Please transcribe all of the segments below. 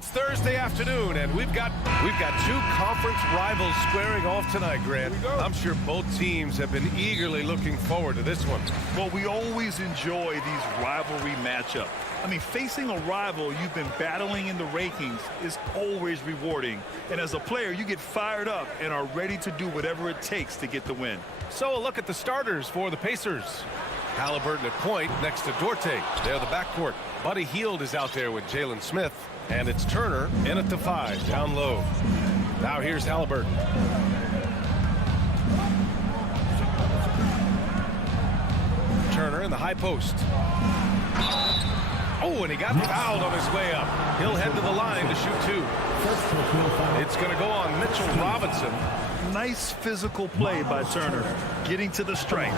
It's Thursday afternoon, and we've got two conference rivals squaring off tonight, Grant. I'm sure both teams have been eagerly looking forward to this one. Well, we always enjoy these rivalry matchups. I mean, facing a rival you've been battling in the rankings is always rewarding. And as a player, you get fired up and are ready to do whatever it takes to get the win. So a look at the starters for the Pacers. Halliburton at point next to Duarte. They're the backcourt. Buddy Hield is out there with Jalen Smith. And it's Turner in at the 5, down low. Now here's Halliburton. Turner in the high post. Oh, and he got fouled on his way up. He'll head to the line to shoot 2. It's going to go on Mitchell Robinson. Nice physical play by Turner, getting to the stripe.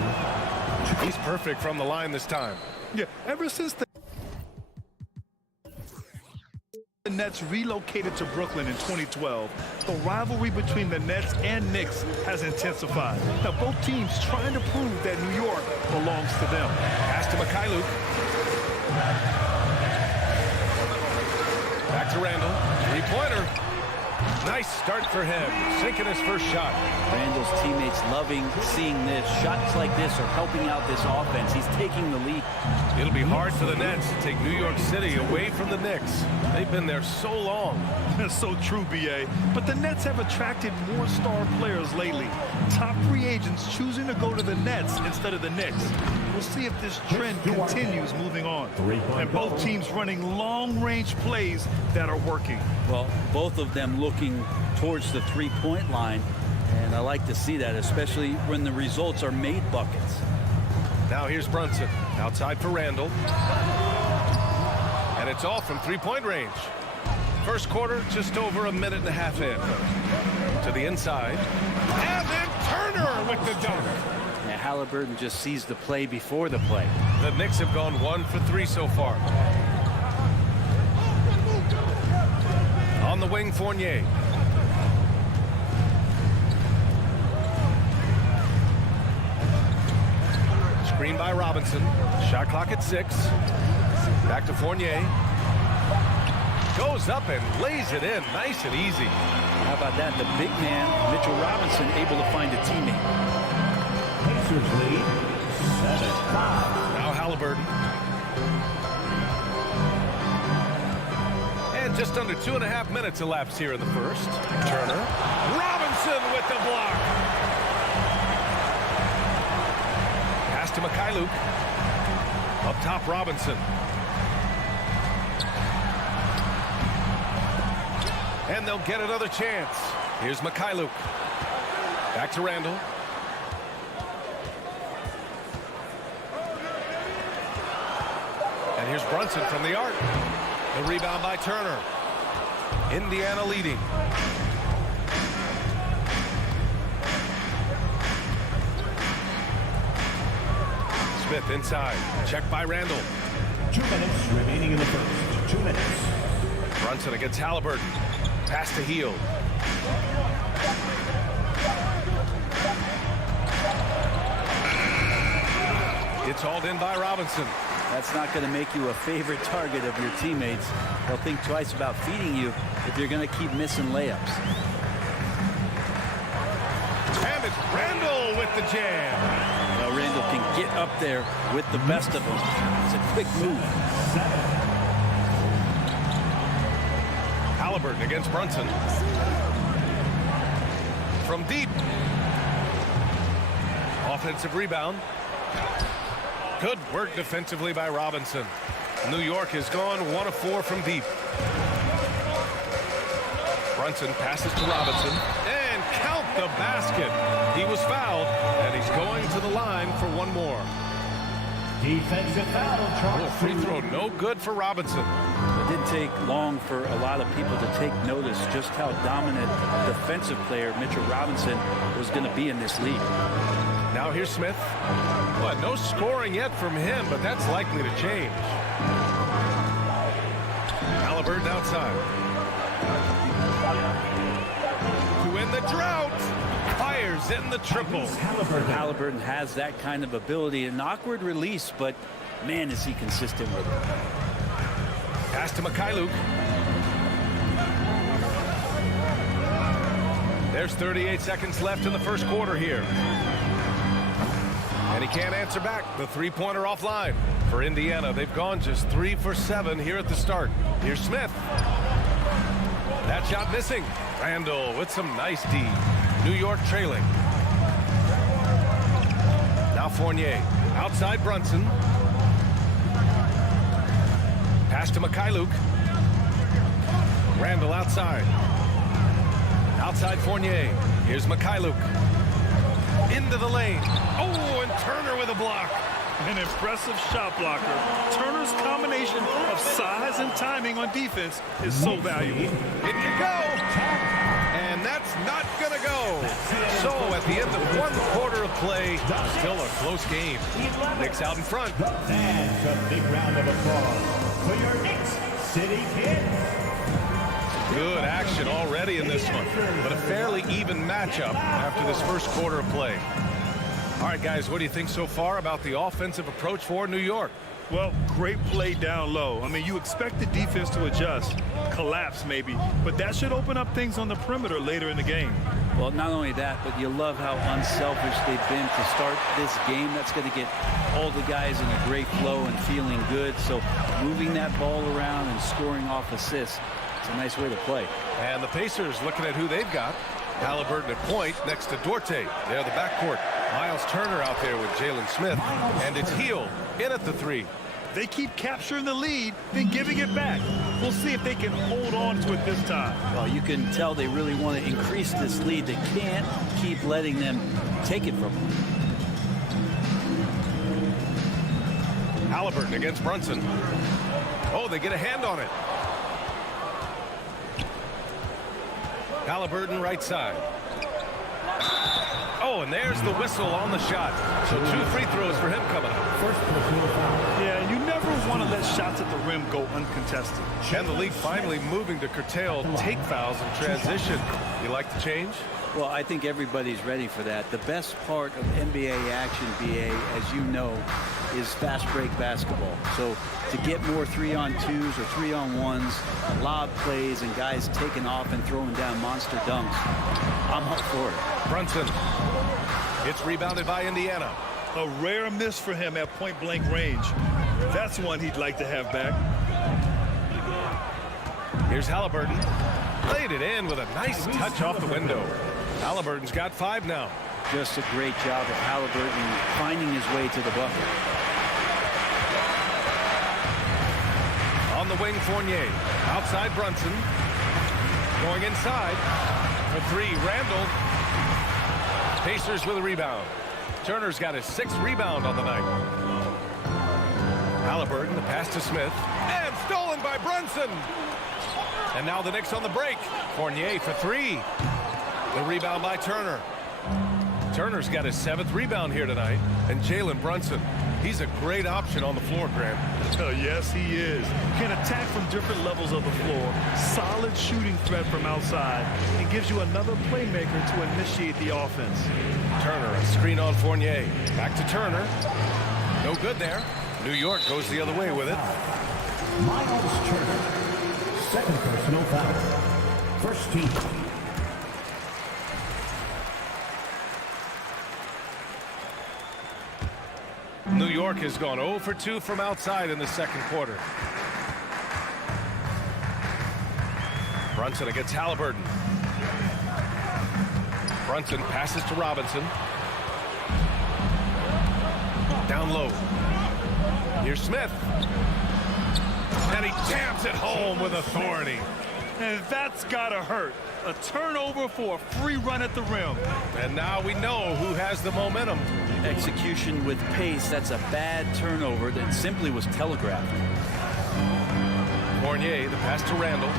He's perfect from the line this time. Yeah, ever since the Nets relocated to Brooklyn in 2012, the rivalry between the Nets and Knicks has intensified. Now, both teams trying to prove that New York belongs to them. Pass to Mikhailuk. Back to Randall. Three-pointer. Nice start for him. Sinking his first shot. Randall's teammates loving seeing this. Shots like this are helping out this offense. He's taking the lead. It'll be hard for the Nets to take New York City away from the Knicks. They've been there so long. That's so true, B.A. But the Nets have attracted more star players lately. Top free agents choosing to go to the Nets instead of the Knicks. We'll see if this trend continues moving on. And both teams running long-range plays that are working. Well, both of them looking towards the three-point line. And I like to see that, especially when the results are made buckets. Now here's Brunson. Outside for Randall. And it's all from three-point range. First quarter, just over a minute and a half in. To the inside. And then Turner with the dunk. Now, Halliburton just sees the play before the play. The Knicks have gone 1 for 3 so far. On the wing, Fournier. Screen by Robinson. Shot clock at 6. Back to Fournier. Goes up and lays it in. Nice and easy. How about that? The big man, Mitchell Robinson, able to find a teammate. Pacers lead 7-5. Now Halliburton. And just under 2.5 minutes elapsed here in the first. Turner. Robinson with the block. Pass to Mikhailuk. Up top, Robinson. And they'll get another chance. Here's Mikhailuk. Back to Randall. And here's Brunson from the arc. The rebound by Turner. Indiana leading. Smith inside. Check by Randall. 2 minutes remaining in the first. 2 minutes. Brunson against Halliburton. Pass to Hield. It's hauled in by Robinson. That's not going to make you a favorite target of your teammates. They'll think twice about feeding you if you're going to keep missing layups. And it's Randall with the jam. Well, Randall can get up there with the best of them. It's a quick move. Halliburton against Brunson. From deep. Offensive rebound. Good work defensively by Robinson. New York has gone 1 of 4 from deep. Brunson passes to Robinson. And count the basket. He was fouled, and he's going to the line for one more. Defensive foul. Oh, free throw no good for Robinson. It didn't take long for a lot of people to take notice just how dominant defensive player Mitchell Robinson was going to be in this league. Now here's Smith. Well, no scoring yet from him, but that's likely to change. Halliburton outside. To win the drought. Fires in the triple. Halliburton has that kind of ability. An awkward release, but man, is he consistent with it. Pass to Mikhailuk. There's 38 seconds left in the first quarter here. And he can't answer back. The three-pointer offline. For Indiana, they've gone just 3 for 7 here at the start. Here's Smith. That shot missing. Randall with some nice D. New York trailing. Now Fournier. Outside Brunson. Pass to Mikhailuk. Randall outside. Outside Fournier. Here's Mikhailuk. Into the lane. Oh, and Turner with a block. An impressive shot blocker. Turner's combination of size and timing on defense is so valuable. It can go. And that's not going to go. So at the end of 1 quarter of play, still a close game. Knicks out in front. And a big round of applause for your Knicks City Kids. Good action already in this one, but a fairly even matchup after this first quarter of play. All right, guys, what do you think so far about the offensive approach for New York? Well, great play down low. I mean, you expect the defense to adjust, collapse maybe, but that should open up things on the perimeter later in the game. Well, not only that, but you love how unselfish they've been to start this game. That's going to get all the guys in a great flow and feeling good. So moving that ball around and scoring off assists, it's a nice way to play. And the Pacers looking at who they've got. Halliburton at point next to Duarte. They're the backcourt. Miles Turner out there with Jalen Smith. And it's Hield in at the 3. They keep capturing the lead, then giving it back. We'll see if they can hold on to it this time. Well, you can tell they really want to increase this lead. They can't keep letting them take it from them. Halliburton against Brunson. Oh, they get a hand on it. Halliburton right side. Oh, and there's the whistle on the shot. So 2 free throws for him coming up. First personal foul. Yeah, you never want to let shots at the rim go uncontested. And the league finally moving to curtail take fouls in transition. You like the change? Well, I think everybody's ready for that. The best part of NBA action, BA, as you know, is fast break basketball. So to get more 3-on-2s or 3-on-1s, lob plays, and guys taking off and throwing down monster dunks, I'm up for it. Brunson. It's rebounded by Indiana. A rare miss for him at point-blank range. That's one he'd like to have back. Here's Halliburton. Laid it in with a nice touch off the window. Halliburton's got 5 now. Just a great job of Halliburton finding his way to the bucket. On the wing, Fournier. Outside Brunson. Going inside. For 3, Randall. Pacers with a rebound. Turner's got his 6th rebound on the night. Halliburton, the pass to Smith. And stolen by Brunson. And now the Knicks on the break. Fournier for 3. The rebound by Turner. Turner's got his 7th rebound here tonight. And Jalen Brunson, he's a great option on the floor, Grant. Yes, he is. Can attack from different levels of the floor. Solid shooting threat from outside. And gives you another playmaker to initiate the offense. Turner, a screen on Fournier. Back to Turner. No good there. New York goes the other way with it. Miles Turner. Second personal foul. First team. New York has gone 0 for 2 from outside in the second quarter. Brunson against Halliburton. Brunson passes to Robinson. Down low. Here's Smith. And he jams it home with authority. And that's gotta hurt. A turnover for a free run at the rim. And now we know who has the momentum. Execution with pace, that's a bad turnover that simply was telegraphed. Fournier, the pass to Randall.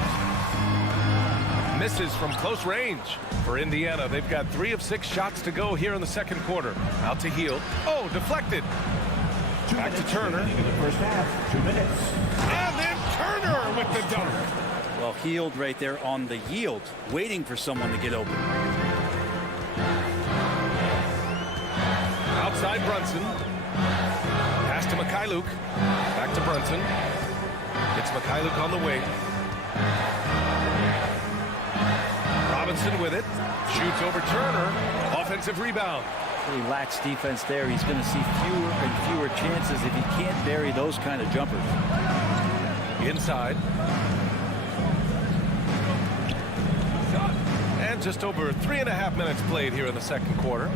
Misses from close range. For Indiana, they've got 3 of 6 shots to go here in the second quarter. Out to Hield. Oh, deflected. Back to Turner. In the first half, 2 minutes. And then Turner with the dunk. Well, Hield right there on the yield, waiting for someone to get open. Outside Brunson. Pass to Mikhailuk. Back to Brunson. It's Mikhailuk on the wing. Robinson with it. Shoots over Turner. Offensive rebound. He lacks defense there. He's going to see fewer and fewer chances if he can't bury those kind of jumpers. Inside. And just over 3.5 minutes played here in the second quarter.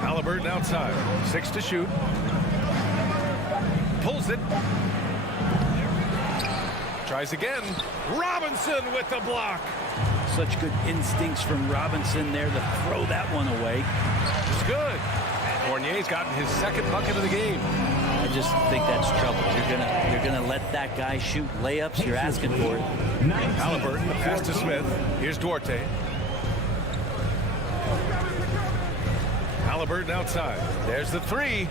Halliburton outside. 6 to shoot. Pulls it. Tries again. Robinson with the block. Such good instincts from Robinson there to throw that one away. It's good. Fournier's gotten his second bucket of the game. I just think that's trouble. You're gonna let that guy shoot layups. You're asking for it. Halliburton, the pass to Smith. Here's Duarte. Halliburton outside. There's the three.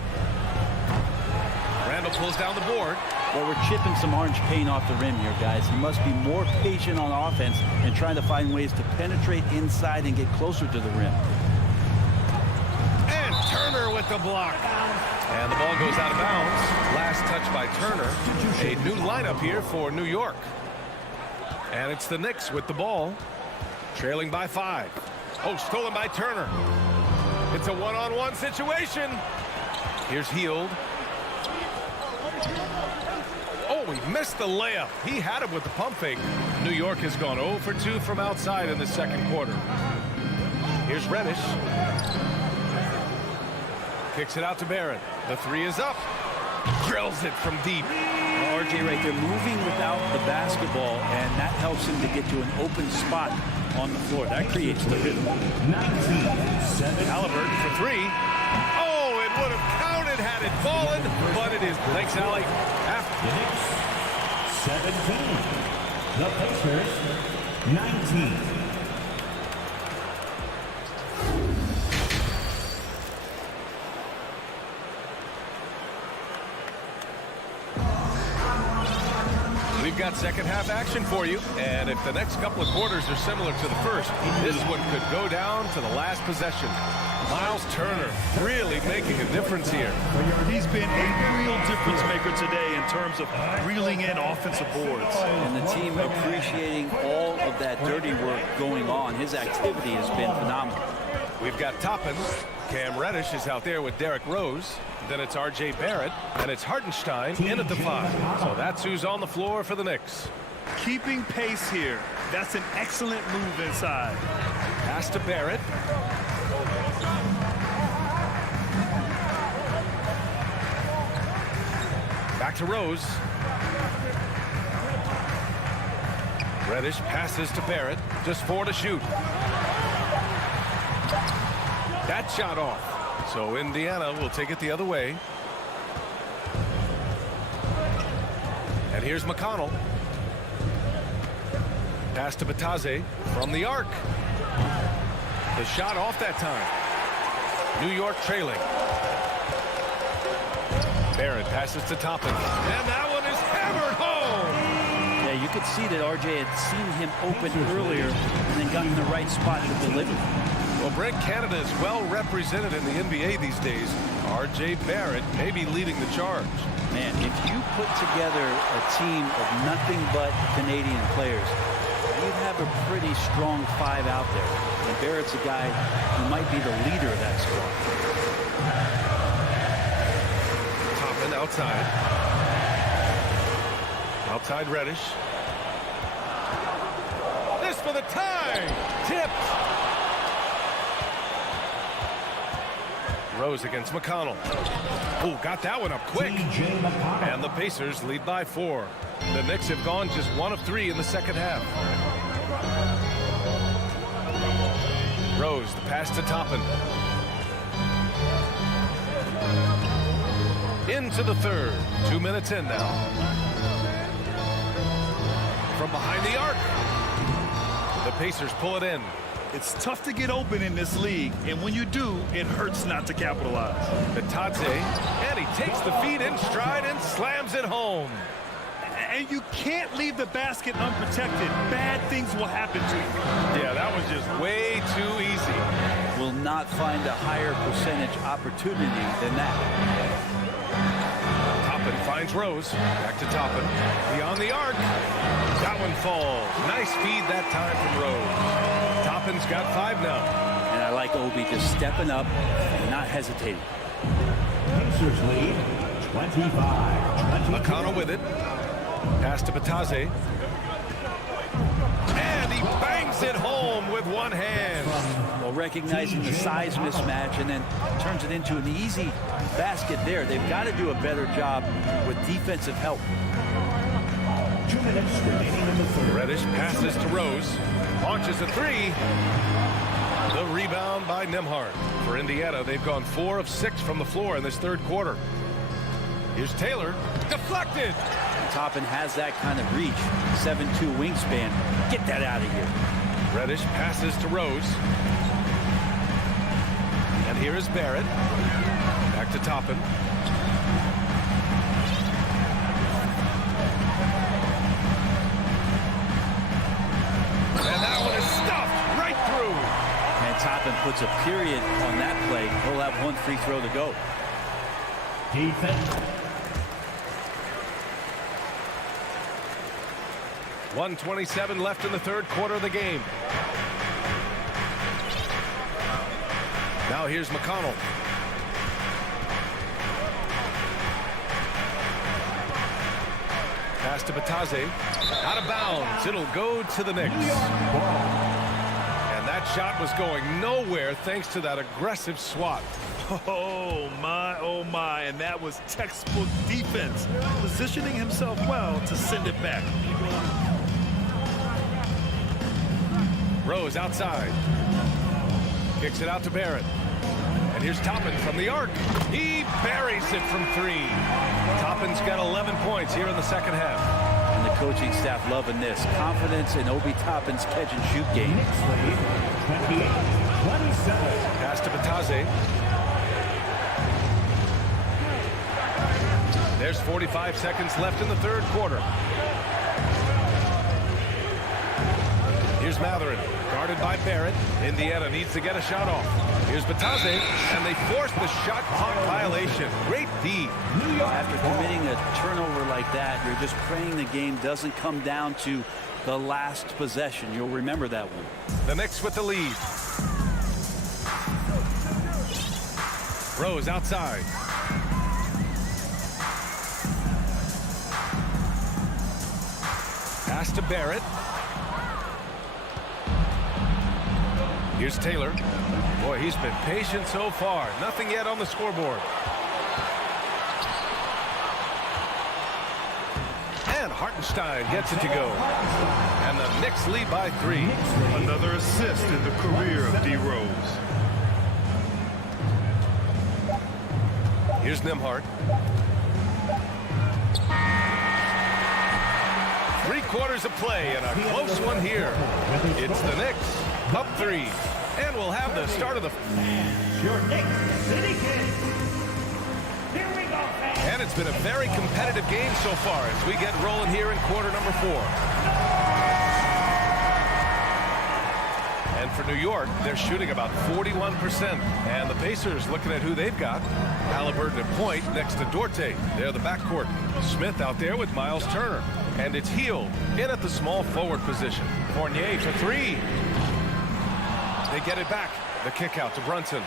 Randall pulls down the board. Well, we're chipping some orange paint off the rim here, guys. He must be more patient on offense and trying to find ways to penetrate inside and get closer to the rim. And Turner with the block. And the ball goes out of bounds. Last touch by Turner. A new lineup here for New York. And it's the Knicks with the ball. Trailing by 5. Oh, stolen by Turner. It's a one-on-one situation. Here's Hield. Oh, he missed the layup. He had it with the pump fake. New York has gone 0 for 2 from outside in the second quarter. Here's Reddish. Kicks it out to Barrett. The three is up. Drills it from deep. RJ right there moving without the basketball, and that helps him to get to an open spot on the floor. That creates the rhythm. 19, 7. Halliburton for 3. Oh, it would have counted had it fallen, but it is. Thanks, Allie. The Knicks, 17. The Pacers, 19. We've got second half action for you, and if the next couple of quarters are similar to the first, this one could go down to the last possession. Miles Turner really making a difference here. He's been a real difference maker today in terms of reeling in offensive boards. And the team appreciating all of that dirty work going on. His activity has been phenomenal. We've got Toppin. Cam Reddish is out there with Derrick Rose. Then it's R.J. Barrett, and it's Hartenstein in at the 5. So that's who's on the floor for the Knicks. Keeping pace here. That's an excellent move inside. Pass to Barrett. Back to Rose. Reddish passes to Barrett. Just 4 to shoot. That shot off. So Indiana will take it the other way. And here's McConnell. Pass to Batadze from the arc. The shot off that time. New York trailing. Barrett passes to Toppin. And that one is hammered home. Yeah, you could see that RJ had seen him open earlier and then gotten the right spot to deliver. Well, Brent, Canada is well represented in the NBA these days. R.J. Barrett may be leading the charge. Man, if you put together a team of nothing but Canadian players, you'd have a pretty strong 5 out there. And Barrett's a guy who might be the leader of that squad. Toppin outside. Outside Reddish. This for the tie. Tipped. Rose against McConnell. Oh, got that one up quick. And the Pacers lead by 4. The Knicks have gone just 1 of 3 in the second half. Rose, the pass to Toppin. Into the third. 2 minutes in now. From behind the arc. The Pacers pull it in. It's tough to get open in this league, and when you do, it hurts not to capitalize. Batadze, and he takes the feed in stride and slams it home. And you can't leave the basket unprotected. Bad things will happen to you. Yeah, that was just way too easy. Will not find a higher percentage opportunity than that. Toppin finds Rose. Back to Toppin. Beyond the arc. That one falls. Nice feed that time from Rose. Toppin's got 5 now. And I like Obi just stepping up and not hesitating. Pacers lead 25-20. McConnell with it. Pass to Batase. And he bangs it home with one hand. Well, recognizing the size mismatch and then turns it into an easy basket there. They've got to do a better job with defensive help. 2 minutes remaining in the third. Reddish passes to Rose. Launches a 3. The rebound by Nembhard. For Indiana, they've gone 4 of 6 from the floor in this third quarter. Here's Taylor. Deflected. Toppin has that kind of reach. 7'2" wingspan. Get that out of here. Reddish passes to Rose. And here is Barrett. Back to Toppin. And that one is stuffed right through. And Toppin puts a period on that play. He'll have 1 free throw to go. Defense. 1:27 left in the third quarter of the game. Now here's McConnell. Pass to Batase. Out of bounds. It'll go to the Knicks. And that shot was going nowhere thanks to that aggressive swat. Oh my, and that was textbook defense, positioning himself well to send it back. Rose outside. Kicks it out to Barrett. And here's Toppin from the arc. He buries it from 3. Toppin's got 11 points here in the second half. And the coaching staff loving this. Confidence in Obi Toppin's catch-and-shoot game. Knicks lead 28-27. Pass to Batase. There's 45 seconds left in the third quarter. Here's Matherin, guarded by Barrett. Indiana needs to get a shot off. Here's Batase, and they force the shot clock violation. Great D. After committing a turnover like that, you're just praying the game doesn't come down to the last possession. You'll remember that one. The Knicks with the lead. Rose outside. Pass to Barrett. Here's Taylor. Boy, he's been patient so far. Nothing yet on the scoreboard. And Hartenstein gets it to go. And the Knicks lead by 3. Another assist in the career of D. Rose. Here's Nembhard. 3 quarters of play and a close one here. It's the Knicks up 3. And we'll have the start of the... Your Knicks City Kid. Here we go, fans. And it's been a very competitive game so far as we get rolling here in quarter number 4. And for New York, they're shooting about 41%. And the Pacers looking at who they've got. Halliburton at point next to Duarte. They're the backcourt. Smith out there with Miles Turner. And it's Hield in at the small forward position. Fournier for 3. They get it back. The kick out to Brunson.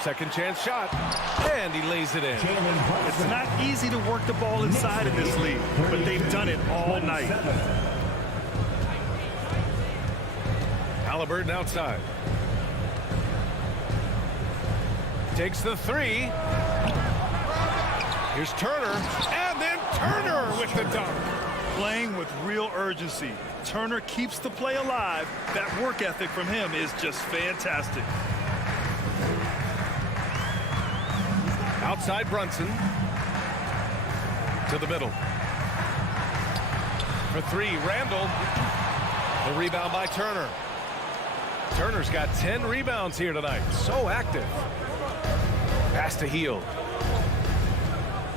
Second chance shot. And he lays it in. It's not easy to work the ball inside in this league, but they've done it all night. Halliburton outside. Takes the 3. Here's Turner. And then Turner with the dunk. Playing with real urgency. Turner keeps the play alive. That work ethic from him is just fantastic. Outside Brunson. To the middle. For 3, Randall. The rebound by Turner. Turner's got 10 rebounds here tonight. So active. Pass to Hield.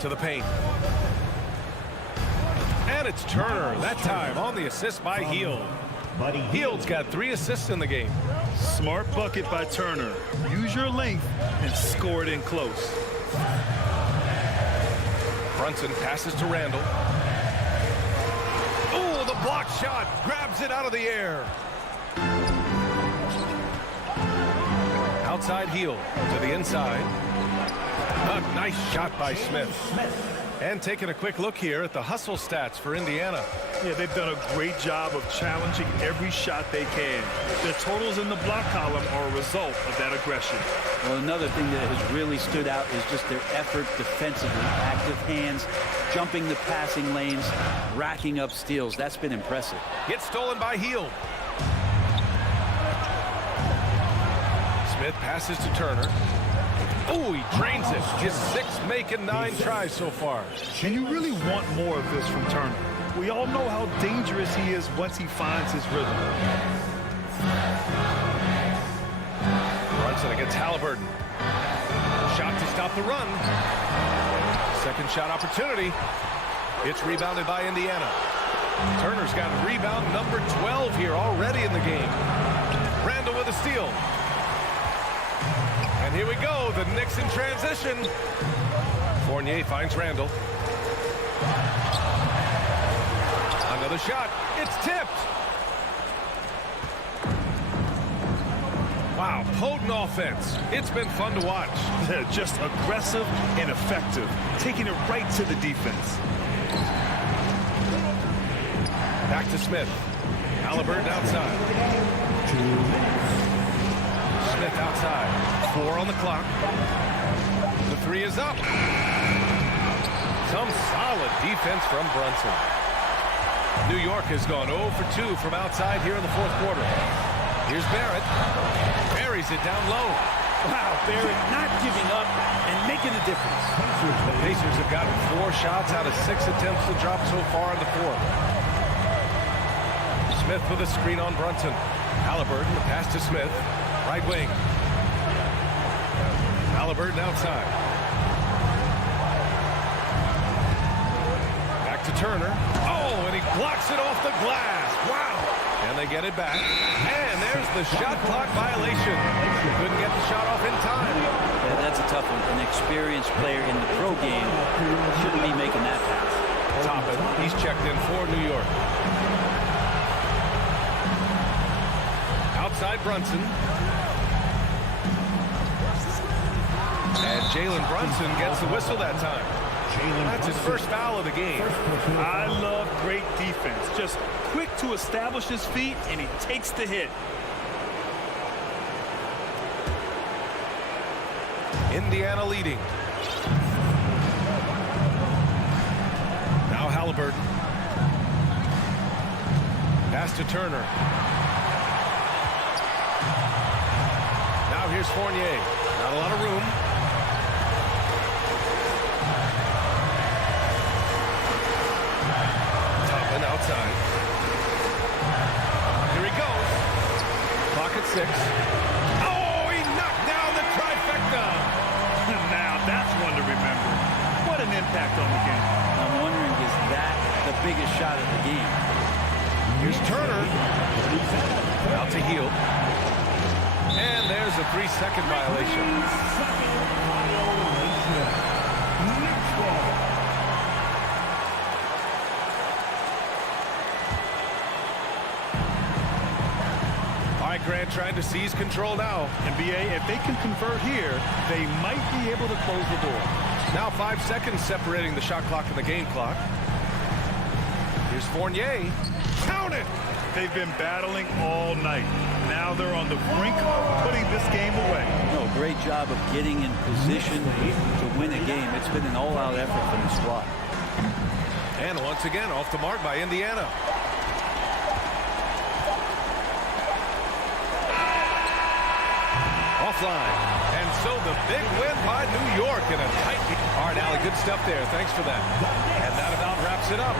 To the paint. And it's Turner, that time on the assist by Hield. Hield's got 3 assists in the game. Smart bucket by Turner. Use your length and score it in close. Brunson passes to Randall. Oh, the block shot. Grabs it out of the air. Outside heel to the inside. A nice shot by Smith. And taking a quick look here at the hustle stats for Indiana. Yeah, they've done a great job of challenging every shot they can. Their totals in the block column are a result of that aggression. Well, another thing that has really stood out is just their effort defensively. Active hands, jumping the passing lanes, racking up steals. That's been impressive. Gets stolen by Hield. Smith passes to Turner. Oh, he drains it. His sixth making 9 tries so far. And you really want more of this from Turner. We all know how dangerous he is once he finds his rhythm. Brunson against Halliburton. Shot to stop the run. Second shot opportunity. It's rebounded by Indiana. Turner's got rebound number 12 here already in the game. Randall with a steal. And here we go, the Knicks in transition. Fournier finds Randall. Another shot. It's tipped. Wow, potent offense. It's been fun to watch. They're just aggressive and effective, taking it right to the defense. Back to Smith. Halliburton outside. Smith outside. 4 on the clock. The 3 is up. Some solid defense from Brunson. New York has gone 0 for 2 from outside here in the fourth quarter. Here's Barrett. Buries it down low. Wow, Barrett not giving up and making a difference. The Pacers have gotten 4 shots out of 6 attempts to drop so far in the fourth. Smith with a screen on Brunson. Halliburton, the pass to Smith. Right wing. Halliburton outside. Back to Turner. Oh, and he blocks it off the glass. Wow. And they get it back. And there's the shot clock violation. Couldn't get the shot off in time. Yeah, that's a tough one. An experienced player in the pro game shouldn't be making that pass. Toppin, he's checked in for New York. Outside Brunson. And Jalen Brunson gets the whistle that time. That's his first foul of the game. I love great defense. Just quick to establish his feet, and he takes the hit. Indiana leading. Now Halliburton. Pass to Turner. Now here's Fournier. Not a lot of room. Toppin outside. Here he goes. Clock at 6. Oh, he knocked down the trifecta. Now that's one to remember. What an impact on the game. I'm wondering, is that the biggest shot of the game? Here's Turner. Out to Hield. And there's a 3-second violation. All right, Grant trying to seize control now. NBA, if they can convert here, they might be able to close the door. Now 5 seconds separating the shot clock and the game clock. Here's Fournier. Count it! They've been battling all night. Now they're on the brink of putting this game away. No, great job of getting in position to win a game. It's been an all-out effort from the squad. And once again, off the mark by Indiana. Offline. And so the big win by New York in a tight game. All right, Allie, good stuff there. Thanks for that. And that about wraps it up.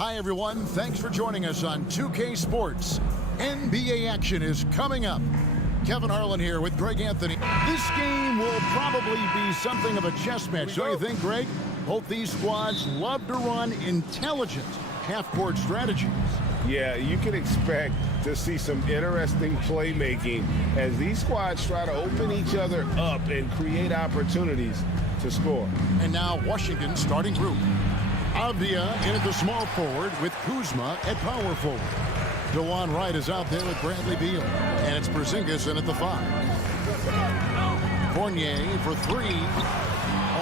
Hi, everyone. Thanks for joining us on 2K Sports. NBA action is coming up. Kevin Harlan here with Greg Anthony. This game will probably be something of a chess match, don't you think, Greg? Both these squads love to run intelligent half-court strategies. Yeah, you can expect to see some interesting playmaking as these squads try to open each other up and create opportunities to score. And now Washington starting group. Avdia in at the small forward with Kuzma at power forward. DeJuan Wright is out there with Bradley Beal. And it's Porzingis in at the 5. Fournier for 3.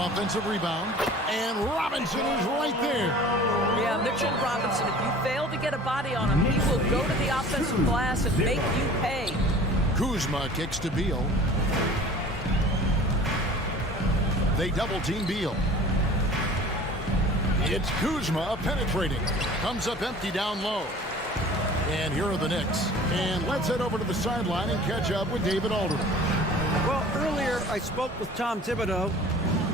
Offensive rebound. And Robinson is right there. Yeah, Mitchell Robinson, if you fail to get a body on him, he will go to the offensive glass and make you pay. Kuzma kicks to Beal. They double team Beal. It's Kuzma penetrating. Comes up empty down low. And here are the Knicks. And let's head over to the sideline and catch up with David Alderman. Well, earlier I spoke with Tom Thibodeau.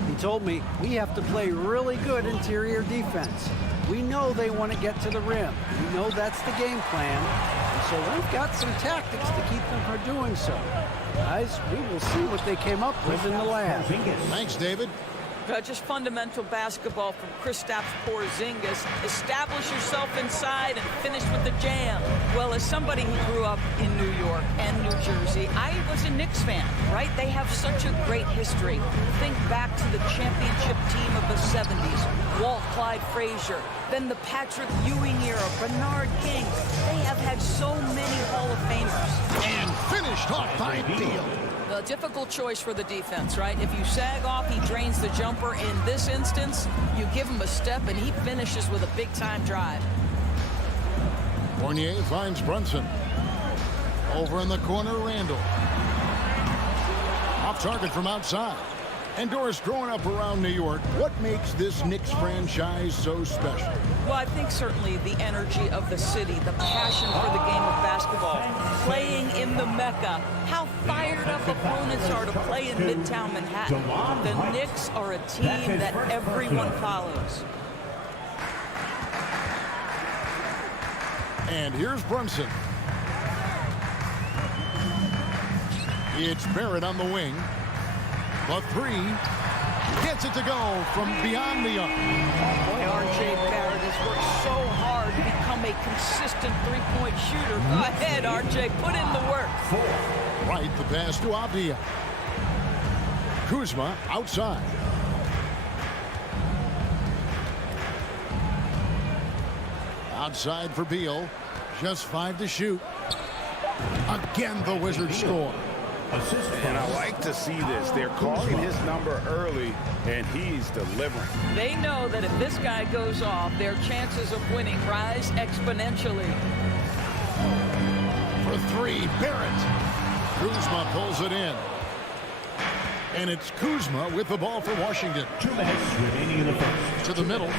He told me we have to play really good interior defense. We know they want to get to the rim. We know that's the game plan. And so we've got some tactics to keep them from doing so. Guys, we will see what they came up with in the lab. Thanks, David. Just fundamental basketball from Kristaps Porzingis. Establish yourself inside and finish with the jam. Well, as somebody who grew up in New York and New Jersey, I was a Knicks fan, right? They have such a great history. Think back to the championship team of the 70s. Walt Clyde Frazier, then the Patrick Ewing era, Bernard King. They have had so many Hall of Famers. And finished off by Beal. A difficult choice for the defense, right? If you sag off, he drains the jumper. In this instance, you give him a step, and he finishes with a big-time drive. Fournier finds Brunson. Over in the corner, Randall. Off target from outside. And Doris, growing up around New York, what makes this Knicks franchise so special? Well, I think certainly the energy of the city, the passion for the game of basketball, playing in the Mecca, how fired up opponents are to play in Midtown Manhattan. The Knicks are a team that everyone follows. And here's Brunson. It's Barrett on the wing. The three gets it to go from beyond the arc. Boy, R.J. Barrett has worked so hard to become a consistent three-point shooter. Go ahead, R.J., put in the work. Right, the pass to Avdia. Kuzma outside. Outside for Beal. Just 5 to shoot. Again, the Wizards score. And I like to see this. They're calling his number early, and he's delivering. They know that if this guy goes off, their chances of winning rise exponentially. For 3, Barrett. Kuzma pulls it in. And it's Kuzma with the ball for Washington. 2 minutes remaining in the first. To the middle.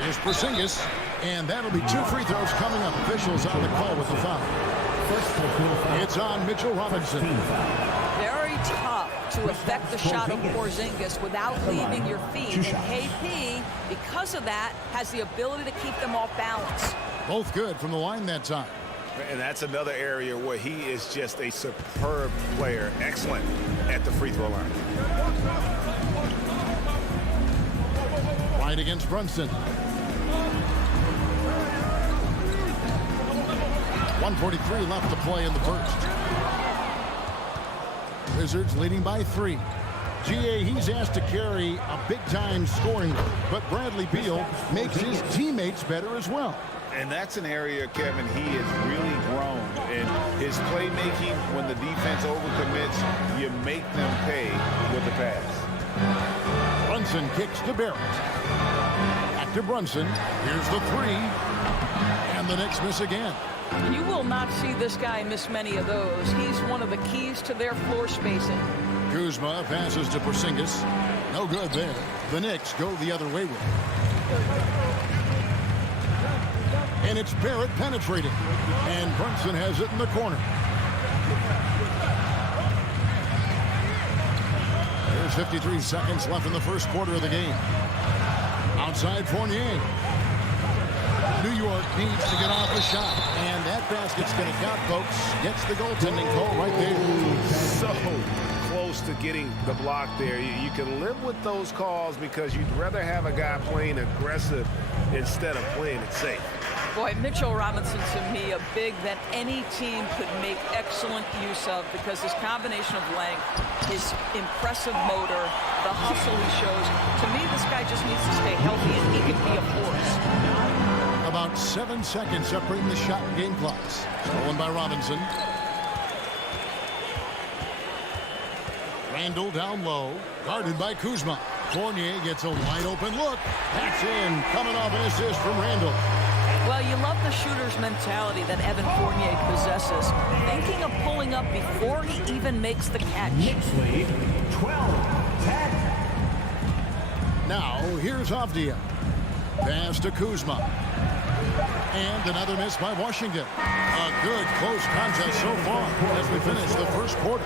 Here's Porzingis. And that'll be 2 free throws coming up. Officials on the call with the foul. It's on Mitchell Robinson. Very tough to affect the shot of Porzingis without leaving your feet. And KP, because of that, has the ability to keep them off balance. Both good from the line that time. And that's another area where he is just a superb player. Excellent at the free throw line. Right against Brunson. 1:43 left to play in the first. Wizards leading by 3. GA, he's asked to carry a big-time scoring load, but Bradley Beal makes his teammates better as well. And that's an area, Kevin, he has really grown. And his playmaking, when the defense overcommits, you make them pay with the pass. Brunson kicks to Barrett. Back to Brunson. Here's the 3. And the Knicks miss again. You will not see this guy miss many of those. He's one of the keys to their floor spacing. Kuzma passes to Porzingis. No good there. The Knicks go the other way with it. And it's Barrett penetrating. And Brunson has it in the corner. There's 53 seconds left in the first quarter of the game. Outside Fournier. New York needs to get off a shot. And that basket's going to count, folks. Gets the goaltending call right there. So close to getting the block there. You can live with those calls because you'd rather have a guy playing aggressive instead of playing it safe. Boy, Mitchell Robinson, to me, a big that any team could make excellent use of because his combination of length, his impressive motor, the hustle he shows. To me, this guy just needs to stay healthy and he can be a force. About 7 seconds separating the shot and game clocks. Stolen by Robinson. Randall down low. Guarded by Kuzma. Fournier gets a wide open look. That's in. Coming off an assist from Randall. Well, you love the shooter's mentality that Evan Fournier possesses. Thinking of pulling up before he even makes the catch. Knicks lead 12-10. Now, here's Avdia. Pass to Kuzma. And another miss by Washington. A good close contest so far as we finish the first quarter.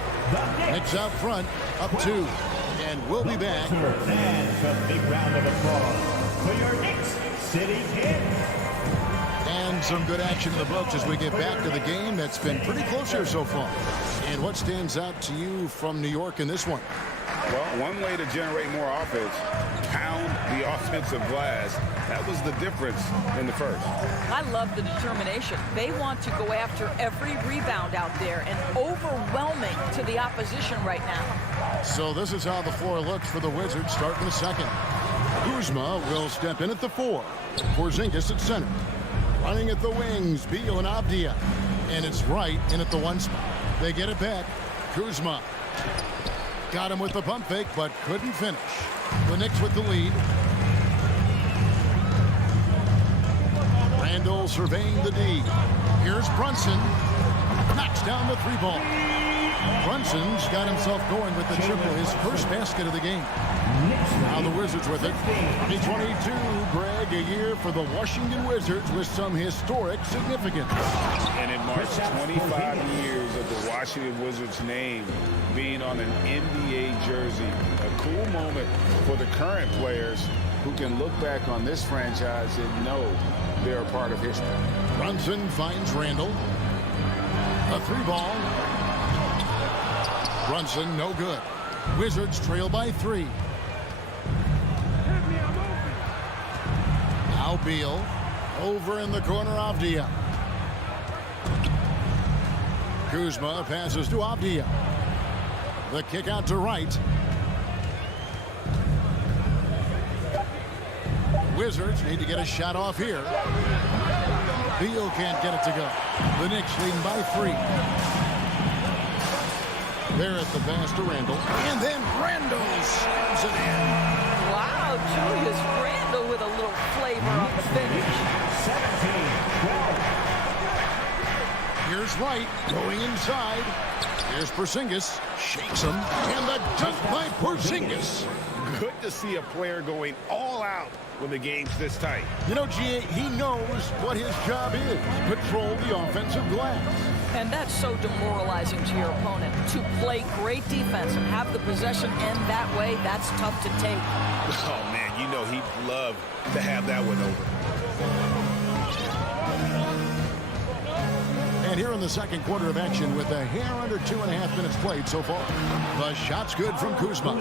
Knicks out front, up 2. And we'll be back. And a big round of applause for your Knicks City Kid. And some good action in the books as we get back to the game that's been pretty close here so far. And what stands out to you from New York in this one? Well, one way to generate more offense, pound the offensive glass. That was the difference in the first. I love the determination. They want to go after every rebound out there and overwhelming to the opposition right now. So this is how the floor looks for the Wizards starting the second. Kuzma will step in at the 4. Porzingis at center. Running at the wings, Beal and Avdia. And it's right in at the 1 spot. They get it back. Kuzma. Got him with the pump fake, but couldn't finish. The Knicks with the lead. Randall surveying the D. Here's Brunson. Knocks down the 3 ball. Brunson's got himself going with the triple, his first basket of the game. Now the Wizards with it. 2022, Greg, a year for the Washington Wizards with some historic significance. And it marks 25 years of the Washington Wizards name being on an NBA jersey. A cool moment for the current players who can look back on this franchise and know they're a part of history. Brunson finds Randall. A three ball. Brunson, no good. Wizards trail by 3. Now Beal. Over in the corner, Avdia. Kuzma passes to Avdia. The kick out to Wright. Wizards need to get a shot off here. Beal can't get it to go. The Knicks leading by 3. Barrett the pass to Randall. And then Randall slams it in. Wow, Julius Randall with a little flavor on the finish. 17-12. Here's Wright going inside. Here's Porzingis. Shakes him. And the dunk by Porzingis. Good to see a player going all out when the game's this tight. You know, G.A., he knows what his job is. Patrol the offensive glass. And that's so demoralizing to your opponent. To play great defense and have the possession end that way, that's tough to take. Oh, man, you know he'd love to have that one over. And here in the second quarter of action with a hair under 2.5 minutes played so far. The shot's good from Kuzma.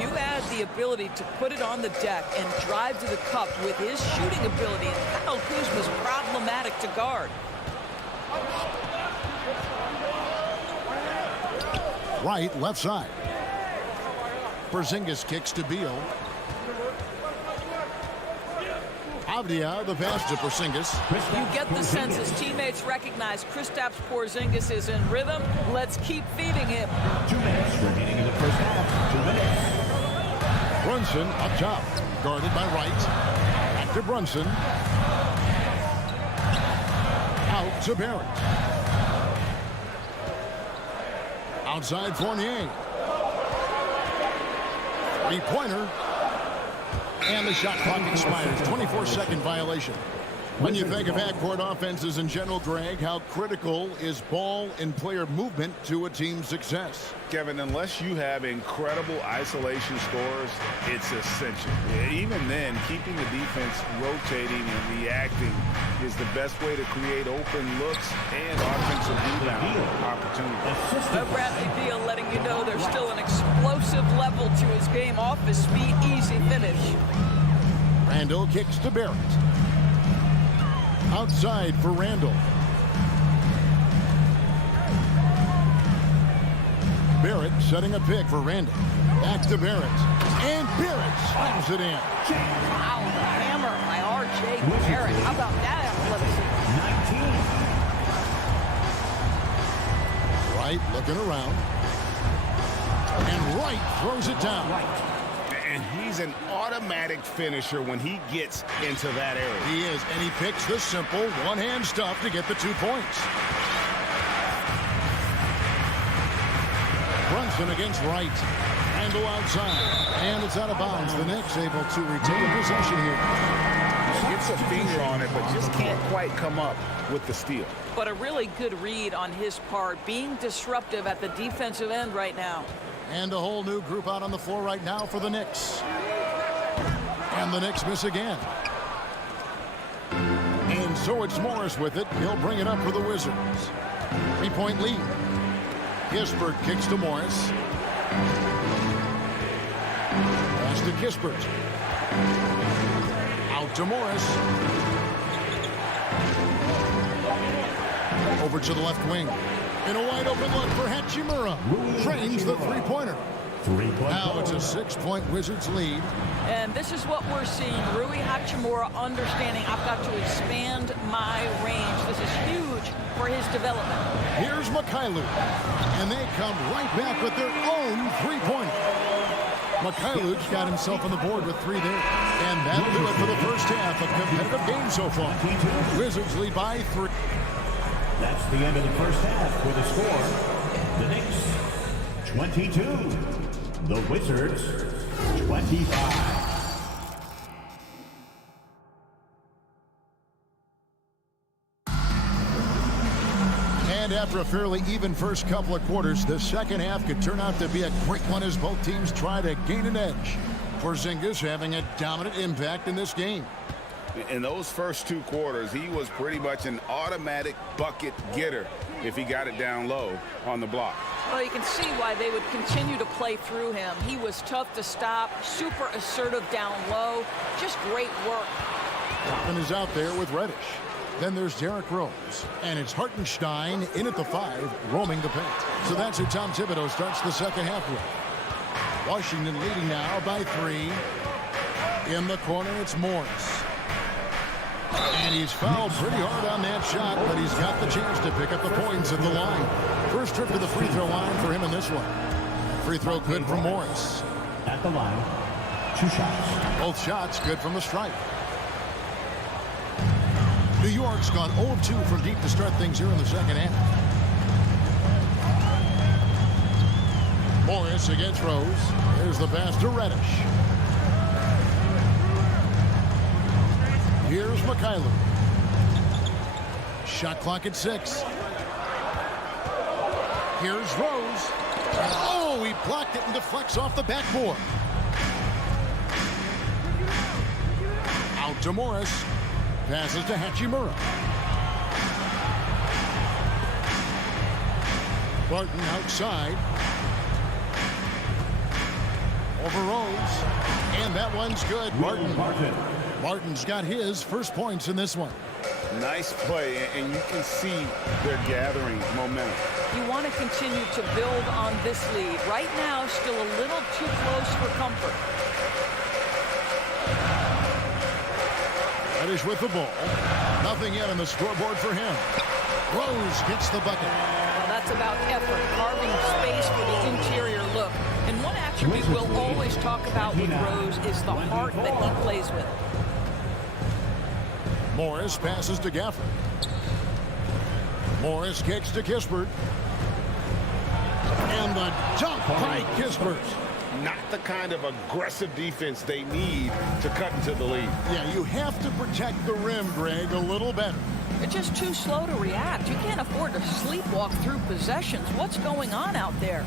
You add the ability to put it on the deck and drive to the cup with his shooting ability, and Kyle Kuzma's problematic to guard. Right, left side. Porzingis kicks to Beal. Avdia, the pass to Porzingis. You get the sense his teammates recognize Kristaps Porzingis is in rhythm. Let's keep feeding him. 2 minutes remaining in the first half. 2 minutes. Brunson up top, guarded by Wright. Back to Brunson. Out to Barrett. Outside Fournier. 3-pointer. And the shot clock expires. 24-second violation. When you think of half-court offenses in general, Greg, how critical is ball and player movement to a team's success? Kevin, unless you have incredible isolation scores, it's essential. Even then, keeping the defense rotating and reacting is the best way to create open looks and offensive rebound opportunities. Bradley Beal letting you know there's still an explosive level to his game. Off his speed, easy finish. Randall kicks to Barrett. Outside for Randall. Barrett setting a pick for Randall. Back to Barrett. And Barrett slams it in. Wow, the hammer by R.J. Barrett. How about that athleticism? 19. Wright looking around. And Wright throws it down. And he's an automatic finisher when he gets into that area. He is, and he picks the simple one-hand stuff to get the 2 points. Brunson against Wright. Randall outside. And it's out of bounds. The Knicks able to retain possession here. Gets a finger on it, but just can't quite come up with the steal. But a really good read on his part, being disruptive at the defensive end right now. And a whole new group out on the floor right now for the Knicks. And the Knicks miss again. And so it's Morris with it. He'll bring it up for the Wizards. 3-point lead. Kispert kicks to Morris. Pass to Kispert. Out to Morris. Over to the left wing. In a wide open look for Hachimura. Trains the 3-pointer. Now it's a 6-point Wizards lead. And this is what we're seeing. Rui Hachimura understanding I've got to expand my range. This is huge for his development. Here's Mikhailu. And they come right back with their own 3-pointer. Mikhailu's got himself on the board with 3 there. And that'll do it for the first half. A competitive game so far. Wizards lead by 3. That's the end of the first half with a score the Knicks 22, the Wizards 25. And after a fairly even first couple of quarters, the second half could turn out to be a quick one as both teams try to gain an edge. Porzingis having a dominant impact in this game. In those first 2 quarters, he was pretty much an automatic bucket getter if he got it down low on the block. Well, you can see why they would continue to play through him. He was tough to stop, super assertive down low, just great work. Toppin is out there with Reddish. Then there's Derrick Rose, and it's Hartenstein in at the 5, roaming the paint. So that's who Tom Thibodeau starts the second half with. Washington leading now by 3. In the corner, it's Morris. And he's fouled pretty hard on that shot, but he's got the chance to pick up the points at the line. First trip to the free throw line for him in this one. Free throw good from Morris. At the line, 2 shots. Both shots good from the stripe. New York's gone 0-2 from deep to start things here in the second half. Morris against Rose. There's the pass to Reddish. Here's Mikhailuk. Shot clock at 6. Here's Rose. Oh, he blocked it and deflects off the backboard. Out to Morris. Passes to Hachimura. Barton outside. Over Rose. And that one's good. Martin's got his first points in this one. Nice play, and you can see they're gathering momentum. You want to continue to build on this lead. Right now, still a little too close for comfort. Reddish with the ball. Nothing yet on the scoreboard for him. Rose gets the bucket. Well, that's about effort, carving space for the interior look. And one attribute we'll always talk about with Rose is the heart that he plays with. Morris passes to Gafford. Morris kicks to Kispert. And the dunk by Kispert. Not the kind of aggressive defense they need to cut into the lead. Yeah, you have to protect the rim, Greg, a little better. They're just too slow to react. You can't afford to sleepwalk through possessions. What's going on out there?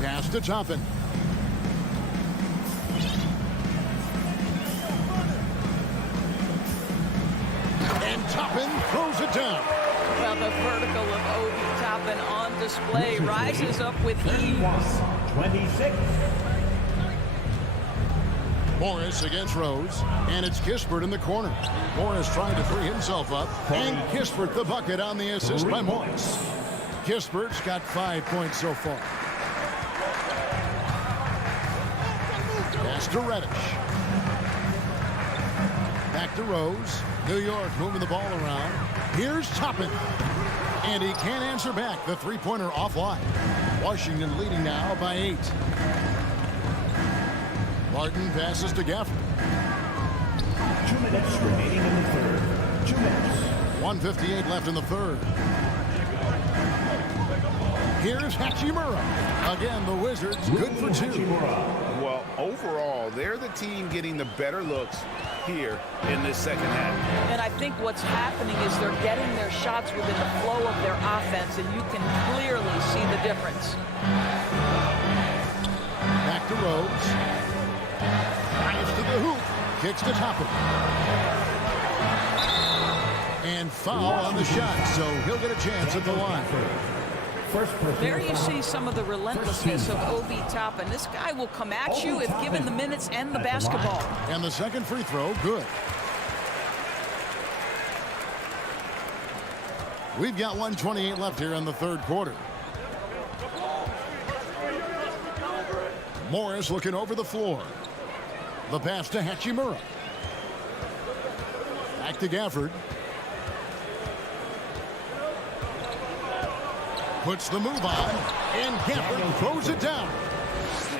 Pass to Toppin. And Toppin throws it down. Well, the vertical of Obi Toppin on display rises up with ease. 26. Morris against Rose, and it's Kispert in the corner. Morris trying to free himself up, and Kispert the bucket on the assist by Morris. Kispert's got 5 points so far. Pass to Reddish. Back to Rose. New York moving the ball around. Here's Toppin. And he can't answer back. The three-pointer offline. Washington leading now by 8. Martin passes to Gafford. 2 minutes remaining in the third. 2 minutes. 1:58 left in the third. Here's Hachimura. Again, the Wizards good for 2. Well, overall, they're the team getting the better looks here in this second half. And I think what's happening is they're getting their shots within the flow of their offense, and you can clearly see the difference. Back to Rose. Drives to the hoop. Kicks to Toppin. And foul on the shot, so he'll get a chance at the line. There you see some of the relentlessness of Obi Toppin. This guy will come at you if given the minutes and the basketball. And the second free throw, good. We've got 1:28 left here in the third quarter. Morris looking over the floor. The pass to Hachimura. Back to Gafford. Puts the move on, and Gafford throws it down.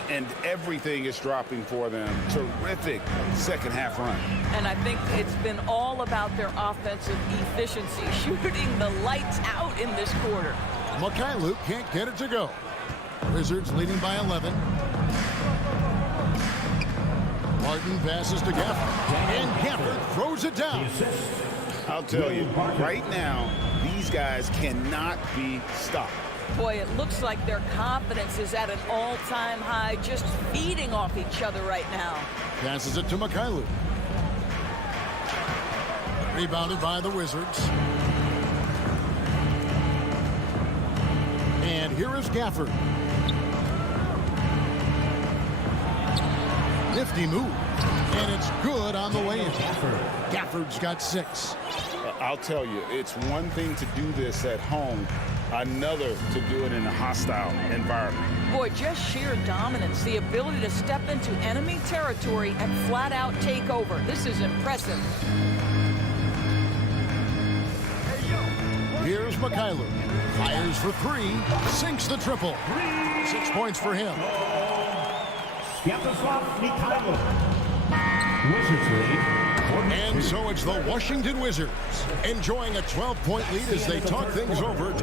And everything is dropping for them. Terrific second half run. And I think it's been all about their offensive efficiency, shooting the lights out in this quarter. Mikhailuk can't get it to go. Wizards leading by 11. Martin passes to Gafford, and Gafford throws it down. I'll tell you, right now, these guys cannot be stopped. Boy, it looks like their confidence is at an all-time high, just feeding off each other right now. Passes it to Mikhailuk. Rebounded by the Wizards. And here is Gafford. Nifty move. And it's good on the way in. Gafford's got 6. I'll tell you, it's one thing to do this at home, another to do it in a hostile environment. Boy, just sheer dominance, the ability to step into enemy territory and flat out take over. This is impressive. Here's Mikhailuk. Fires for 3. Sinks the triple. 6 points for him. Wizards lead. And so it's the Washington Wizards enjoying a 12-point lead as they talk things over.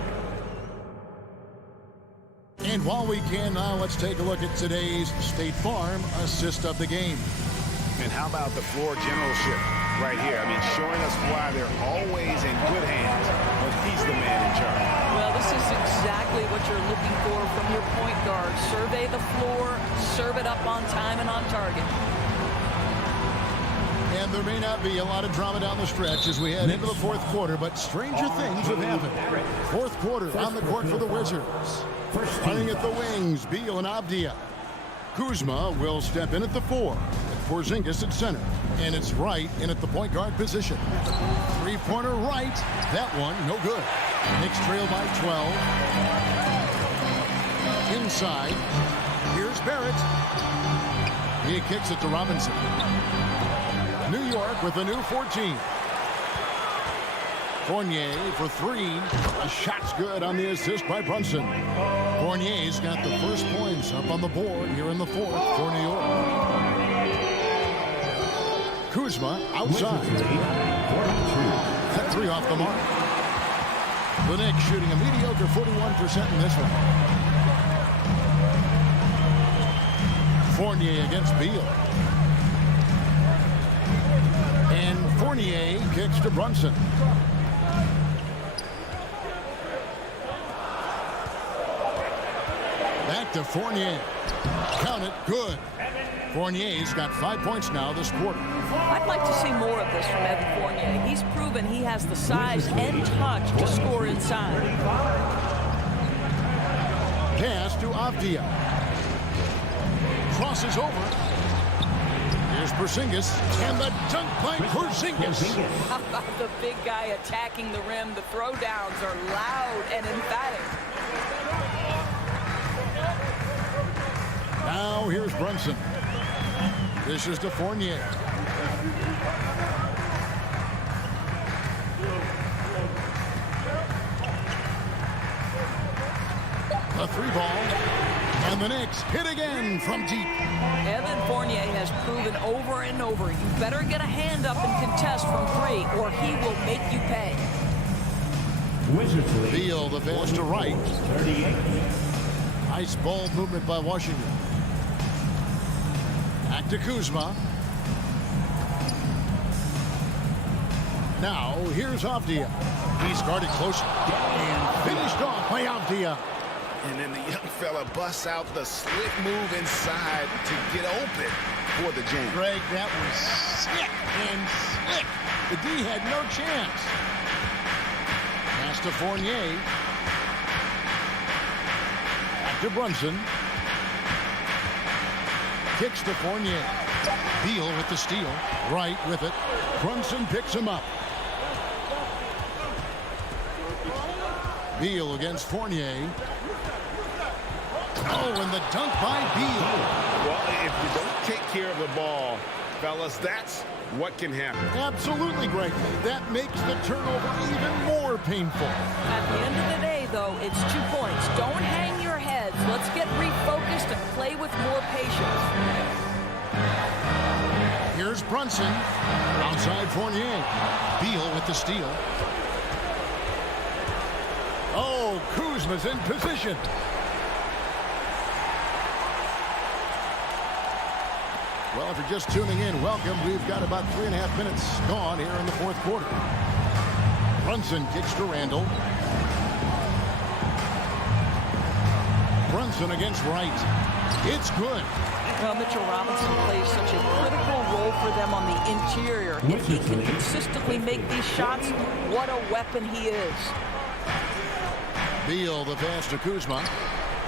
And while we can now, let's take a look at today's State Farm assist of the game. And how about the floor generalship right here? I mean, showing us why they're always in good hands when he's the man in charge. Well, this is exactly what you're looking for from your point guard. Survey the floor, serve it up on time and on target. And there may not be a lot of drama down the stretch as we head into the fourth quarter, but stranger things have happened. Fourth quarter on the court for the Wizards. Playing at the wings, Beal and Avdia. Kuzma will step in at the 4. Porzingis at center. And it's Wright in at the point guard position. Three-pointer right. That one, no good. Knicks trail by 12. Inside. Here's Barrett. He kicks it to Robinson. New York with a new 14. Fournier for 3. A shot's good on the assist by Brunson. Fournier's got the first points up on the board here in the fourth for New York. Kuzma outside. That 3 off the mark. The Knicks shooting a mediocre 41% in this one. Fournier against Beal. And Fournier kicks to Brunson. Back to Fournier. Count it. Good. Fournier's got 5 points now this quarter. I'd like to see more of this from Evan Fournier. He's proven he has the size and touch to score inside. Pass to Avdia. Crosses over. Here's Porzingis. And the dunk by Porzingis. How about the big guy attacking the rim? The throwdowns are loud and emphatic. Now here's Brunson. This is to Fournier. The 3 ball. And the Knicks hit again from deep. Evan Fournier has proven over and over, you better get a hand up and contest from 3 or he will make you pay. Wizards lead. Beal the pass to Wright. 38. Nice ball movement by Washington. Back to Kuzma. Now, here's Avdia. He's guarded close and finished off by Avdia. And then the young fella busts out the slick move inside to get open for the jam. Greg, that was sick and slick. The D had no chance. Pass to Fournier. Back to Brunson. Kicks to Fournier. Beal with the steal. Wright with it. Brunson picks him up. Beal against Fournier. Oh, and the dunk by Beal. Well, if you don't take care of the ball, fellas, that's what can happen. Absolutely, Greg. That makes the turnover even more painful. At the end of the day, though, it's 2 points. Don't hang your heads. Let's get refocused and play with more patience. Here's Brunson. Outside Fournier. Beal with the steal. Oh, Kuzma's in position. Well, if you're just tuning in, welcome. We've got about 3.5 minutes gone here in the fourth quarter. Brunson kicks to Randall. Brunson against Wright. It's good. Well, Mitchell Robinson plays such a critical role for them on the interior. If he can consistently make these shots, what a weapon he is. Beal, the pass to Kuzma.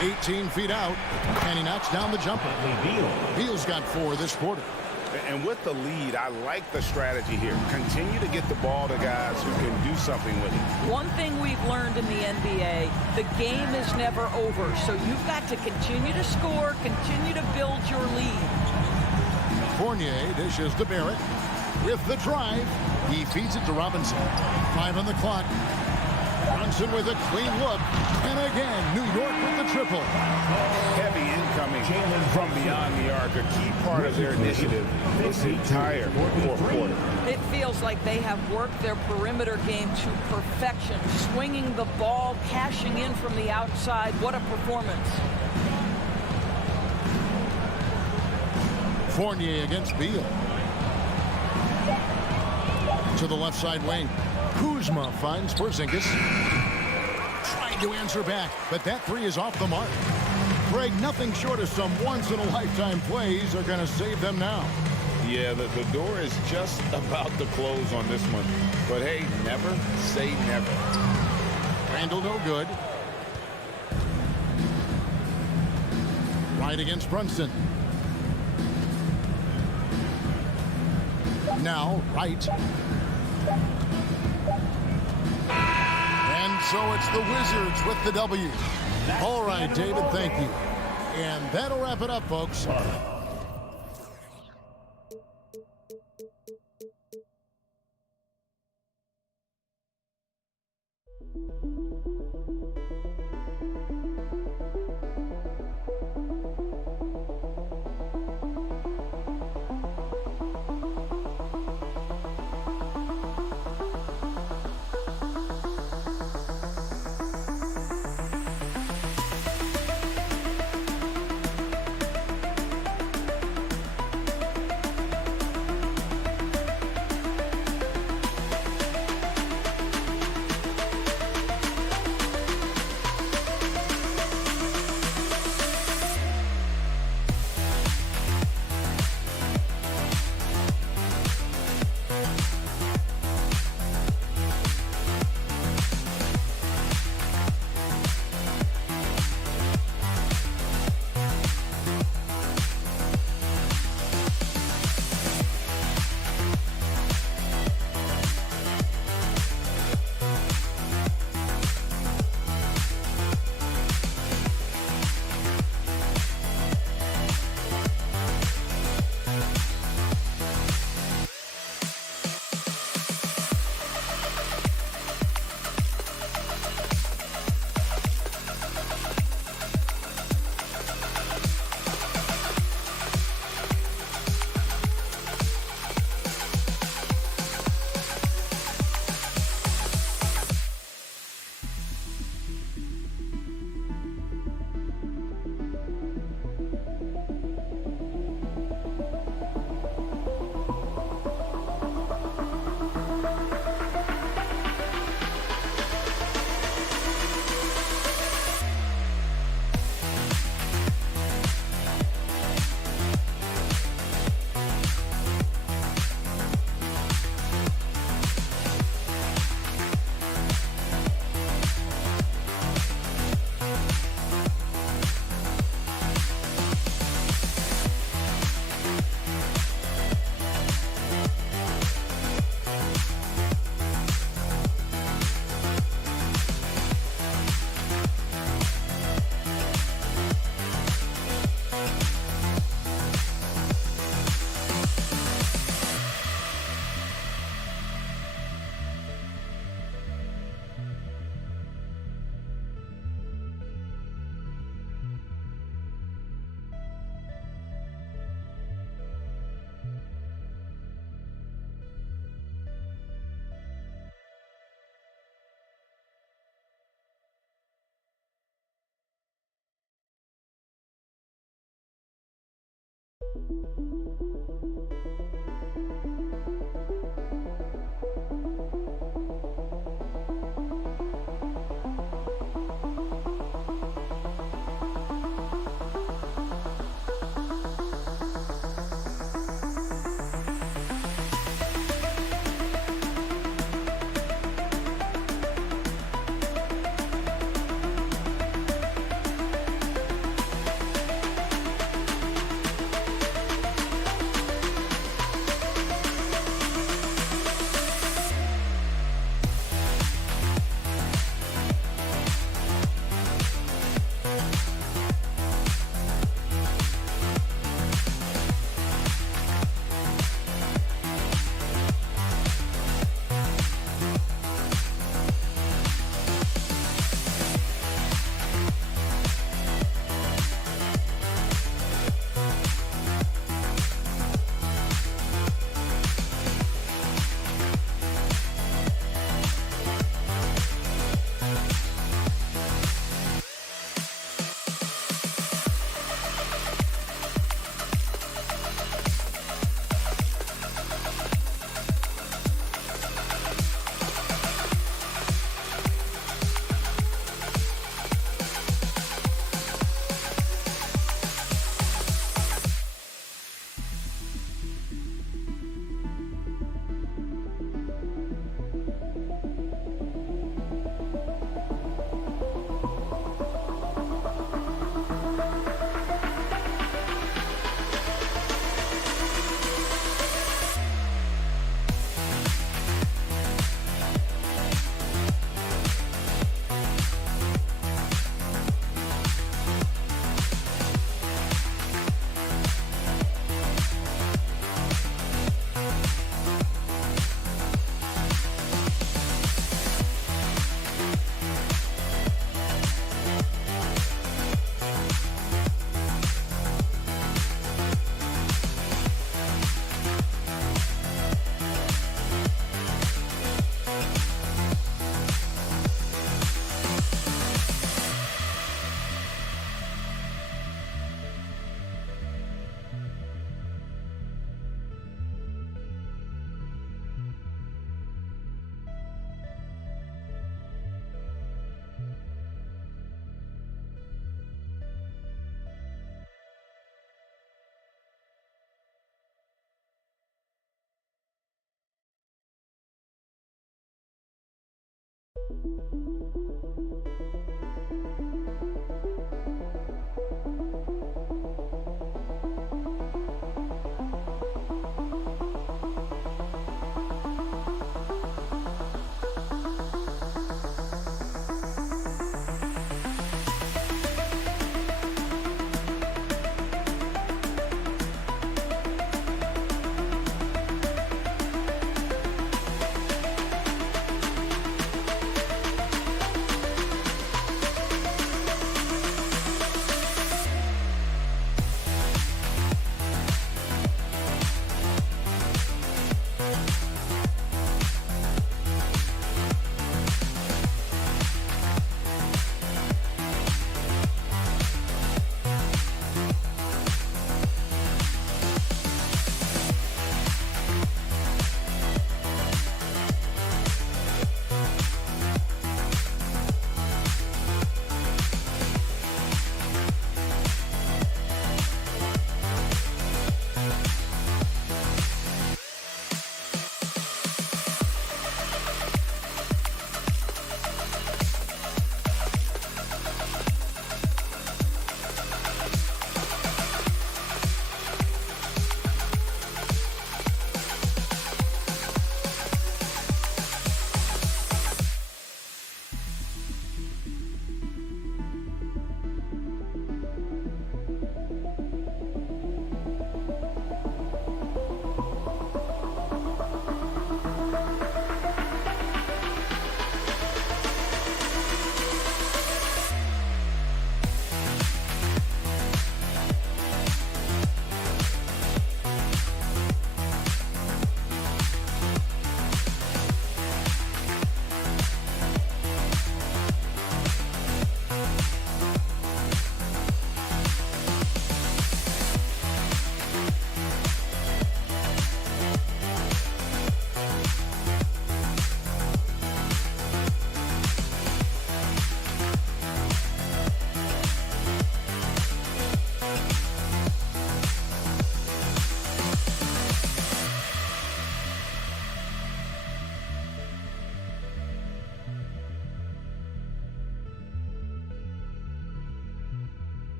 18 feet out, and he knocks down the jumper. Beal's got 4 this quarter. And with the lead, I like the strategy here. Continue to get the ball to guys who can do something with it. One thing we've learned in the NBA, the game is never over. So you've got to continue to score, continue to build your lead. Fournier dishes to Barrett. With the drive, he feeds it to Robinson. 5 on the clock. Brunson with a clean look. And again, New York with the triple. Heavy incoming from beyond the arc. A key part of their initiative this entire fourth quarter. It feels like they have worked their perimeter game to perfection. Swinging the ball, cashing in from the outside. What a performance. Fournier against Beal. To the left side wing. Kuzma finds Porzingis. Trying to answer back, but that 3 is off the mark. Greg, nothing short of some once-in-a-lifetime plays are going to save them now. Yeah, the door is just about to close on this one. But hey, never say never. Randall no good. Right against Brunson. Now, Wright. And so it's the Wizards with the W. All right, David, thank you. And that'll wrap it up, folks.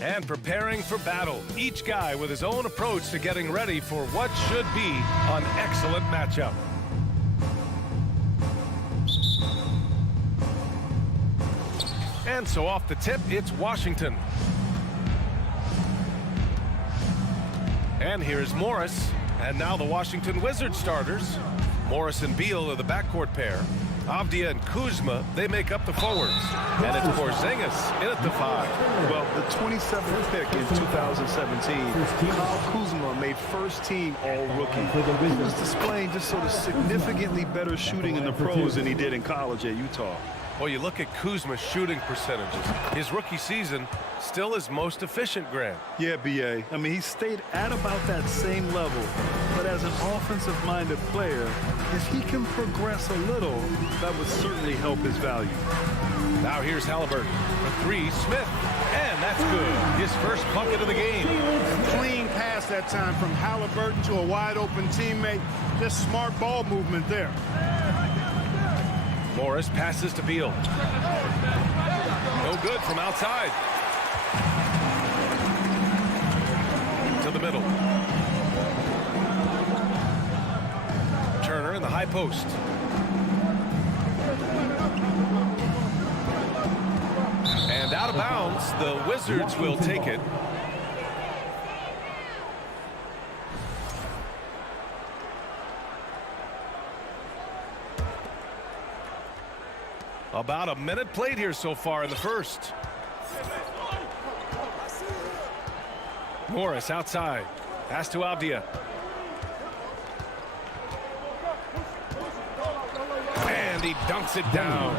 And preparing for battle, each guy with his own approach to getting ready for what should be an excellent matchup. And so off the tip, it's Washington. And here's Morris. And now the Washington Wizards starters. Morris and Beal are the backcourt pair. Avdia and Kuzma, they make up the forwards. And it's Porzingis in at the 5. Well, the 27th pick in 2017, Kyle Kuzma made first team all-rookie. He was displaying just sort of significantly better shooting in the pros than he did in college at Utah. Well, you look at Kuzma's shooting percentages. His rookie season, still his most efficient, Grant. Yeah, B.A. I mean, he stayed at about that same level. But as an offensive-minded player, if he can progress a little, that would certainly help his value. Now here's Halliburton. For 3, Smith. And that's good. His first bucket of the game. Clean pass that time from Halliburton to a wide-open teammate. Just smart ball movement there. Morris passes to Beal. No good from outside. To the middle. Turner in the high post. And out of bounds, the Wizards will take it. About a minute played here so far in the first. Morris outside. Pass to Avdia. And he dunks it down.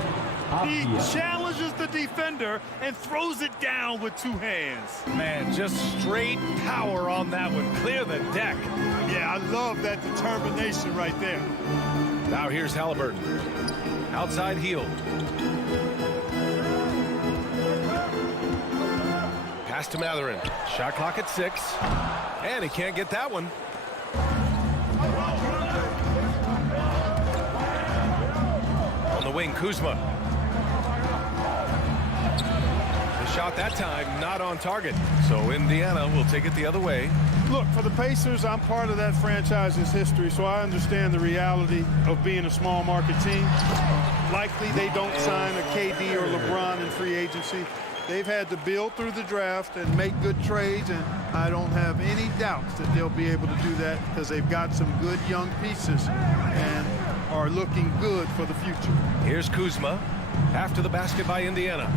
He challenges the defender and throws it down with 2 hands. Man, just straight power on that one. Clear the deck. Yeah, I love that determination right there. Now here's Halliburton. Outside heel. Pass to Matherin. Shot clock at 6. And he can't get that one. On the wing, Kuzma. The shot that time not on target. So Indiana will take it the other way. Look, for the Pacers, I'm part of that franchise's history, so I understand the reality of being a small market team. Likely they don't sign a KD or LeBron in free agency. They've had to build through the draft and make good trades, and I don't have any doubts that they'll be able to do that because they've got some good young pieces and are looking good for the future. Here's Kuzma after the basket by Indiana.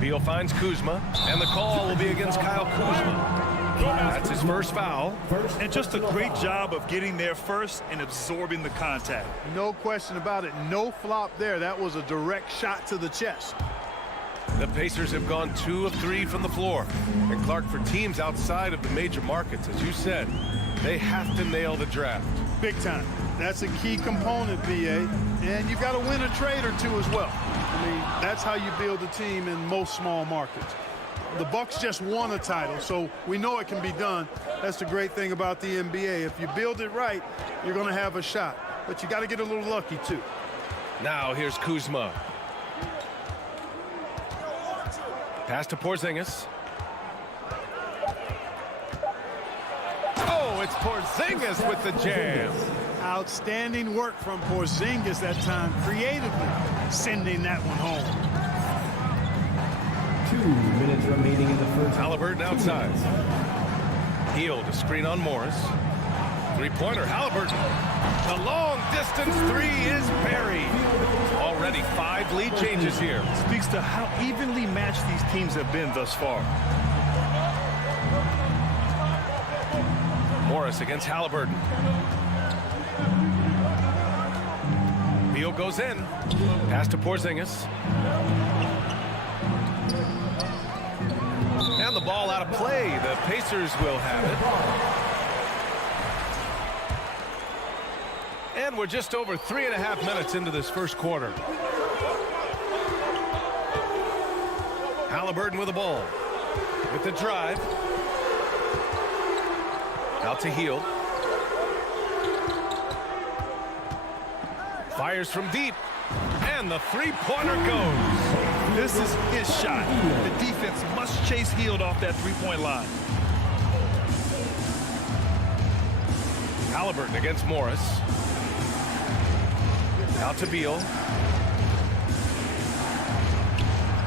Beal finds Kuzma, and the call will be against Kyle Kuzma. That's his first foul. And just a great job of getting there first and absorbing the contact. No question about it. No flop there. That was a direct shot to the chest. The Pacers have gone 2 of 3 from the floor. And Clark, for teams outside of the major markets, as you said, they have to nail the draft. Big time. That's a key component, BA. And you've got to win a trade or 2 as well. I mean, that's how you build a team in most small markets. The Bucks just won a title, so we know it can be done. That's the great thing about the NBA. If you build it right, you're going to have a shot. But you got to get a little lucky, too. Now here's Kuzma. Pass to Porzingis. Oh, it's Porzingis with the jam. Outstanding work from Porzingis that time, creatively sending that one home. 2 minutes remaining in the first. Halliburton outside. Heel to screen on Morris. 3-pointer, Halliburton. The long distance 3 is buried. Already 5 lead changes here. Speaks to how evenly matched these teams have been thus far. Morris against Halliburton. Beal goes in. Pass to Porzingis. And the ball out of play. The Pacers will have it. And we're just over 3.5 minutes into this first quarter. Halliburton with the ball. With the drive. Out to Hield. Fires from deep. And the 3-pointer goes. This is his shot. The defense must chase Hield off that 3-point line. Halliburton against Morris. Out to Beal.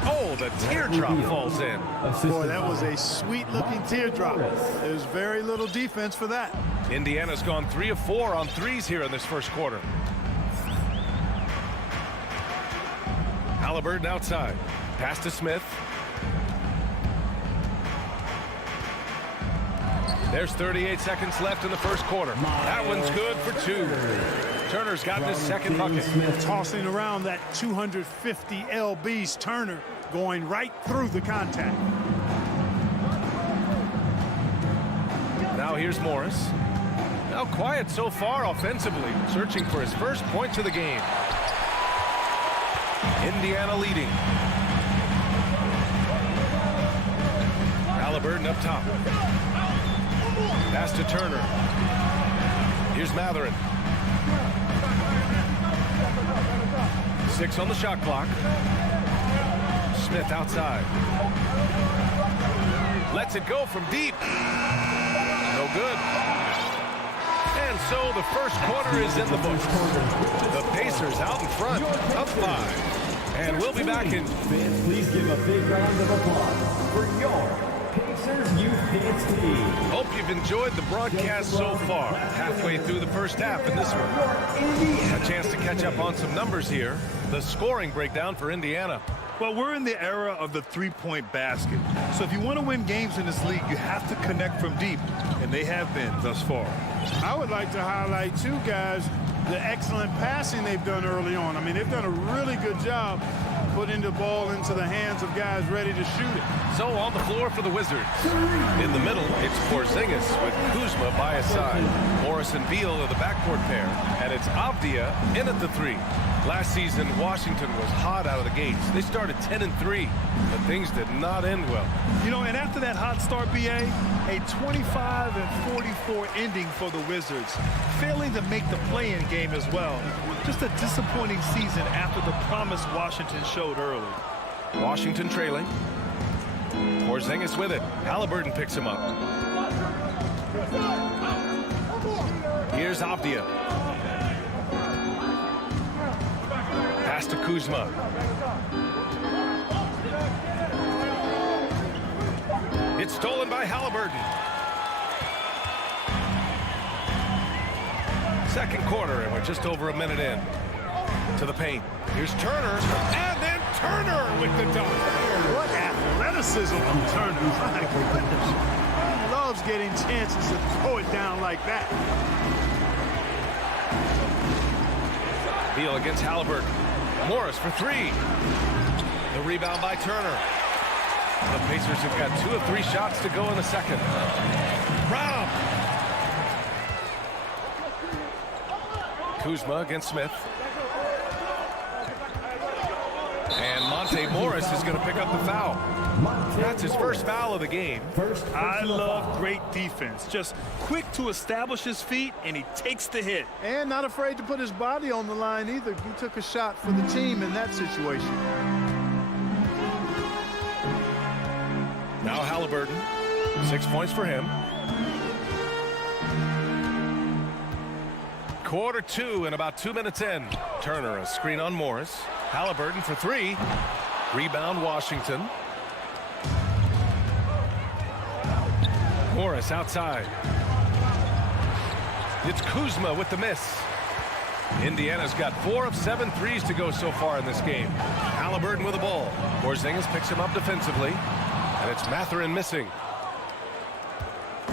Oh, the teardrop falls in. Boy, that was a sweet-looking teardrop. There's very little defense for that. Indiana's gone 3 of 4 on threes here in this first quarter. Halliburton outside. Pass to Smith. There's 38 seconds left in the first quarter. That one's good for 2. Turner's gotten his second bucket. Tossing around that 250 lbs. Turner going right through the contact. Now here's Morris. Now quiet so far offensively, searching for his first points of the game. Indiana leading. Halliburton up top. Pass to Turner. Here's Matherin. 6 on the shot clock. Smith outside. Lets it go from deep. No good. And so the first quarter is in the books. The Pacers out in front, up 5. And we'll be back in. Fans, please give a big round of applause for your Pacers Youth Dance Team. Hope you've enjoyed the broadcast so far. Halfway through the first half in this one. A chance to catch up on some numbers here. The scoring breakdown for Indiana. Well, we're in the era of the 3-point basket. So if you want to win games in this league, you have to connect from deep, and they have been thus far. I would like to highlight, too, guys, the excellent passing they've done early on. I mean, they've done a really good job putting the ball into the hands of guys ready to shoot it. So on the floor for the Wizards. In the middle, it's Porzingis with Kuzma by his side. Morris and Beal are the backcourt pair, and it's Avdia in at the 3. Last season, Washington was hot out of the gates. They started 10-3, but things did not end well. You know, and after that hot start, BA, a 25-44 ending for the Wizards, failing to make the play-in game as well. Just a disappointing season after the promise Washington showed early. Washington trailing. Porzingis with it. Halliburton picks him up. Here's Avdia. Pass to Kuzma. It's stolen by Halliburton. Second quarter, and we're just over a minute in. To the paint. Here's Turner, and then Turner with the dunk. What athleticism from Turner. My goodness. He loves getting chances to throw it down like that. Beal against Halliburton. Morris for 3. The rebound by Turner. The Pacers have got 2 of 3 shots to go in the second. Brown. Kuzma against Smith. And Monte Morris is going to pick up the foul. That's his first foul of the game. I love great defense. Just quick to establish his feet, and he takes the hit. And not afraid to put his body on the line either. He took a shot for the team in that situation. Now Halliburton. 6 points for him. Quarter 2 and about 2 minutes in. Turner, a screen on Morris. Halliburton for 3. Rebound Washington. Morris outside. It's Kuzma with the miss. Indiana's got 4 of 7 threes to go so far in this game. Halliburton with the ball. Porzingis picks him up defensively. And it's Mathurin missing.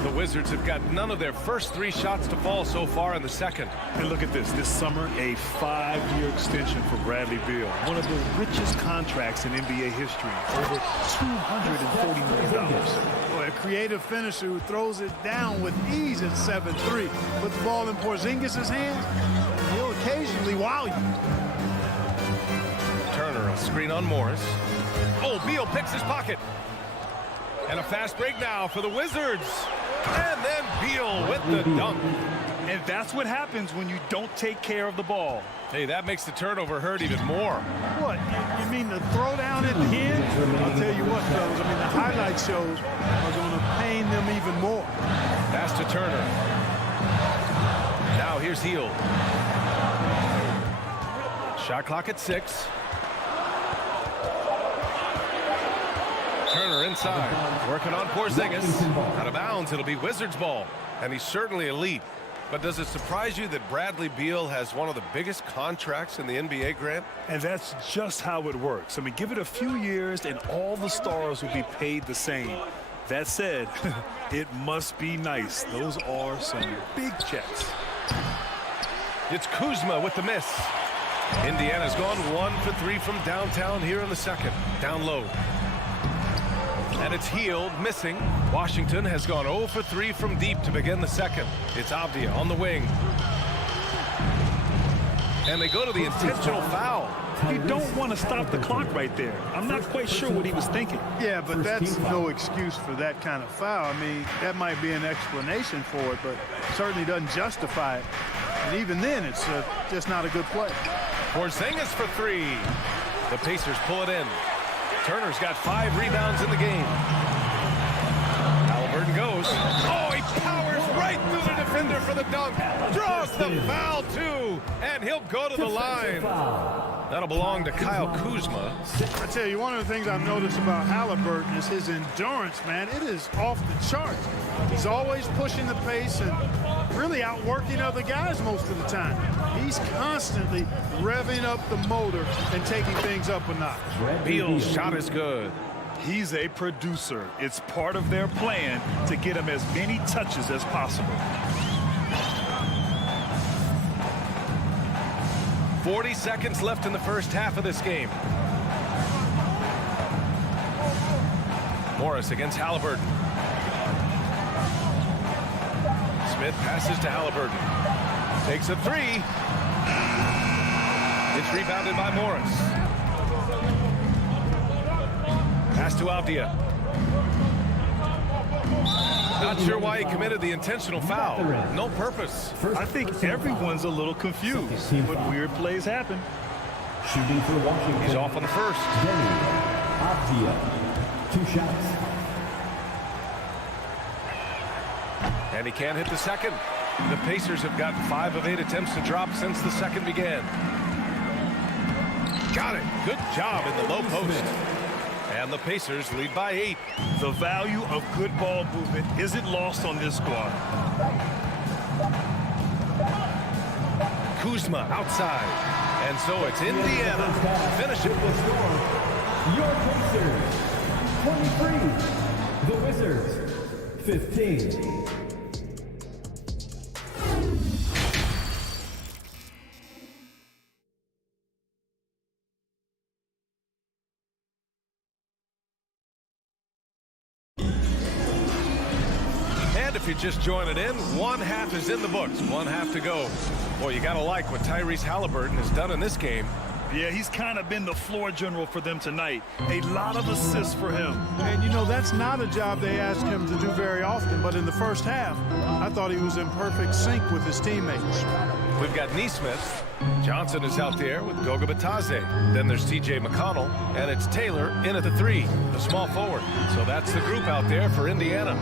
The Wizards have got none of their first 3 shots to fall so far in the second. And look at this. This summer, a 5-year extension for Bradley Beal. One of the richest contracts in NBA history. Over $240 million. Boy, a creative finisher who throws it down with ease at 7-3. Put the ball in Porzingis' hands, and he'll occasionally wow you. Turner, a screen on Morris. Oh, Beal picks his pocket. And a fast break now for the Wizards. And then Beal with the dunk. And that's what happens when you don't take care of the ball. Hey, that makes the turnover hurt even more. What, you mean the throwdown at the end? I'll tell you what, fellas, I mean, the highlight shows are going to pain them even more. Pass to Turner. Now here's Hield. Shot clock at 6. Turner inside, working on Porzingis. Out of bounds, it'll be Wizards ball. And he's certainly elite. But does it surprise you that Bradley Beal has one of the biggest contracts in the NBA, Grant? And that's just how it works. I mean, give it a few years and all the stars will be paid the same. That said, it must be nice. Those are some big checks. It's Kuzma with the miss. Indiana's gone 1 for 3 from downtown here in the second. Down low. And it's Hield missing. Washington has gone 0 for 3 from deep to begin the second. It's Avdia on the wing. And they go to the intentional foul. You don't want to stop the clock right there. I'm not quite sure what he was thinking. Yeah, but that's no excuse for that kind of foul. I mean, that might be an explanation for it, but certainly doesn't justify it. And even then, it's just not a good play. Porzingis for 3. The Pacers pull it in. Turner's got 5 rebounds in the game. Halliburton goes. Oh, he powers right through the defender for the dunk. Draws the foul, too. And he'll go to the line. That'll belong to Kyle Kuzma. I tell you, one of the things I've noticed about Halliburton is his endurance, man. It is off the charts. He's always pushing the pace and really outworking other guys most of the time. He's constantly revving up the motor and taking things up a notch. Beal's shot is good. He's a producer. It's part of their plan to get him as many touches as possible. 40 seconds left in the first half of this game. Morris against Halliburton. Smith passes to Halliburton. Takes a three. It's rebounded by Morris. Pass to Avdia. Not sure why he committed the intentional foul. No purpose. I think everyone's a little confused, but weird plays happen. Shooting for Washington. He's off on the first. Avdia. 2 shots. And he can't hit the second. The Pacers have got 5 of 8 attempts to drop since the second began. Got it. Good job in the low post. And the Pacers lead by 8. The value of good ball movement isn't lost on this squad. Kuzma outside. And so it's Indiana. Finish it. Your Pacers, 23. The Wizards, 15. If you're just joining in, one half is in the books. One half to go. Boy, you got to like what Tyrese Halliburton has done in this game. Yeah, he's kind of been the floor general for them tonight. A lot of assists for him. And, you know, that's not a job they ask him to do very often. But in the first half, I thought he was in perfect sync with his teammates. We've got Nesmith. Johnson is out there with Goga Bitadze. Then there's T.J. McConnell. And it's Taylor in at the 3, the small forward. So that's the group out there for Indiana.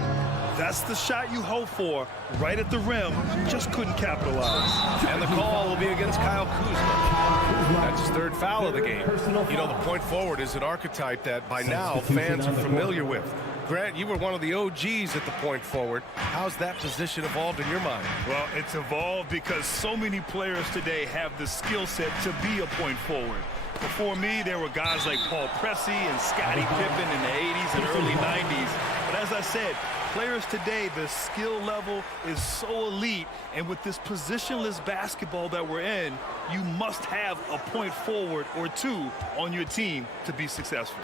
That's the shot you hope for, right at the rim. Just couldn't capitalize. And the call will be against Kyle Kuzma. That's his 3rd foul of the game. You know, the point forward is an archetype that by now fans are familiar with. Grant, you were one of the OGs at the point forward. How's that position evolved in your mind? Well, it's evolved because so many players today have the skill set to be a point forward. Before me, there were guys like Paul Pressey and Scottie Pippen in the 80s and early 90s. But as I said, players today, the skill level is so elite, and with this positionless basketball that we're in, you must have a point forward or 2 on your team to be successful.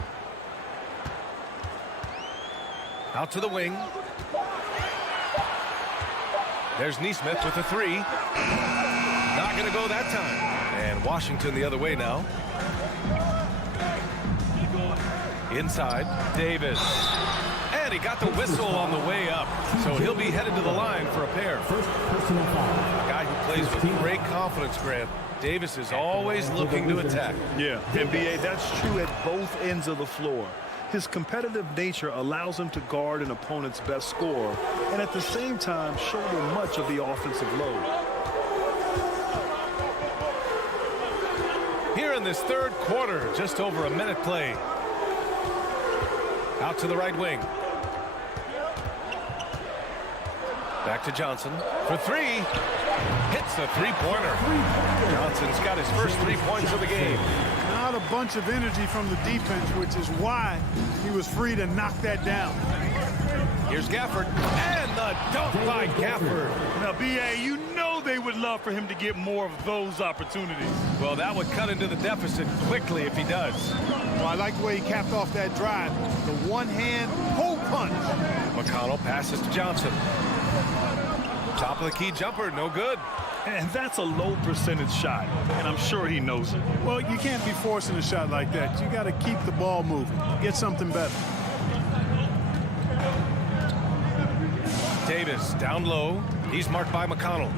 Out to the wing. There's Nesmith with a 3. Not going to go that time. And Washington the other way now. Inside, Davis. And he got the whistle on the way up. So he'll be headed to the line for a pair. First personal foul. A guy who plays with great confidence, Grant. Davis is always looking to attack. Yeah, NBA, that's true at both ends of the floor. His competitive nature allows him to guard an opponent's best scorer and at the same time shoulder much of the offensive load. Here in this 3rd quarter, just over a minute played. Out to the right wing. Back to Johnson for 3. Hits the 3-pointer. Johnson's got his first 3 points of the game. Not a bunch of energy from the defense, which is why he was free to knock that down. Here's Gafford. And the dunk by Gafford. Now, B.A., you know they would love for him to get more of those opportunities. Well, that would cut into the deficit quickly if he does. Well, I like the way he capped off that drive. The one-hand hole punch. McConnell passes to Johnson. Top of the key jumper, no good. And that's a low percentage shot, and I'm sure he knows it. Well, you can't be forcing a shot like that. You got to keep the ball moving. Get something better. Davis down low. He's marked by McConnell.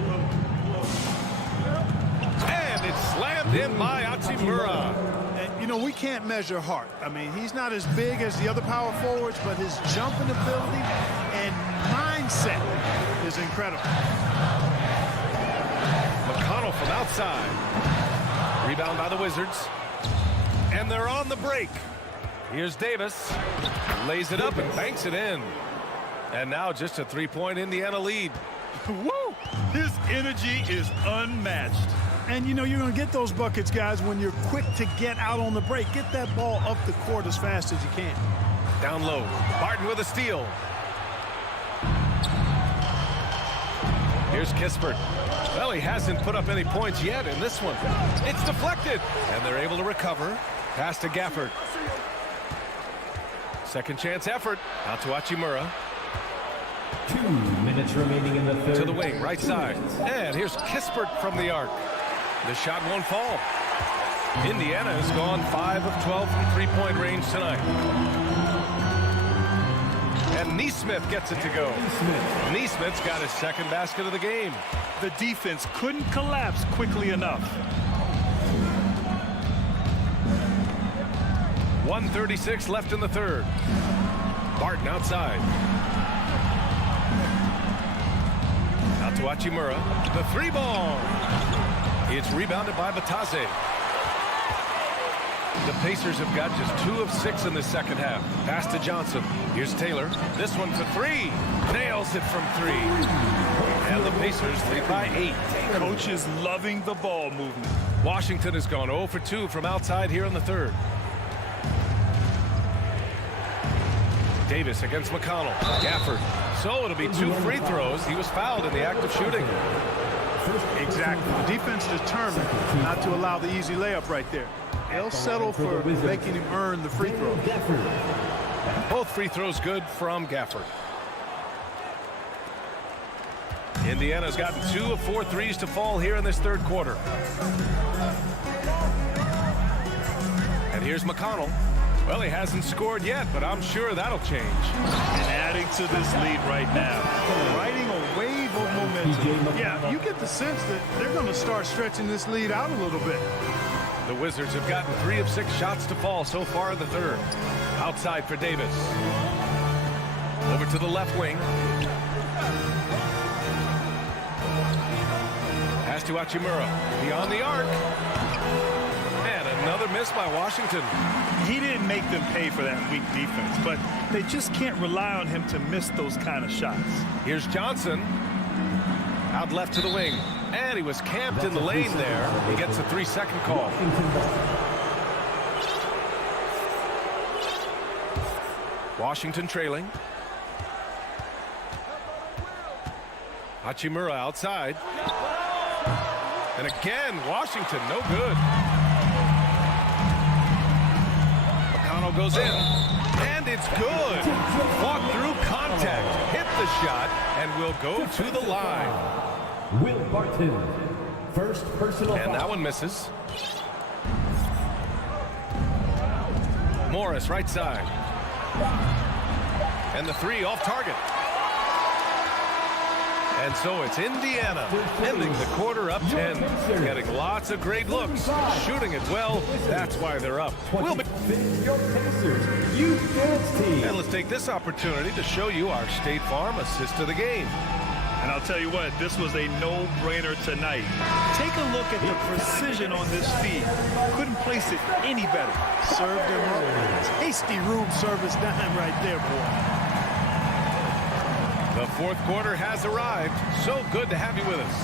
And it's slammed in by Hachimura. And, you know, we can't measure Hart. I mean, he's not as big as the other power forwards, but his jumping ability and mindset is incredible. McConnell from outside. Rebound by the Wizards. And they're on the break. Here's Davis. Lays it up and banks it in. And now just a 3-point Indiana lead. Woo! His energy is unmatched. And, you know, you're going to get those buckets, guys, when you're quick to get out on the break. Get that ball up the court as fast as you can. Down low. Barton with a steal. Here's Kispert. Well, he hasn't put up any points yet in this one. It's deflected, and they're able to recover. Pass to Gafford. Second chance effort. Out to Hachimura. 2 minutes remaining in the third. To the wing, right side. And here's Kispert from the arc. The shot won't fall. Indiana has gone 5 of 12 from three-point range tonight. And Nesmith gets it to go. Nesmith's got his second basket of the game. The defense couldn't collapse quickly enough. 1:36 left in the third. Barton outside. Out to Hachimura. The three ball. It's rebounded by Batase. The Pacers have got just 2 of 6 in the second half. Pass to Johnson. Here's Taylor. This one for 3. Nails it from 3. And the Pacers lead by 8. Coach is loving the ball movement. Washington has gone 0 for 2 from outside here in the third. Davis against McConnell. Gafford. So it'll be 2 free throws. He was fouled in the act of shooting. Exactly. The defense determined not to allow the easy layup right there. They'll settle for making him earn the free throw. Both free throws good from Gafford. Indiana's gotten 2 of 4 threes to fall here in this third quarter. And here's McConnell. Well, he hasn't scored yet, but I'm sure that'll change. And adding to this lead right now. Riding a wave of momentum. Yeah, you get the sense that they're going to start stretching this lead out a little bit. The Wizards have gotten 3 of 6 shots to fall so far in the third. Outside for Davis. Over to the left wing. Pass to Hachimura. Beyond the arc. And another miss by Washington. He didn't make them pay for that weak defense, but they just can't rely on him to miss those kind of shots. Here's Johnson. Out left to the wing. And he was camped in the lane there. He gets a 3-second call. Washington trailing. Hachimura outside. And again, Washington, no good. McConnell goes in. And it's good. Fought through contact. Hit the shot and will go to the line. Will Barton, first personal foul. And that one misses. Morris, right side. And the 3 off target. And so it's Indiana ending the quarter up 10. Getting lots of great looks. Shooting it well. That's why they're up. We'll be your Pacers Youth Dance Team. And let's take this opportunity to show you our State Farm assist of the game. And I'll tell you what, this was a no-brainer tonight. Take a look at the precision on this feed. Couldn't place it any better. Served him up. Tasty room service dime right there, boy. The fourth quarter has arrived. So good to have you with us.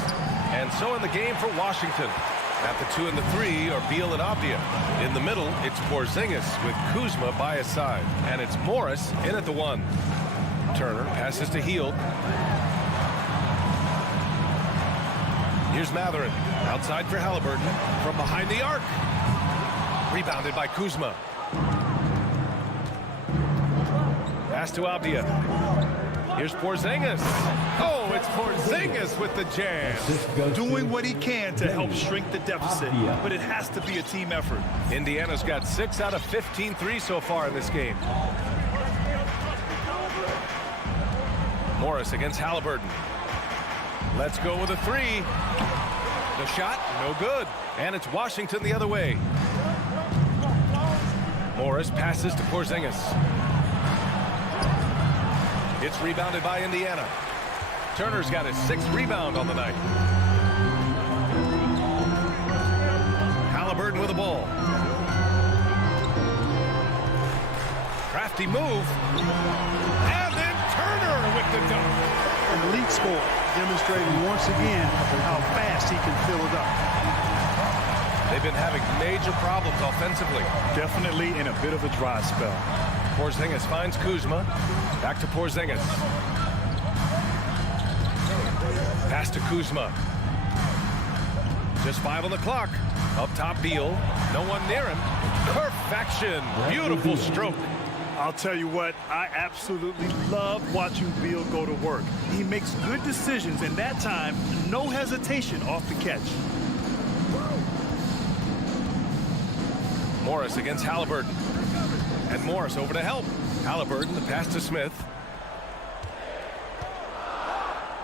And so in the game for Washington. At the 2 and the 3 are Beal and Avdia. In the middle, it's Porzingis with Kuzma by his side. And it's Morris in at the 1. Turner passes to Hield. Here's Matherin. Outside for Halliburton. From behind the arc. Rebounded by Kuzma. Pass to Avdia. Here's Porzingis. Oh, it's Porzingis with the jam. Doing what he can to help shrink the deficit, but it has to be a team effort. Indiana's got 6 out of 15 threes so far in this game. Morris against Halliburton. Let's go with a 3. The shot, no good. And it's Washington the other way. Morris passes to Porzingis. It's rebounded by Indiana. Turner's got his 6th rebound on the night. Halliburton with the ball. Crafty move. And then Turner with the dunk. An elite score, demonstrating once again how fast he can fill it up. They've been having major problems offensively. Definitely in a bit of a dry spell. Porzingis finds Kuzma. Back to Porzingis. Pass to Kuzma. Just 5 on the clock. Up top, Beal. No one near him. Perfection. Beautiful stroke. I'll tell you what, I absolutely love watching Beal go to work. He makes good decisions, and that time, no hesitation off the catch. Morris against Halliburton. And Morris over to help. Halliburton, the pass to Smith.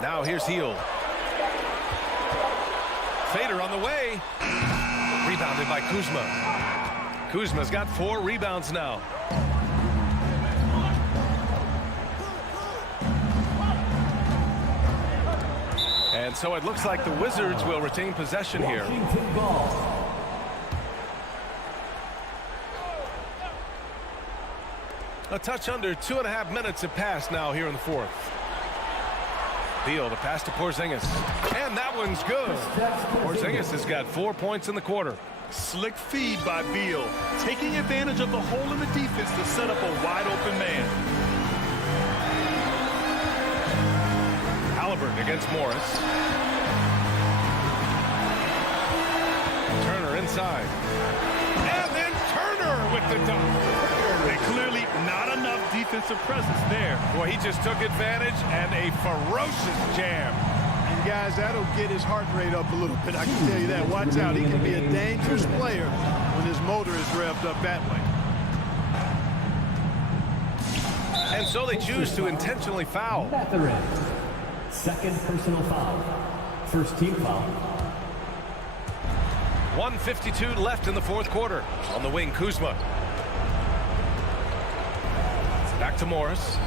Now here's Hield. Fader on the way. Rebounded by Kuzma. Kuzma's got 4 rebounds now. And so it looks like the Wizards will retain possession here. A touch under 2.5 minutes have passed now here in the 4th. Beal, the pass to Porzingis. And that one's good. Porzingis has got 4 points in the quarter. Slick feed by Beal, taking advantage of the hole in the defense to set up a wide-open man. Halliburton against Morris. Turner inside. And then Turner with the dunk. And clearly not enough defensive presence there. Boy, he just took advantage and a ferocious jam. And guys, that'll get his heart rate up a little bit. I can tell you that. Watch out. He can be a dangerous player when his motor is revved up that way. And so they choose to intentionally foul. At the rim. Second personal foul. First team foul. 1:52 left in the 4th quarter. On the wing, Kuzma. Back to Morris.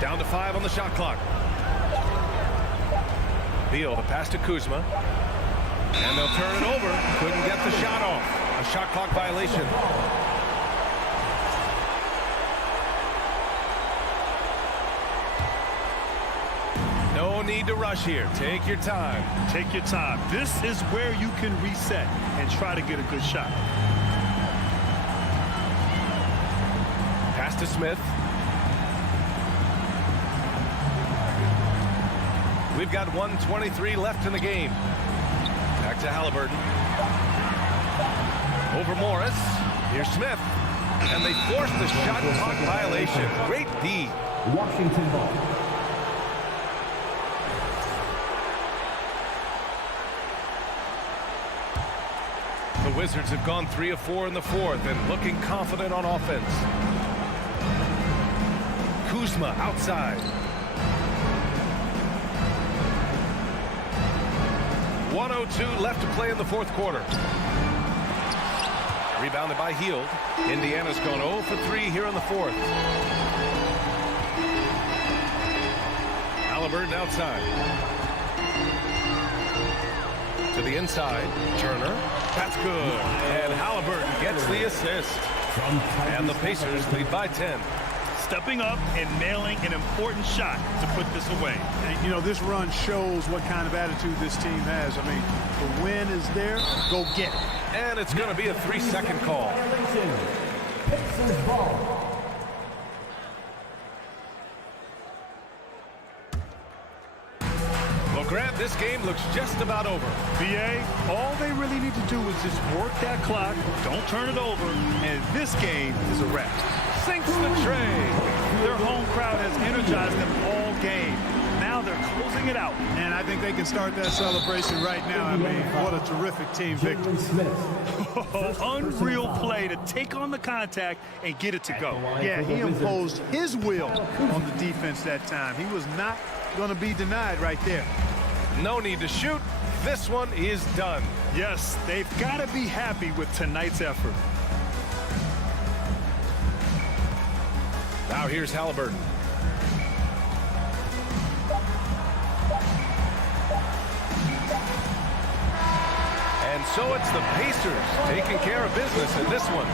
Down to 5 on the shot clock. Beal, the pass to Kuzma. And they'll turn it over. Couldn't get the shot off. A shot clock violation. No need to rush here. Take your time. Take your time. This is where you can reset and try to get a good shot. Pass to Smith. We've got 1:23 left in the game. Back to Halliburton. Over Morris. Here's Smith. And they force the shot clock violation. Great D. Washington ball. The Wizards have gone 3 of 4 in the 4th and looking confident on offense. Kuzma outside. 1:02 left to play in the 4th quarter. Rebounded by Hield. Indiana's gone 0 for 3 here in the 4th. Halliburton outside. To the inside. Turner. That's good. And Halliburton gets the assist. And the Pacers lead by 10. Stepping up and nailing an important shot to put this away. And, you know, this run shows what kind of attitude this team has. I mean, the win is there. Go get it. And it's going to be a 3-second call. Pacers ball. Well, Grant, this game looks just about over. BA, all they really need to do is just work that clock, don't turn it over, and this game is a wrap. Sinks the tray. Their home crowd has energized them all game. Now they're closing it out. And I think they can start that celebration right now. I mean, what a terrific team victory. Unreal play to take on the contact and get it to go. Yeah, he imposed his will on the defense that time. He was not going to be denied right there. No need to shoot. This one is done. Yes, they've got to be happy with tonight's effort. Now here's Halliburton. And so it's the Pacers taking care of business in this one.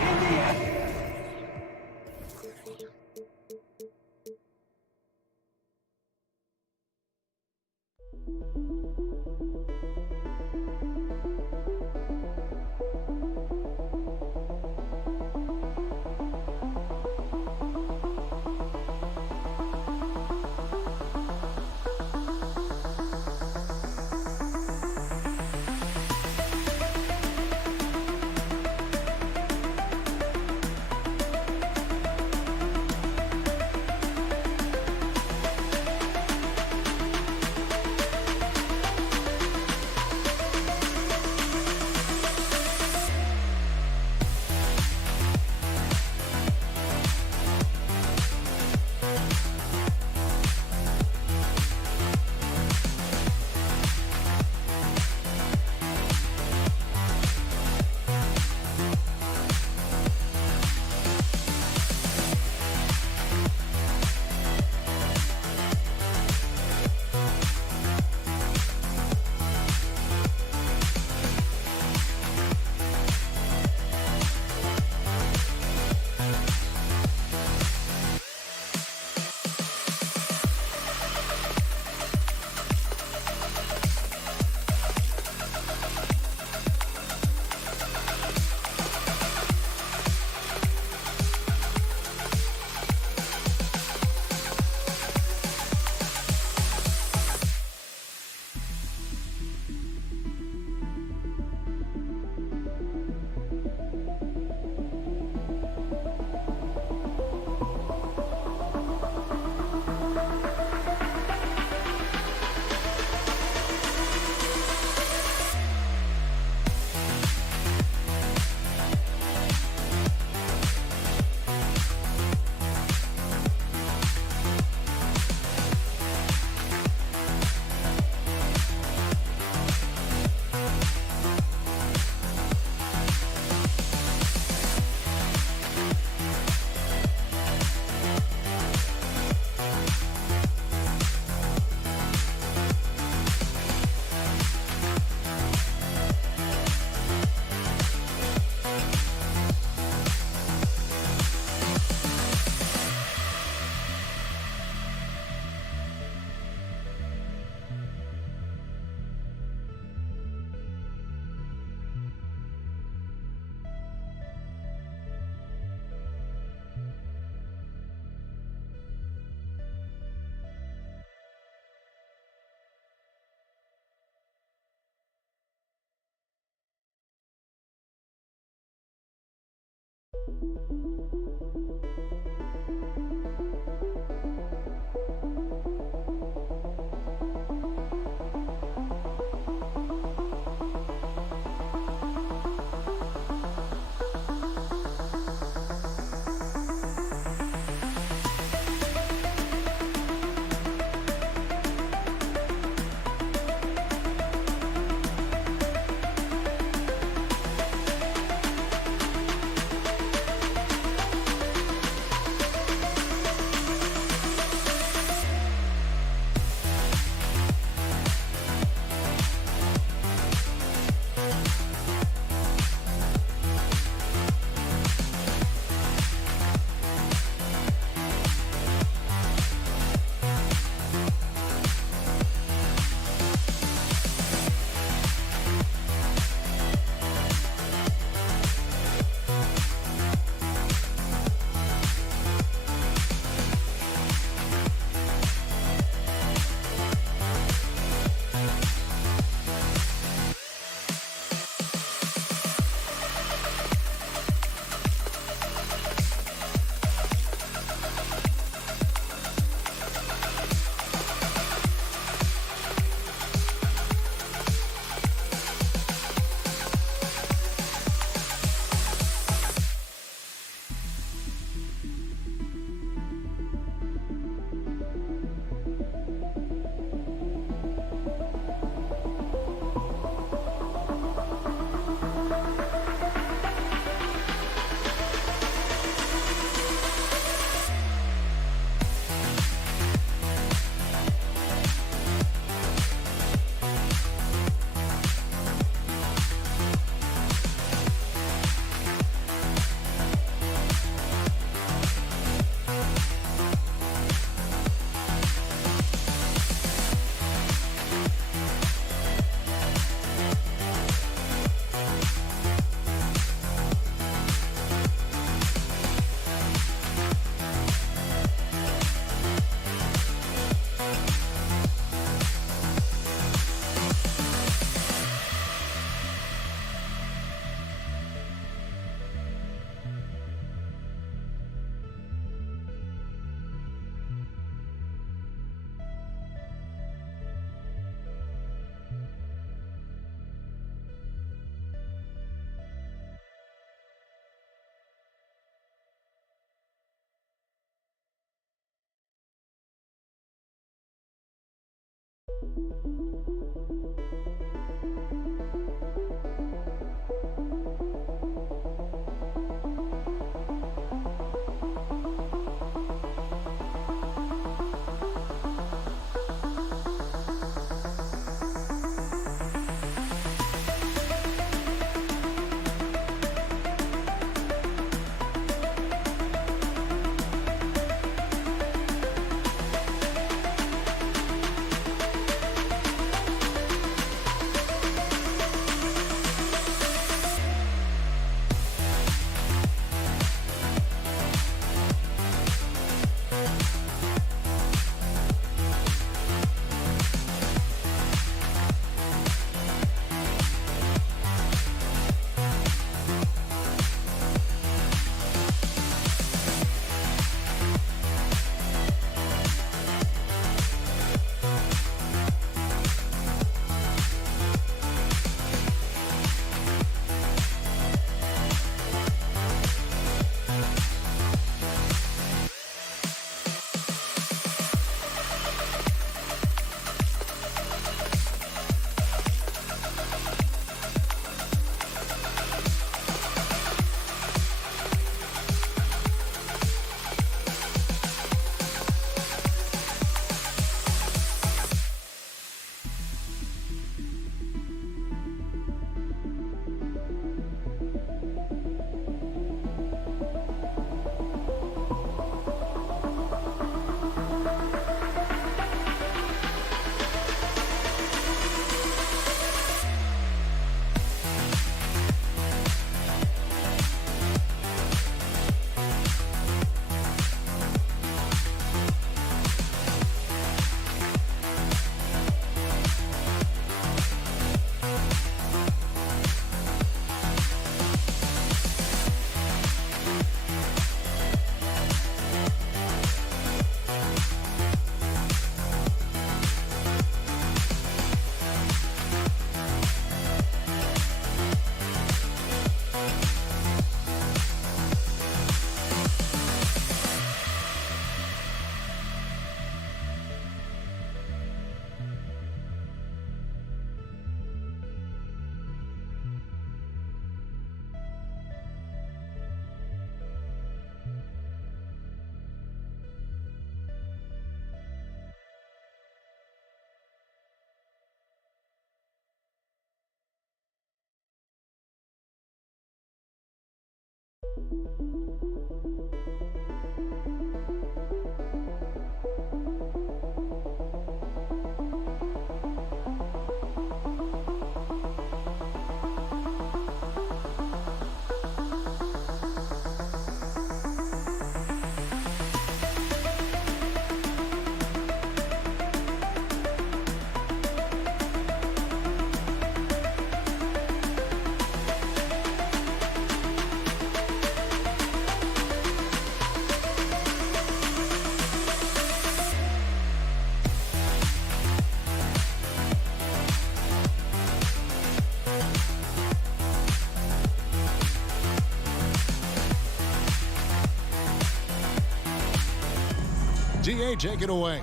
D.A., take it away.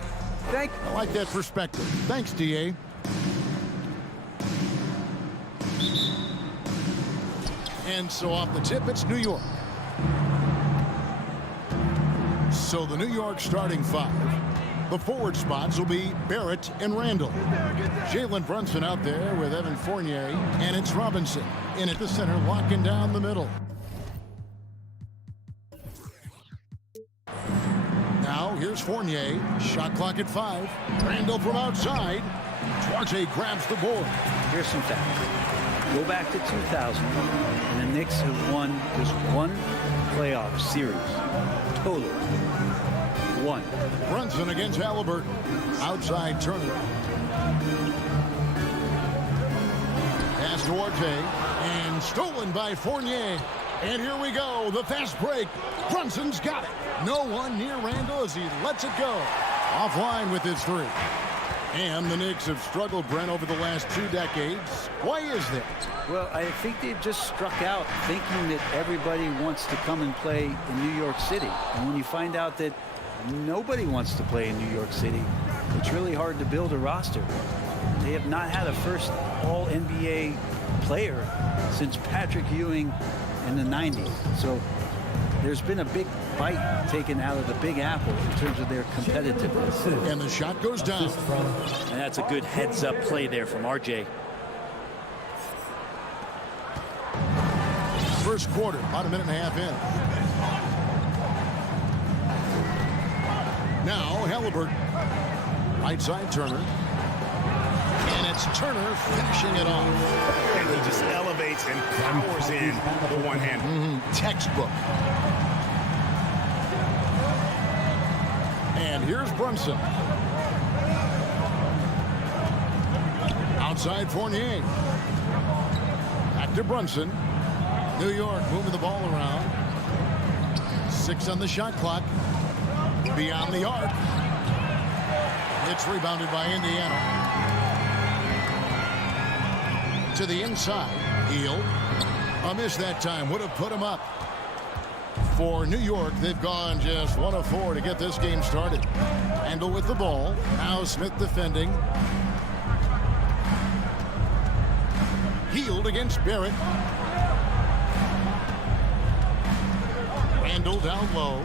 I like that perspective. Thanks, D.A. And so off the tip, it's New York. So the New York starting five. The forward spots will be Barrett and Randall. Jalen Brunson out there with Evan Fournier, and it's Robinson in at the center, locking down the middle. Now here's Fournier. Shot clock at 5. Randall from outside. Duarte grabs the board. Here's some facts. Go back to 2000, and the Knicks have won just one playoff series. Total. One. Brunson against Halliburton. Outside Turner. Pass to Duarte. And stolen by Fournier. And here we go. The fast break. Brunson's got it. No one near Randall as he lets it go. Offline with his 3. And the Knicks have struggled, Brent, over the last 2 decades. Why is that? Well, I think they've just struck out thinking that everybody wants to come and play in New York City. And when you find out that nobody wants to play in New York City, it's really hard to build a roster. They have not had a first All-NBA player since Patrick Ewing in the 90s. So there's been a big bite taken out of the Big Apple in terms of their competitiveness. And the shot goes down. And that's a good heads-up play there from RJ. First quarter, about a minute and a half in. Now Halliburton. Right side Turner. And it's Turner finishing it off. And he just elevates and powers in the one-hander. Textbook. And here's Brunson. Outside Fournier. Back to Brunson. New York moving the ball around. 6 on the shot clock. Beyond the arc. It's rebounded by Indiana. To the inside. Hield. A miss that time. Would have put him up. For New York, they've gone just 1 of 4 to get this game started. Randall with the ball. Now Smith defending. Hield against Barrett. Randall down low.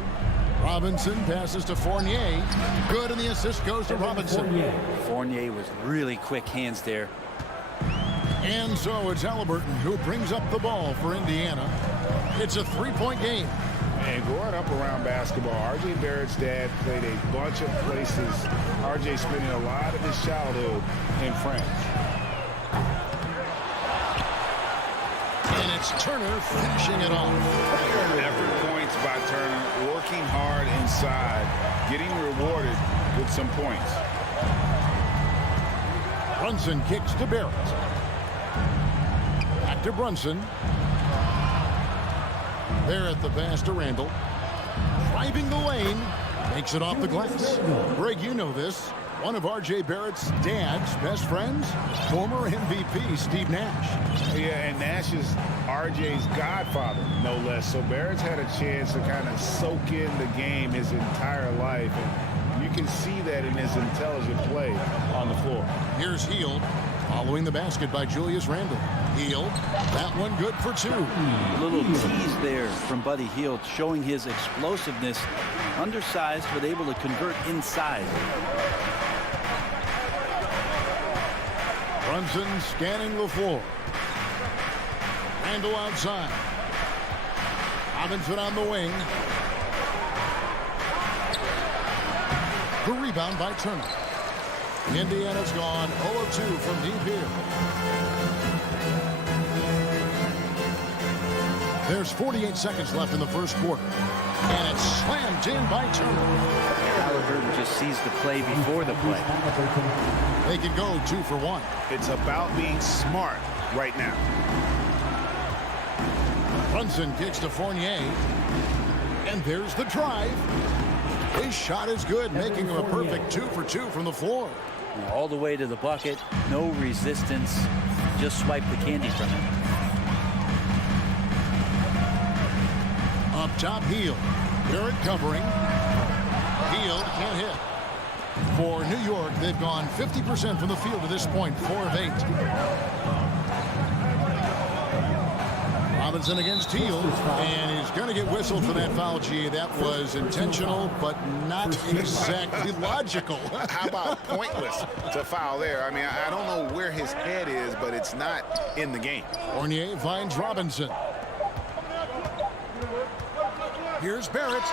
Robinson passes to Fournier. Good, and the assist goes to Robinson. Fournier was really quick hands there. And so it's Halliburton who brings up the ball for Indiana. It's a 3-point game. And growing up around basketball, R.J. Barrett's dad played a bunch of places. R.J. spending a lot of his childhood in France. And it's Turner finishing it off. Effort points by Turner, working hard inside, getting rewarded with some points. Brunson kicks to Barrett. Back to Brunson. Barrett the pass to Randall. Driving the lane. Makes it off the glass. Greg, you know this. One of R.J. Barrett's dad's best friends, former MVP Steve Nash. Yeah, and Nash is R.J.'s godfather, no less. So Barrett's had a chance to kind of soak in the game his entire life. And you can see that in his intelligent play on the floor. Here's Hield. Following the basket by Julius Randle. Hield. That one good for 2. A little tease there from Buddy Hield, showing his explosiveness. Undersized, but able to convert inside. Brunson scanning the floor. Randall outside. Robinson on the wing. The rebound by Turner. Indiana's gone 0-2 from deep here. There's 48 seconds left in the first quarter. And it's slammed in by Turner. Halliburton just sees the play before the play. They can go 2 for 1. It's about being smart right now. Brunson kicks to Fournier. And there's the drive. His shot is good, making him a perfect 2 for 2 from the floor. All the way to the bucket, no resistance, just swipe the candy from it. Up top, Hield. Barrett covering. Hield can't hit. For New York, they've gone 50% from the field to this point, 4 of 8. Robinson against Hield, and he's going to get whistled for that foul, G. That was intentional, but not exactly logical. How about pointless to foul there? I mean, I don't know where his head is, but it's not in the game. Fournier finds Robinson. Here's Barrett.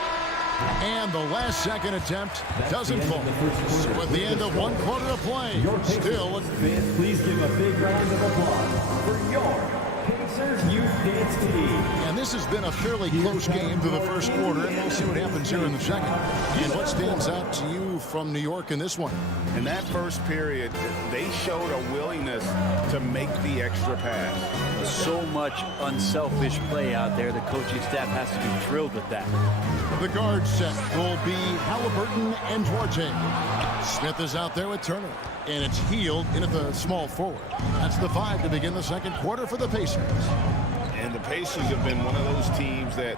And the last second attempt doesn't fall. So at the end of 1 quarter of play, still. Fans, please give a big round of applause for your Pacers Youth Dance Team. And this has been a fairly close game through the first quarter, and we'll see what happens here in the second. And what stands out to you from New York in this one? In that first period, they showed a willingness to make the extra pass. So much unselfish play out there. The coaching staff has to be thrilled with that. The guard set will be Halliburton and Duarte. Smith is out there with Turner. And it's Hield in at the small forward. That's the 5 to begin the second quarter for the Pacers. And the Pacers have been one of those teams that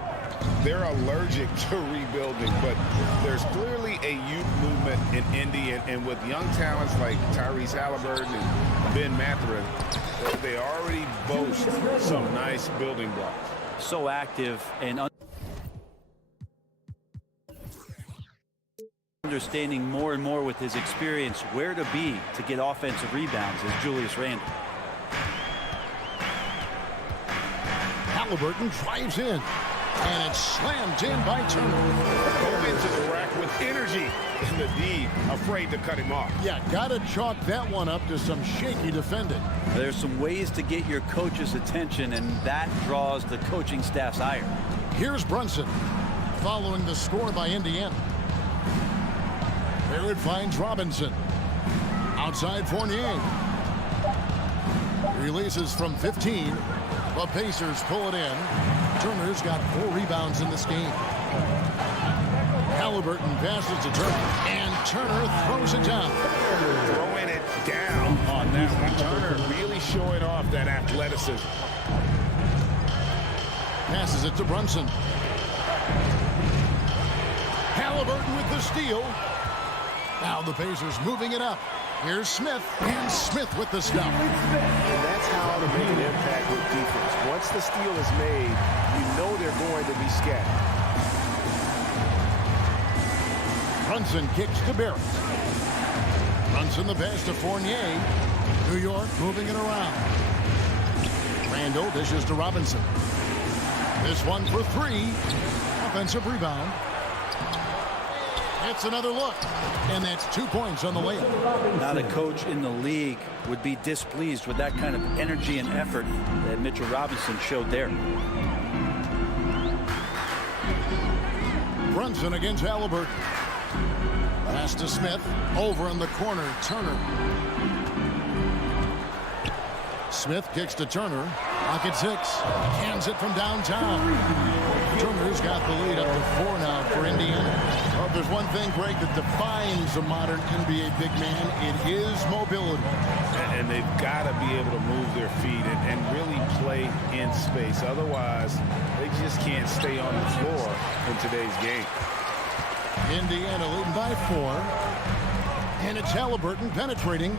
they're allergic to rebuilding, but there's clearly a youth movement in Indy, and with young talents like Tyrese Halliburton and Ben Mathurin, they already boast some nice building blocks. So active and understanding more and more with his experience where to be to get offensive rebounds is Julius Randle. Halliburton drives in, and it's slammed in by Turner. Go into the rack with energy, and the D afraid to cut him off. Yeah, gotta chalk that one up to some shaky defending. There's some ways to get your coach's attention, and that draws the coaching staff's ire. Here's Brunson, following the score by Indiana. Barrett finds Robinson. Outside Fournier. Releases from 15. The Pacers pull it in. Turner's got 4 rebounds in this game. Halliburton passes to Turner, and Turner throws it down. Throwing it down on that one. Turner really showing off that athleticism. Passes it to Brunson. Halliburton with the steal. Now the Pacers moving it up. Here's Smith, and Smith with the stop. And that's how to make an impact with defense. Once the steal is made, you know they're going to be scattered. Brunson kicks to Barrett. Brunson the pass to Fournier. New York moving it around. Randle dishes to Robinson. This one for 3. Offensive rebound. It's another look, and that's 2 points on the layup. Not a coach in the league would be displeased with that kind of energy and effort that Mitchell Robinson showed there. Brunson against Halliburton. Pass to Smith. Over in the corner, Turner. Smith kicks to Turner. Pocket 6. Hands it from downtown. Turner's got the lead up to 4 now for Indiana. Well, if there's one thing, Greg, that defines a modern NBA big man, it is mobility. And they've got to be able to move their feet and really play in space. Otherwise, they just can't stay on the floor in today's game. Indiana leading by 4. And it's Halliburton penetrating.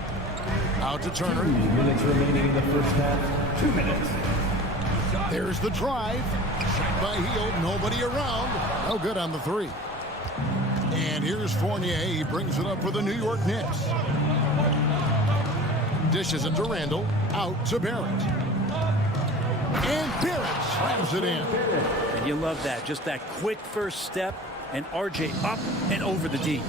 Out to Turner. 2 minutes remaining in the first half. 2 minutes. There's the drive. Shot by Hield. Nobody around. No good on the 3. And here's Fournier. He brings it up for the New York Knicks. Dishes it to Randle. Out to Barrett. And Barrett slams it in. And you love that. Just that quick first step. And RJ up and over the D.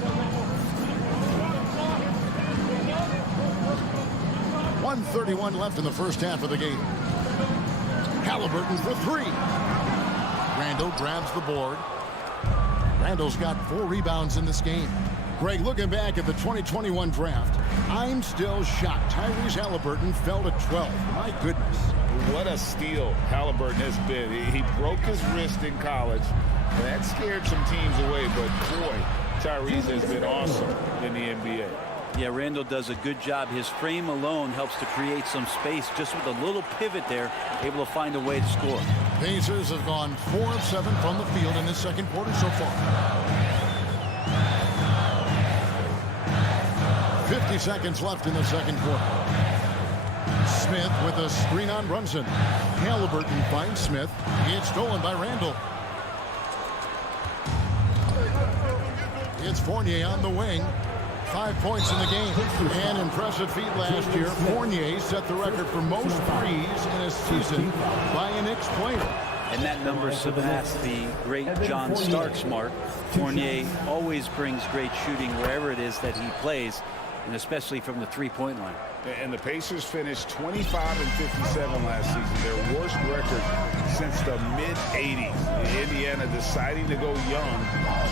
1:31 left in the first half of the game. Halliburton for 3. Randle grabs the board. Randle's got 4 rebounds in this game. Greg, looking back at the 2021 draft, I'm still shocked. Tyrese Halliburton fell to 12. My goodness. What a steal Halliburton has been. He broke his wrist in college, and that scared some teams away, but boy, Tyrese has been awesome in the NBA. Yeah, Randle does a good job. His frame alone helps to create some space. Just with a little pivot there, able to find a way to score. Pacers have gone 4 of 7 from the field in this second quarter so far. 20 seconds left in the second quarter. Smith with a screen on Brunson. Halliburton finds Smith. It's stolen by Randall. It's Fournier on the wing. 5 points in the game. An impressive feat last year. Fournier set the record for most threes in a season by a Knicks player. And that number surpassed the great John Stark's mark. Fournier always brings great shooting wherever it is that he plays, and especially from the three-point line. And the Pacers finished 25-57 last season, their worst record since the mid-'80s. Indiana deciding to go young,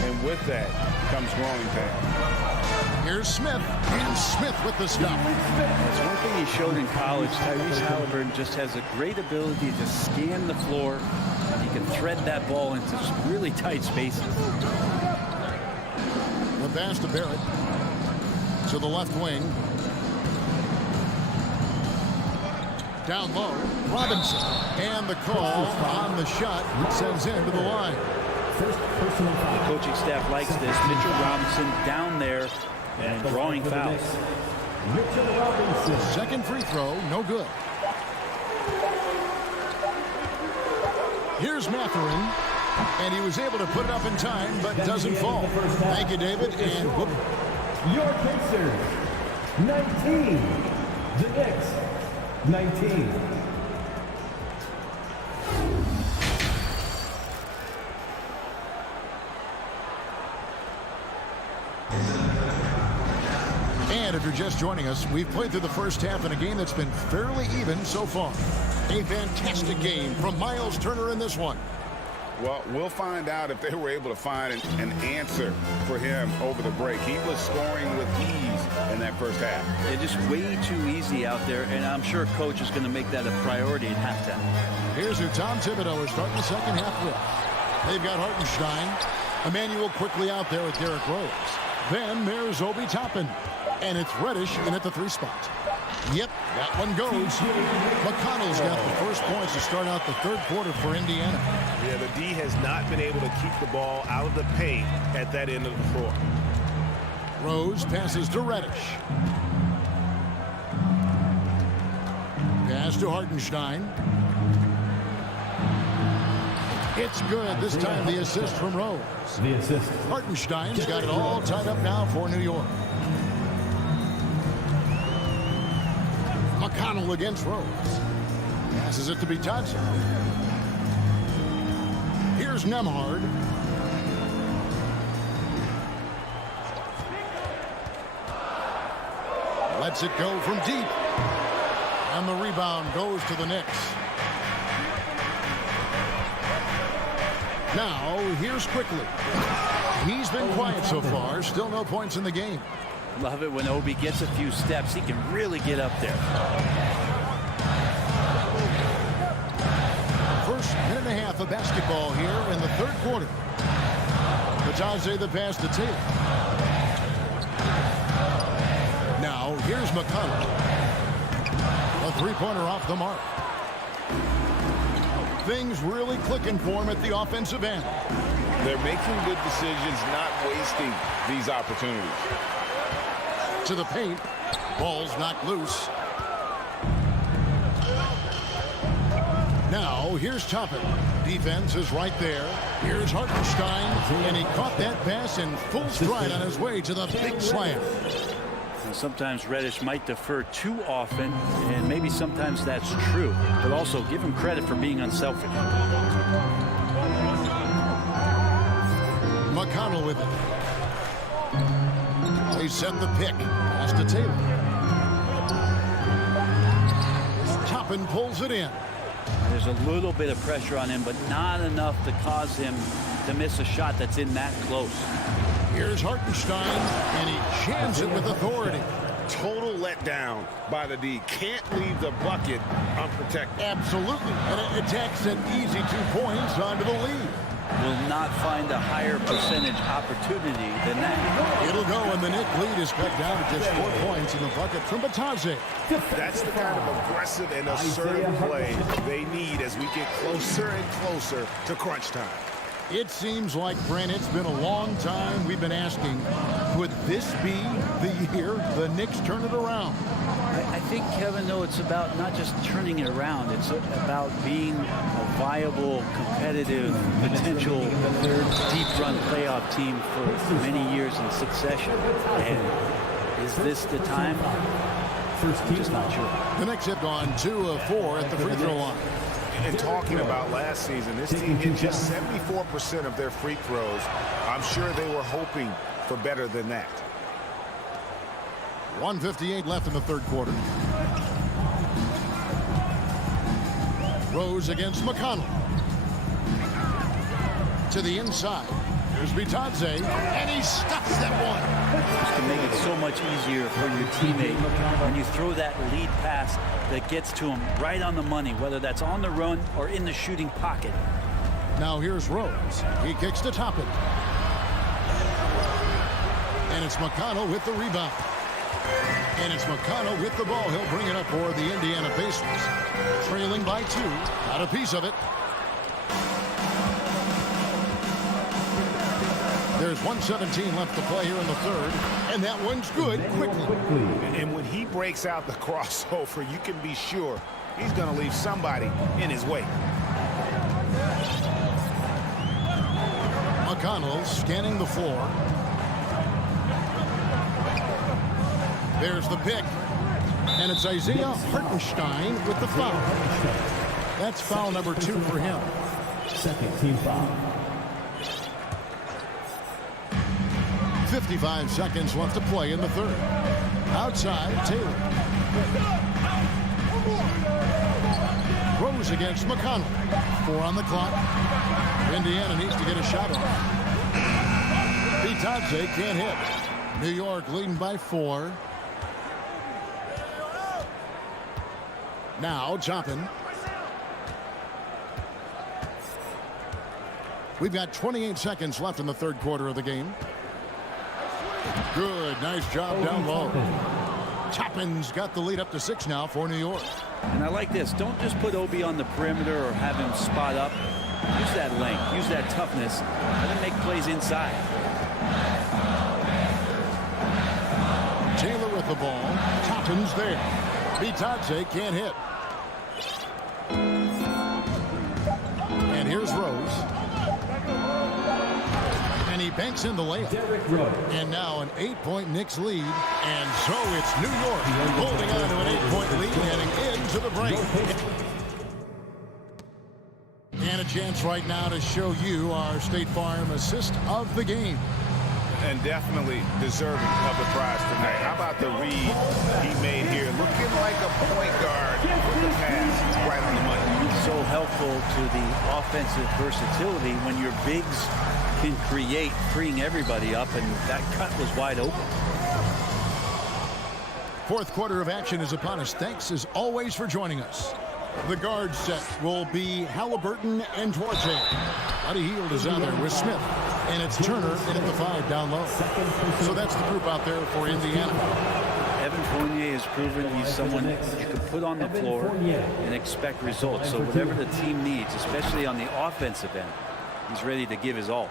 and with that comes growing pains. Here's Smith, and Smith with the stop. That's one thing he showed in college. Tyrese Halliburton just has a great ability to scan the floor, and he can thread that ball into some really tight spaces. The pass to Barrett. To the left wing. Down low, Robinson. And the call on the shot sends him to the line. The coaching staff likes this. Mitchell Robinson down there and drawing fouls. Second free throw, no good. Here's Mathurin, and he was able to put it up in time, but doesn't fall. Thank you, David, and whoop. Your Pacers, 19. The Knicks, 19. And if you're just joining us, we've played through the first half in a game that's been fairly even so far. A fantastic game from Miles Turner in this one. Well, we'll find out if they were able to find an answer for him over the break. He was scoring with ease in that first half. They're just way too easy out there, and I'm sure coach is going to make that a priority at halftime. Here's who Tom Thibodeau is starting the second half with. They've got Hartenstein. Emmanuel quickly out there with Derrick Rose. Then there's Obi Toppin. And it's Reddish in at the 3 spot. Yep, that one goes. McConnell's got the first points to start out the third quarter for Indiana. Yeah, the D has not been able to keep the ball out of the paint at that end of the floor. Rose passes to Reddish. Pass to Hartenstein. It's good. This time the assist from Rose. The assist. Hartenstein's got it all tied up now for New York. McConnell against Rose. Passes it to Bitadze. Here's Nembhard. Lets it go from deep. And the rebound goes to the Knicks. Now, here's Quickly. He's been quiet so far. Still no points in the game. Love it when Obi gets a few steps. He can really get up there. First minute and a half of basketball here in the third quarter. Bitadze the pass to Taylor. Now, here's McConnell. A three-pointer off the mark. Things really clicking for him at the offensive end. They're making good decisions, not wasting these opportunities. To the paint. Ball's knocked loose. Now, here's Toppin. Defense is right there. Here's Hartenstein, and he caught that pass in full stride on his way to the big slam. And sometimes Reddish might defer too often, and maybe sometimes that's true, but also give him credit for being unselfish. McConnell with it. They set the pick. Pass to Taylor. Toppin pulls it in. There's a little bit of pressure on him, but not enough to cause him to miss a shot that's in that close. Here's Hartenstein, and he jams it with authority. Total letdown by the D. Can't leave the bucket unprotected. Absolutely. And it attacks an easy 2 points onto the lead. Will not find a higher percentage opportunity than that. It'll go, and the Knicks lead is cut down to just 4 points in the bucket from Bitadze. That's the kind of aggressive and assertive play they need as we get closer and closer to crunch time. It seems like, Brent, it's been a long time we've been asking, could this be the year the Knicks turn it around? I think, Kevin, though, it's about not just turning it around. It's about being a viable, competitive, potential deep-run playoff team for many years in succession. And is this the time? I'm just not sure. The Knicks have gone 2 of 4 at the free throw line. And talking about last season, this team hit just 74% of their free throws. I'm sure they were hoping for better than that. 1:58 left in the third quarter. Rose against McConnell. To the inside. Here's Bitadze, and he stuffs that one. To make it so much easier for your teammate when you throw that lead pass that gets to him right on the money, whether that's on the run or in the shooting pocket. Now here's Rose. He kicks to Toppin. And it's McConnell with the rebound. And it's McConnell with the ball. He'll bring it up for the Indiana Pacers. Trailing by 2. Got a piece of it. There's 1:17 left to play here in the third. And that one's good quickly. And when he breaks out the crossover, you can be sure he's going to leave somebody in his way. McConnell scanning the floor. There's the pick. And it's Isaiah Hartenstein with the foul. That's foul number 2 for him. Second team foul. 55 seconds left to play in the third. Outside, Taylor. Rose against McConnell. 4 on the clock. Indiana needs to get a shot off. Bitadze can't hit. New York leading by 4. Now Toppin. We've got 28 seconds left in the third quarter of the game. Good, nice job down low. Toppin's got the lead up to 6 now for New York. And I like this. Don't just put Obi on the perimeter or have him spot up. Use that length. Use that toughness. Let him make plays inside. Taylor with the ball. Toppin's there. Bitadze can't hit. And here's Rose. And he banks in the layup. And now an 8-point Knicks lead. And so it's New York holding on to an 8-point lead heading into the break. And a chance right now to show you our State Farm assist of the game. And definitely deserving of the prize tonight. How about the read he made here? Looking like a point guard with the pass. It's right on the money. So helpful to the offensive versatility when your bigs can create, freeing everybody up, and that cut was wide open. Fourth quarter of action is upon us. Thanks as always for joining us. The guard set will be Halliburton and Duarte. Buddy Hield is out there with Smith. And it's Turner in at the 5 down low. So that's the group out there for Indiana. Evan Fournier has proven he's someone you can put on the floor and expect results. So whatever the team needs, especially on the offensive end, he's ready to give his all.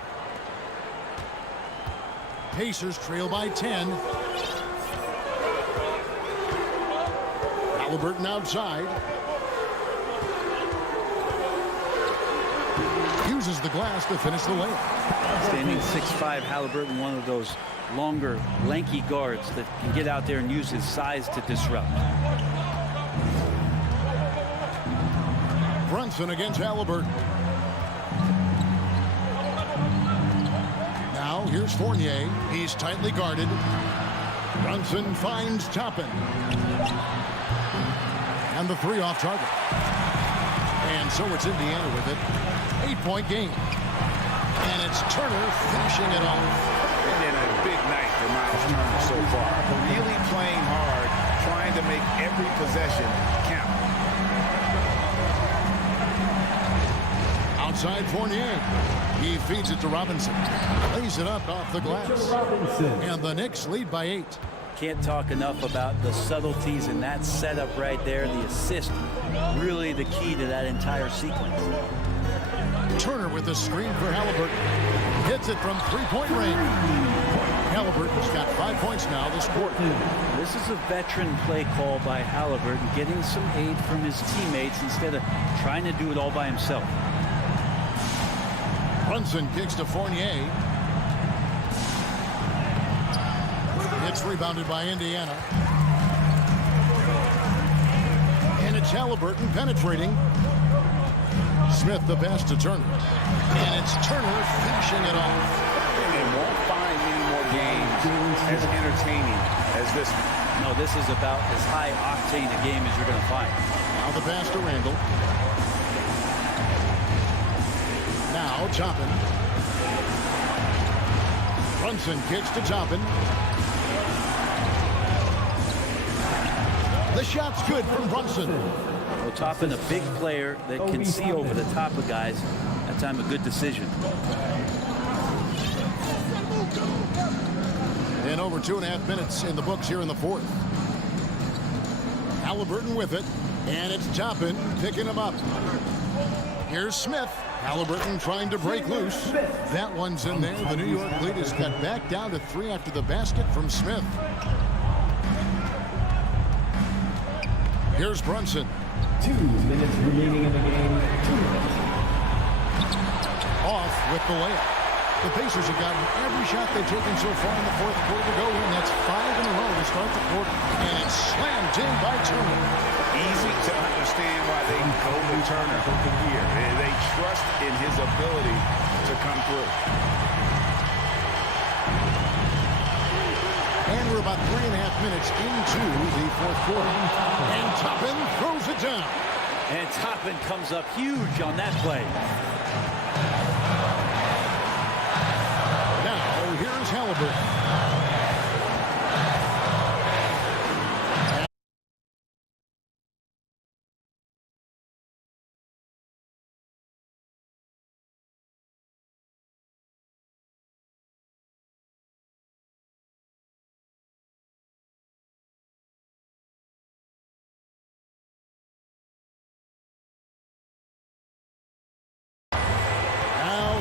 Pacers trail by 10. Halliburton outside. Uses the glass to finish the layup. Standing 6'5", Halliburton, one of those longer, lanky guards that can get out there and use his size to disrupt. Brunson against Halliburton. Now here's Fournier. He's tightly guarded. Brunson finds Toppin. And the 3 off target. And so it's Indiana with it. 8-point game. And it's Turner finishing it off. And a big night for Miles Turner so far. Really playing hard, trying to make every possession count. Outside Fournier. He feeds it to Robinson. Lays it up off the glass. And the Knicks lead by 8. Can't talk enough about the subtleties in that setup right there. The assist, really the key to that entire sequence. Turner with the screen for Halliburton. Hits it from three-point range. Halliburton's got 5 points now this quarter. This is a veteran play call by Halliburton, getting some aid from his teammates instead of trying to do it all by himself. Brunson kicks to Fournier. It's rebounded by Indiana. And it's Halliburton penetrating. Smith the pass to Turner. And it's Turner finishing it off. And won't find many more games as entertaining as this one. No, this is about as high octane a game as you're going to find. Now the pass to Randall. Now Toppin. Brunson kicks to Toppin. The shot's good from Brunson. Well, Toppin, a big player that can see over the top of guys. That time a good decision. And over 2.5 minutes in the books here in the fourth. Halliburton with it. And it's Toppin picking him up. Here's Smith. Halliburton trying to break loose. That one's in there. The New York lead is cut back down to 3 after the basket from Smith. Here's Brunson. 2 minutes remaining in the game. 2 minutes. Off with the layup. The Pacers have gotten every shot they've taken so far in the fourth quarter to go in. That's 5 in a row to start the quarter. And it's slammed in by Turner. Easy to understand why they go to Turner here. They trust in his ability to come through. And we're about 3.5 minutes into the fourth quarter. And Toppin throws it down. And Toppin comes up huge on that play. Now here's Halliburton.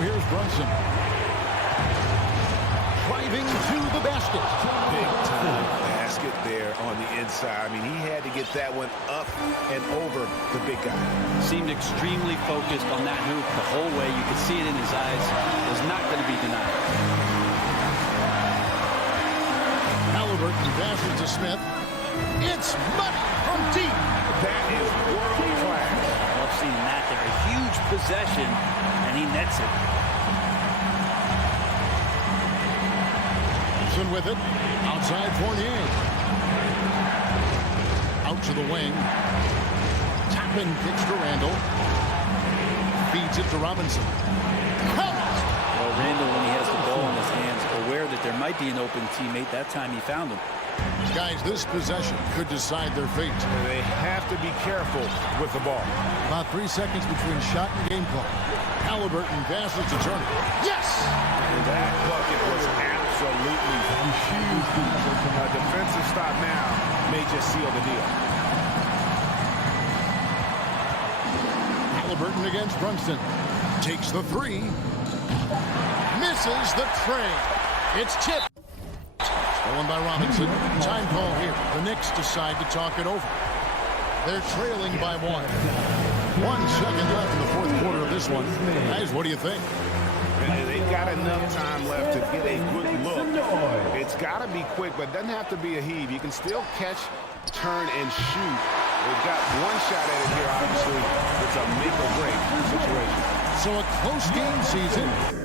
Here's Brunson. Driving to the basket. Big time basket there on the inside. I mean, he had to get that one up and over the big guy. Seemed extremely focused on that hoop the whole way. You could see it in his eyes. It was not going to be denied. Halliburton passes to Smith. It's money from deep. That is world class. Love seeing that there. A huge possession, and he nets it. With it, outside Fournier. Out to the wing. Toppin kicks to Randall. Feeds it to Robinson. Well, Randall, when he has the ball in his hands, aware that there might be an open teammate, that time he found him. Guys, this possession could decide their fate. They have to be careful with the ball. About 3 seconds between shot and game clock. Halliburton passes to Turner. Yes! And that bucket was absolutely huge. A defensive stop now may just seal the deal. Halliburton against Brunson. Takes the three. Misses the tray. It's tipped. Stolen by Robinson. Time call here. The Knicks decide to talk it over. They're trailing by 1. 1 second left in the fourth quarter of this one. Guys, what do you think? And they've got enough time left to get a good look. It's got to be quick, but it doesn't have to be a heave. You can still catch, turn, and shoot. They've got one shot at it here, obviously. It's a make-or-break situation. So a close game season.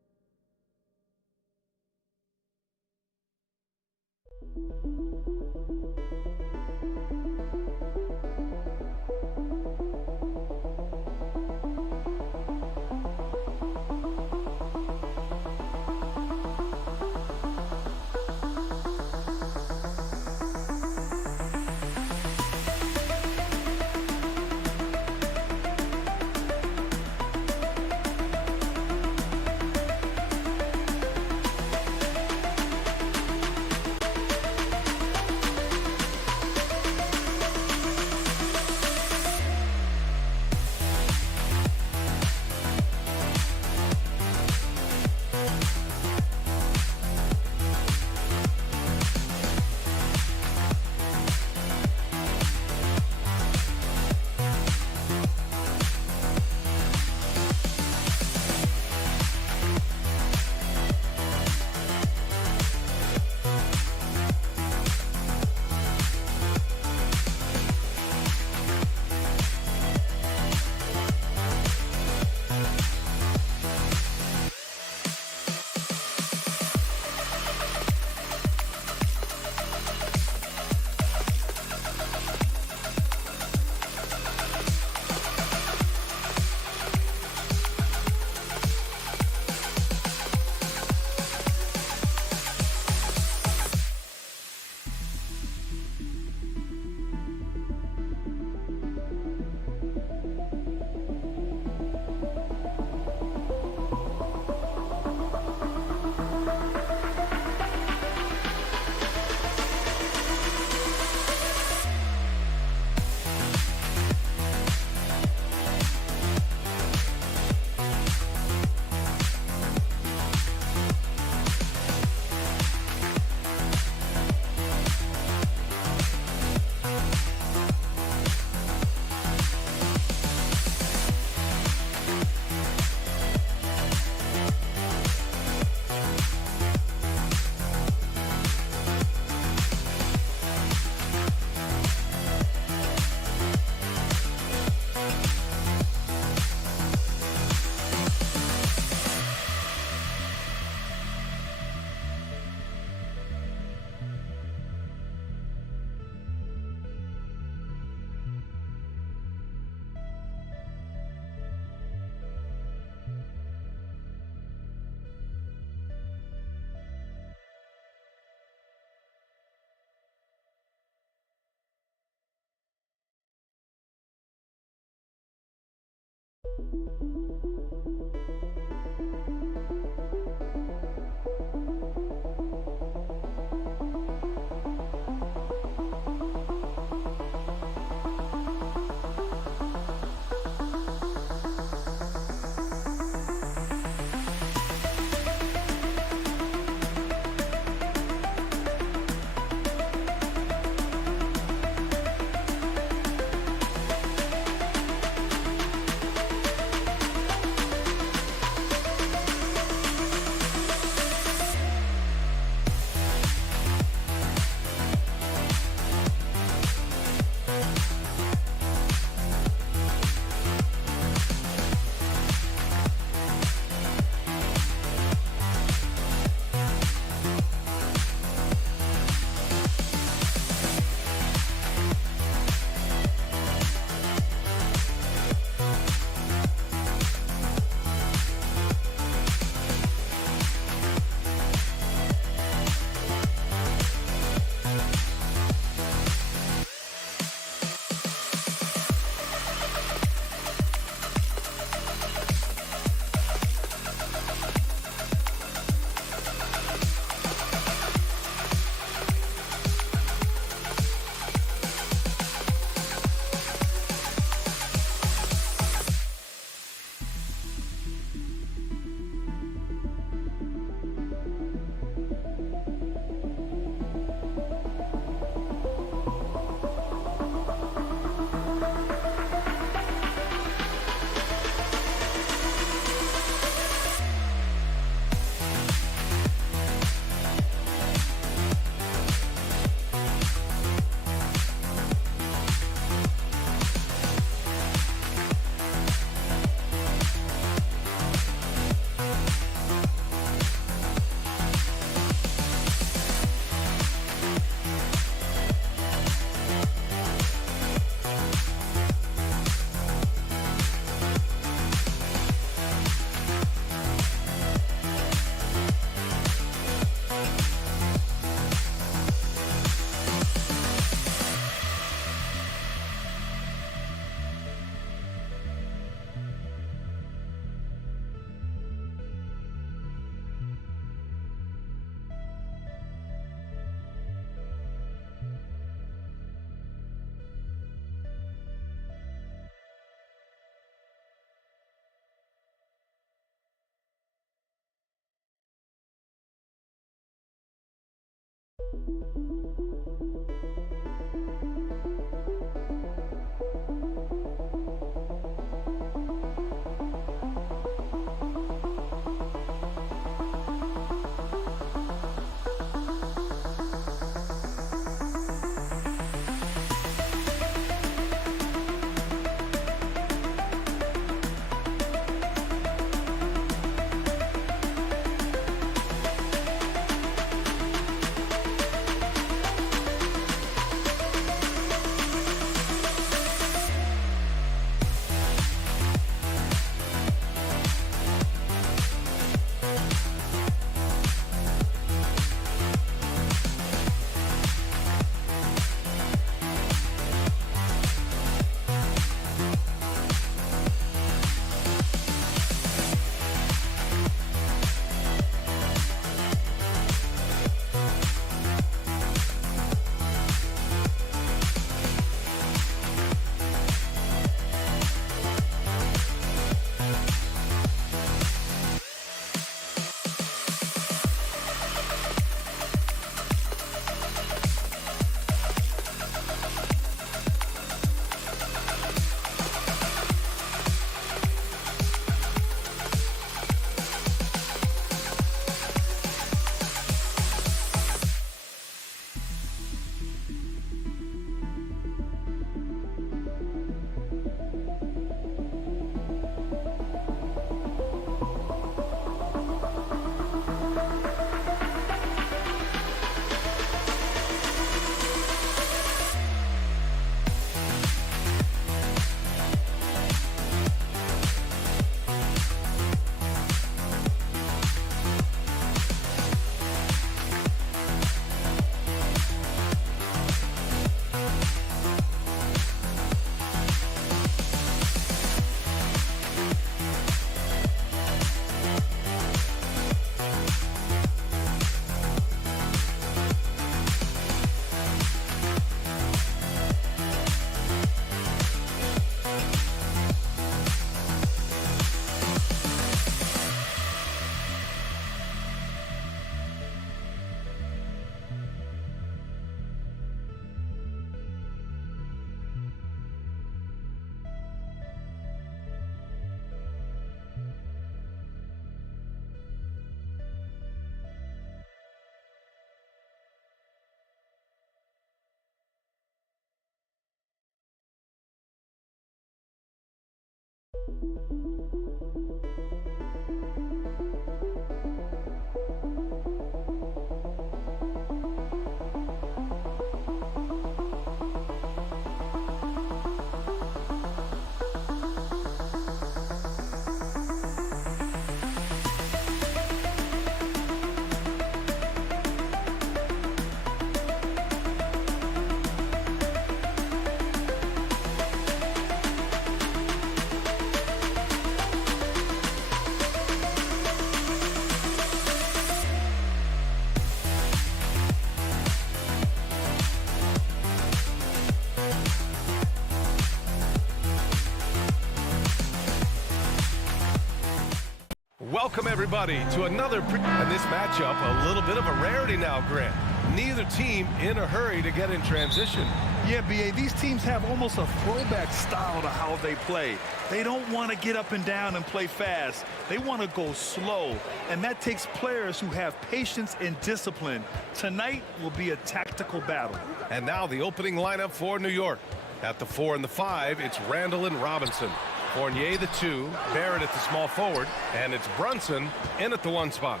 Welcome, everybody, to another and this matchup, a little bit of a rarity now, Grant. Neither team in a hurry to get in transition. Yeah, B.A., these teams have almost a throwback style to how they play. They don't want to get up and down and play fast. They want to go slow, and that takes players who have patience and discipline. Tonight will be a tactical battle. And now the opening lineup for New York. At the 4 and the 5, it's Randall and Robinson. Fournier the 2, Barrett at the small forward, and it's Brunson in at the 1 spot.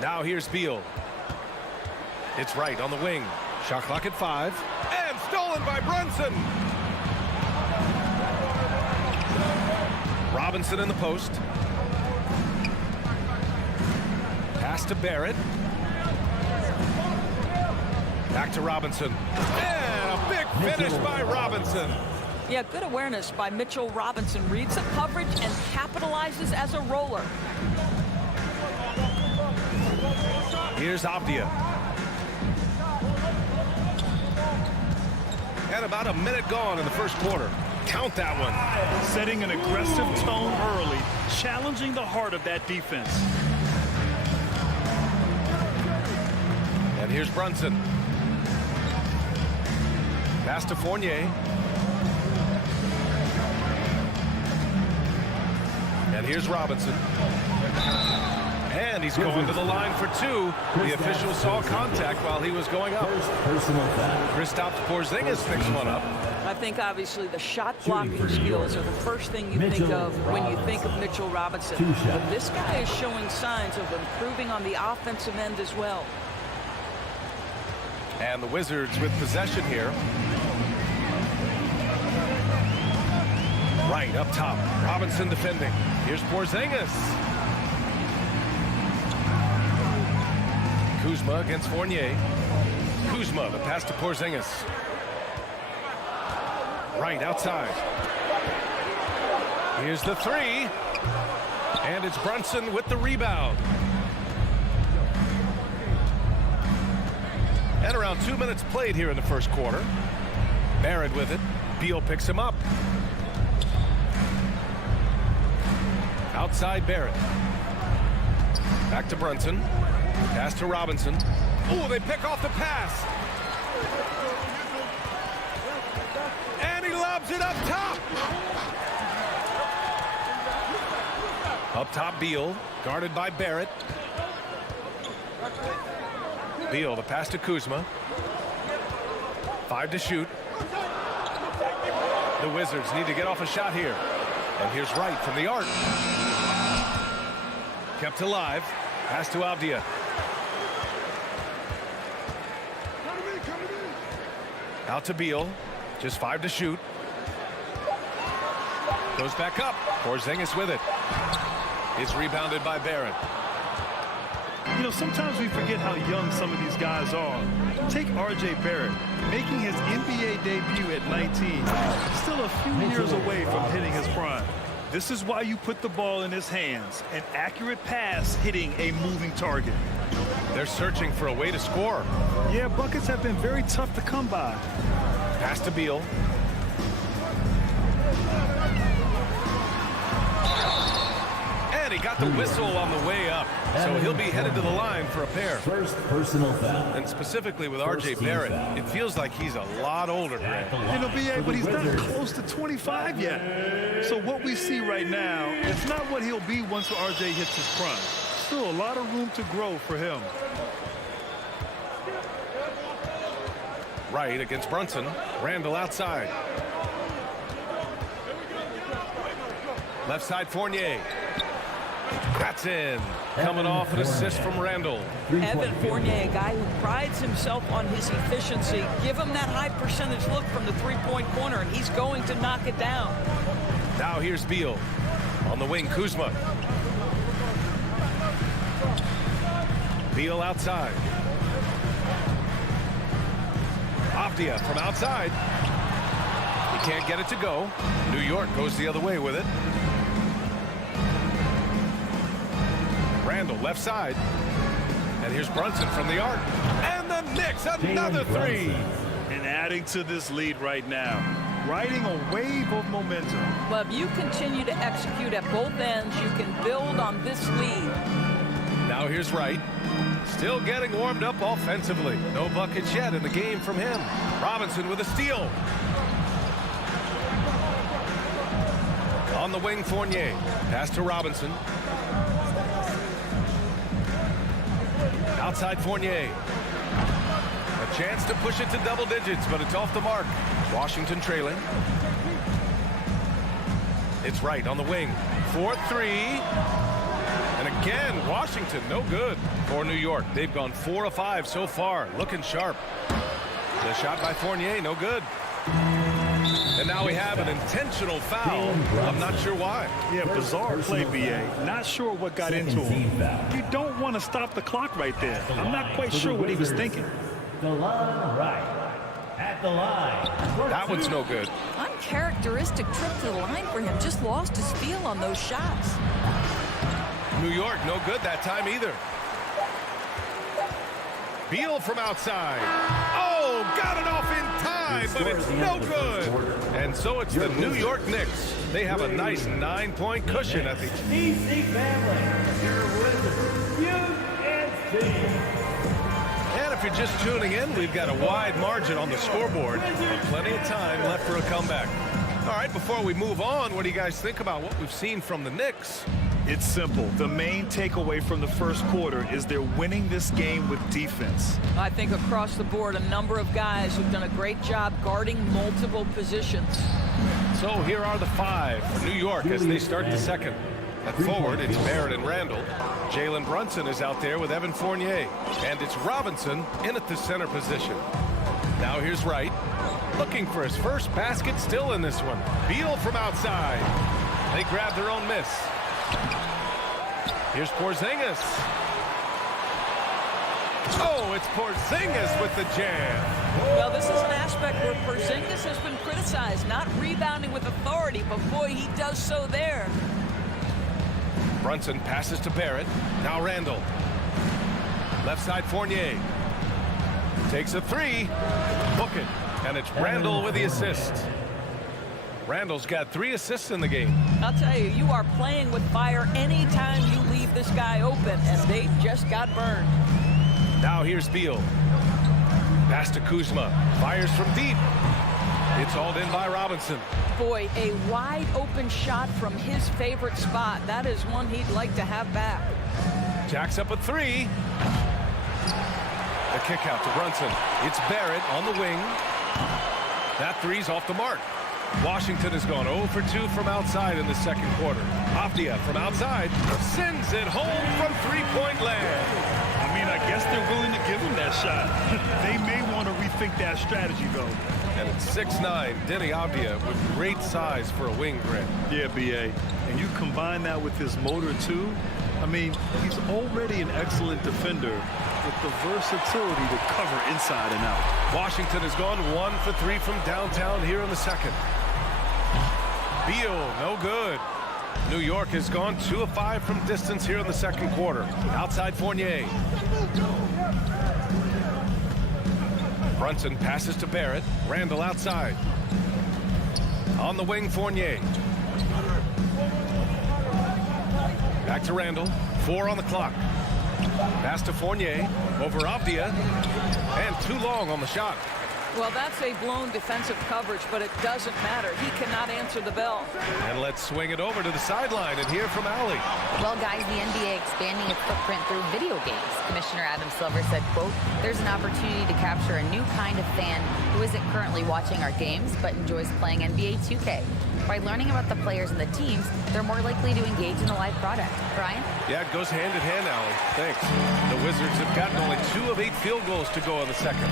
Now here's Beal. It's Wright on the wing. Shot clock at 5, and stolen by Brunson. Robinson in the post. Pass to Barrett. Back to Robinson. And a big finish by Robinson. Yeah, good awareness by Mitchell Robinson. Reads the coverage and capitalizes as a roller. Here's Avdia. And about a minute gone in the first quarter. Count that one. Setting an aggressive tone early, challenging the heart of that defense. And here's Brunson. Pass to Fournier. And here's Robinson. And he's going to the line for 2. The official saw contact while he was going up. Kristaps Porzingis picks one up. I think obviously the shot blocking skills are the first thing you think of when you think of Mitchell Robinson. But this guy is showing signs of improving on the offensive end as well. And the Wizards with possession here. Right up top. Robinson defending. Here's Porzingis. Kuzma against Fournier. Kuzma, the pass to Porzingis. Right outside. Here's the 3. And it's Brunson with the rebound. And around 2 minutes played here in the first quarter. Barrett with it. Beal picks him up. Outside Barrett. Back to Brunson. Pass to Robinson. Oh, they pick off the pass. And he lobs it up top. Up top, Beal. Guarded by Barrett. Beal, the pass to Kuzma. 5 to shoot. The Wizards need to get off a shot here. And here's Wright from the arc. Kept alive. Pass to Avdia. Out to Beal. Just 5 to shoot. Goes back up. Porzingis with it. It's rebounded by Barrett. You know, sometimes we forget how young some of these guys are. Take R.J. Barrett, making his NBA debut at 19. Still a few years away from hitting his prime. This is why you put the ball in his hands. An accurate pass hitting a moving target. They're searching for a way to score. Yeah, buckets have been very tough to come by. Pass to Beal. And he got the whistle on the way up. So he'll be headed to the line for a pair. First personal foul. And specifically with R.J. Barrett, it feels like he's a lot older, Grant. You know, B.A., but he's not close to 25 yet. So what we see right now, it's not what he'll be once R.J. hits his prime. Still a lot of room to grow for him. Right against Brunson. Randall outside. Left side, Fournier. That's in. Coming off an assist from Randall. Evan Fournier, a guy who prides himself on his efficiency. Give him that high percentage look from the three-point corner, and he's going to knock it down. Now here's Beal. On the wing, Kuzma. Beal outside. Avdia from outside. He can't get it to go. New York goes the other way with it. Randall left side. And here's Brunson from the arc. And the Knicks, another three. And adding to this lead right now. Riding a wave of momentum. Well, if you continue to execute at both ends, you can build on this lead. Now here's Wright. Still getting warmed up offensively. No buckets yet in the game from him. Robinson with a steal. On the wing, Fournier. Pass to Robinson. Outside Fournier. A chance to push it to double digits, but it's off the mark. Washington trailing. It's Wright on the wing. 4-3. And again, Washington no good for New York. They've gone 4 of 5 so far. Looking sharp. The shot by Fournier, no good. And now we have an intentional foul. I'm not sure why. Yeah, bizarre play, BA. Not sure what got into him. You don't want to stop the clock right there. I'm not quite sure what he was thinking. The line right at the line. That one's no good. Uncharacteristic trip to the line for him. Just lost his feel on those shots. New York no good that time either. Beal from outside. Oh, got it off in time, but it's no good. And so it's the New York Knicks. They have a nice 9-point cushion at the DC family, your winners, UNC. And if you're just tuning in, we've got a wide margin on the scoreboard, but plenty of time left for a comeback. All right, before we move on, what do you guys think about what we've seen from the Knicks? It's simple. The main takeaway from the first quarter is they're winning this game with defense. I think across the board, a number of guys who've done a great job guarding multiple positions. So here are the 5 for New York as they start the second. At forward, it's Barrett and Randall. Jalen Brunson is out there with Evan Fournier. And it's Robinson in at the center position. Now here's Wright. Looking for his first basket still in this one. Beal from outside. They grab their own miss. Here's Porzingis. Oh, it's Porzingis with the jam. Well, this is an aspect where Porzingis has been criticized, not rebounding with authority, but boy, he does so there. Brunson passes to Barrett. Now Randall. Left side Fournier. Takes a 3. Book it. And it's Randall with the assist. Randall's got 3 assists in the game. I'll tell you, you are playing with fire anytime you leave this guy open, and they just got burned. Now here's Beal. Pass to Kuzma. Fires from deep. It's hauled in by Robinson. Boy, a wide open shot from his favorite spot. That is one he'd like to have back. Jacks up a 3. The kick out to Brunson. It's Barrett on the wing. That 3's off the mark. Washington has gone 0 for 2 from outside in the second quarter. Avdia from outside sends it home from three-point land. I mean, I guess they're willing to give him that shot. They may want to rethink that strategy, though. And it's 6'9", Denny Avdia with great size for a wing grip. Yeah, BA. And you combine that with his motor, too. I mean, he's already an excellent defender with the versatility to cover inside and out. Washington has gone 1 for 3 from downtown here in the second. Beal, no good. New York has gone 2 of 5 from distance here in the second quarter. Outside Fournier. Brunson passes to Barrett. Randall outside. On the wing, Fournier. Back to Randall. 4 on the clock. Pass to Fournier. Over Avdia. And too long on the shot. Well, that's a blown defensive coverage, but it doesn't matter. He cannot answer the bell. And let's swing it over to the sideline and hear from Allie. Well, guys, the NBA expanding its footprint through video games. Commissioner Adam Silver said, quote, "There's an opportunity to capture a new kind of fan who isn't currently watching our games but enjoys playing NBA 2K. By learning about the players and the teams, they're more likely to engage in the live product." Brian? Yeah, it goes hand in hand, Allie. Thanks. The Wizards have gotten only 2 of 8 field goals to go in the second.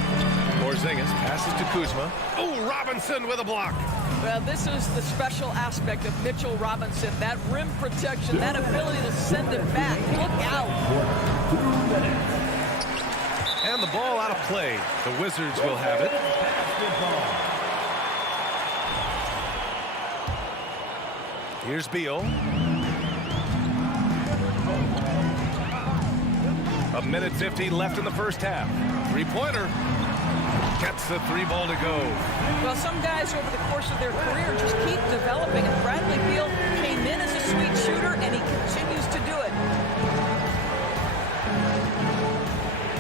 Porzingis passes to Kuzma. Oh, Robinson with a block. Well, this is the special aspect of Mitchell Robinson. That rim protection, that ability to send it back. Look out. And the ball out of play. The Wizards will have it. Here's Beal. A minute 50 left in the first half. Three-pointer. Gets the 3 ball to go. Well, some guys over the course of their career just keep developing. And Bradley Beal came in as a sweet shooter, and he continues to do it.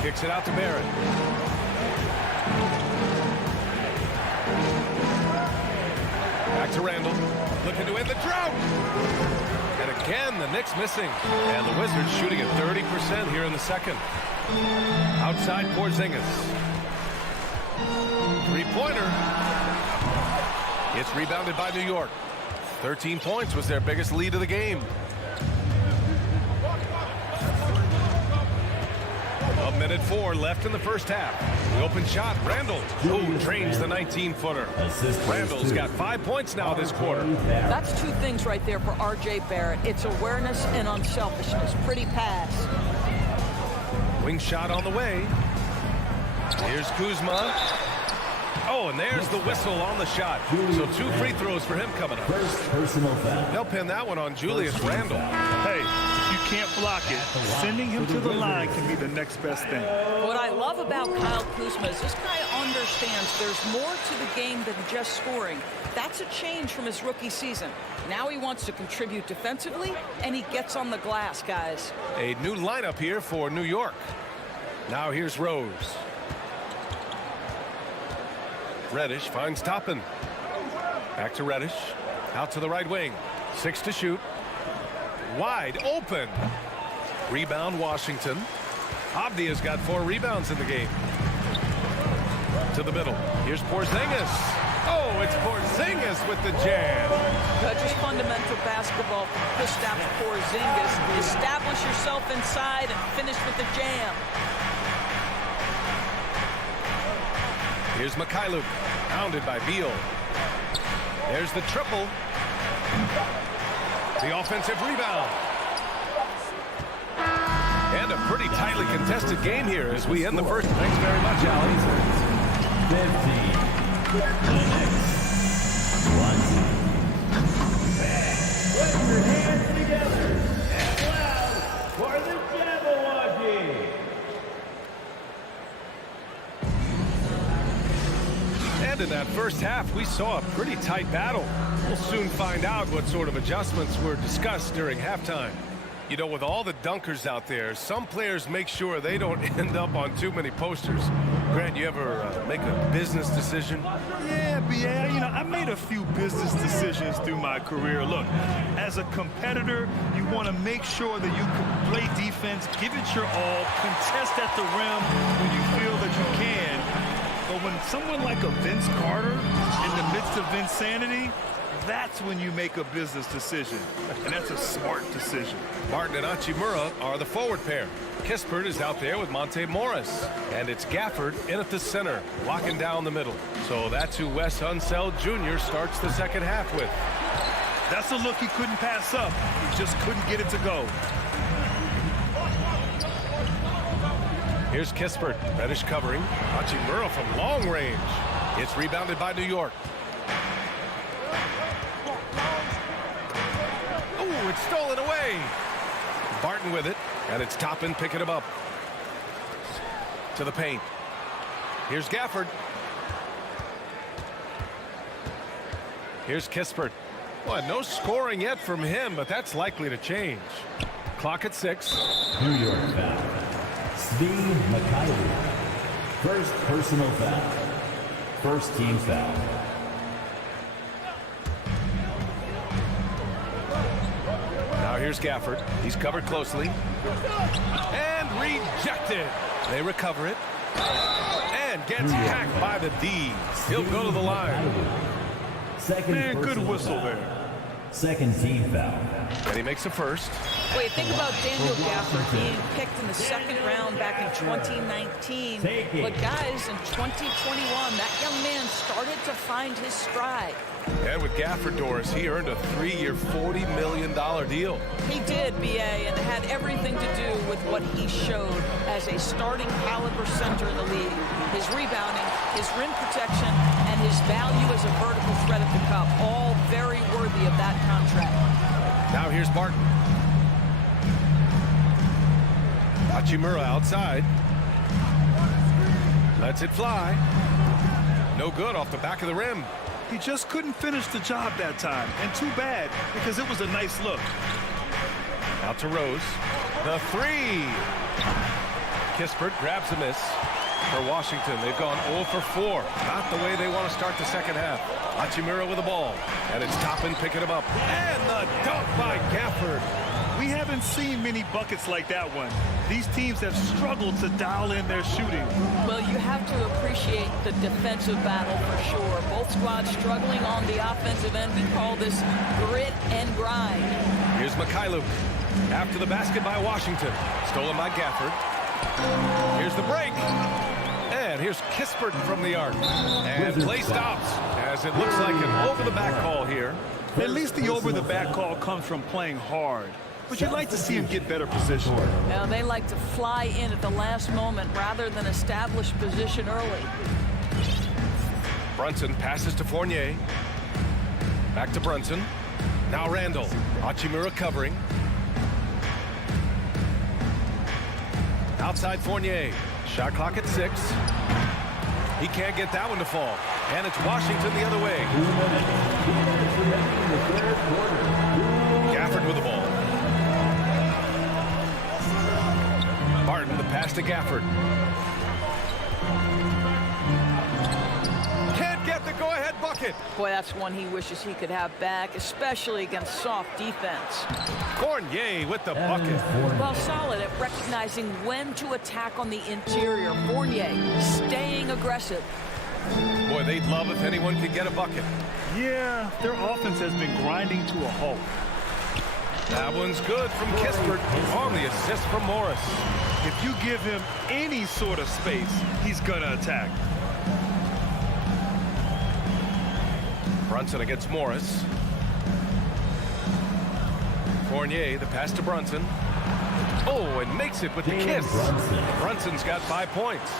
Kicks it out to Barrett. Back to Randall. Looking to end the drought. And again, the Knicks missing. And the Wizards shooting at 30% here in the second. Outside Porzingis. Three-pointer. It's rebounded by New York. 13 points was their biggest lead of the game. A minute 4 left in the first half. The open shot, Randall. Oh, drains the 19-footer. Randall's got 5 points now this quarter. That's 2 things right there for R.J. Barrett. It's awareness and unselfishness. Pretty pass. Wing shot on the way. Here's Kuzma. Oh, and there's the whistle on the shot. So 2 free throws for him coming up. They'll pin that one on Julius Randle. Hey, if you can't block it, sending him to the line can be the next best thing. What I love about Kyle Kuzma is this guy understands there's more to the game than just scoring. That's a change from his rookie season. Now he wants to contribute defensively, and he gets on the glass, guys. A new lineup here for New York. Now here's Rose. Reddish finds Toppin. Back to Reddish. Out to the right wing. 6 to shoot. Wide open. Rebound Washington. Abdia's got 4 rebounds in the game. To the middle. Here's Porzingis. Oh, it's Porzingis with the jam. Just fundamental basketball from Kristaps Porzingis. Establish yourself inside and finish with the jam. Here's Mikhailuk, pounded by Beal. There's the triple. The offensive rebound. And a pretty tightly contested game here as we end the first. Thanks very much, Allie. 50. Put your hands together and loud for the Jabberwocky. And in that first half, we saw a pretty tight battle. We'll soon find out what sort of adjustments were discussed during halftime. You know, with all the dunkers out there, some players make sure they don't end up on too many posters. Grant, you ever make a business decision? Yeah, B.A., you know, I made a few business decisions through my career. Look, as a competitor, you want to make sure that you can play defense, give it your all, contest at the rim when you feel that you can. But when someone like a Vince Carter in the midst of insanity, that's when you make a business decision. And that's a smart decision. Martin and Hachimura are the forward pair. Kispert is out there with Monte Morris. And it's Gafford in at the center, locking down the middle. So that's who Wes Unseld Jr. starts the second half with. That's a look he couldn't pass up. He just couldn't get it to go. Here's Kispert. Reddish covering. Hachimura from long range. It's rebounded by New York. Oh, it's stolen away. Barton with it. And it's Toppin picking him up. To the paint. Here's Gafford. Here's Kispert. Well, no scoring yet from him, but that's likely to change. Clock at 6. New York foul. Steve Mikhailuk. First personal foul. First team foul. Now here's Gafford. He's covered closely. And rejected. They recover it. And gets hacked by the D's. He'll go to the line. Man, good whistle there. Second team foul. And he makes a first. Wait, think about Daniel Gafford being picked in the second round back in 2019. But guys, in 2021, that young man started to find his stride. And with Gafford, Doris, he earned a 3-year, $40 million deal. He did, BA, and it had everything to do with what he showed as a starting caliber center in the league. His rebounding, his rim protection, and his value as a vertical threat at the cup, all very worthy of that contract. Now here's Barton. Hachimura outside. Lets it fly. No good off the back of the rim. He just couldn't finish the job that time, and too bad, because it was a nice look. Out to Rose. The three. Kispert grabs a miss for Washington. They've gone 0 for 4. Not the way they want to start the second half. Hachimura with the ball. And it's Toppin picking him up. And the dunk by Gafford. We haven't seen many buckets like that one. These teams have struggled to dial in their shooting. Well, you have to appreciate the defensive battle for sure. Both squads struggling on the offensive end. We call this grit and grind. Here's Mikhailuk. After the basket by Washington. Stolen by Gafford. Here's the break. And here's Kispert from the arc. And play stops as it looks like an over-the-back call here. At least the over-the-back call comes from playing hard. But you'd like to see him get better position. Now, they like to fly in at the last moment rather than establish position early. Brunson passes to Fournier. Back to Brunson. Now Randall. Hachimura covering. Outside Fournier. Shot clock at 6. He can't get that one to fall. And it's Washington the other way. Gafford with the ball. Barton, the pass to Gafford. Can't get the go-ahead bucket. Boy, that's one he wishes he could have back, especially against soft defense. Fournier with the bucket. Well, solid at recognizing when to attack on the interior. Fournier staying aggressive. Boy, they'd love if anyone could get a bucket. Yeah, their offense has been grinding to a halt. That one's good from Kispert on the assist from Morris. If you give him any sort of space, he's going to attack. Brunson against Morris. Fournier, the pass to Brunson. Oh, and makes it with the kiss. Brunson's got 5 points.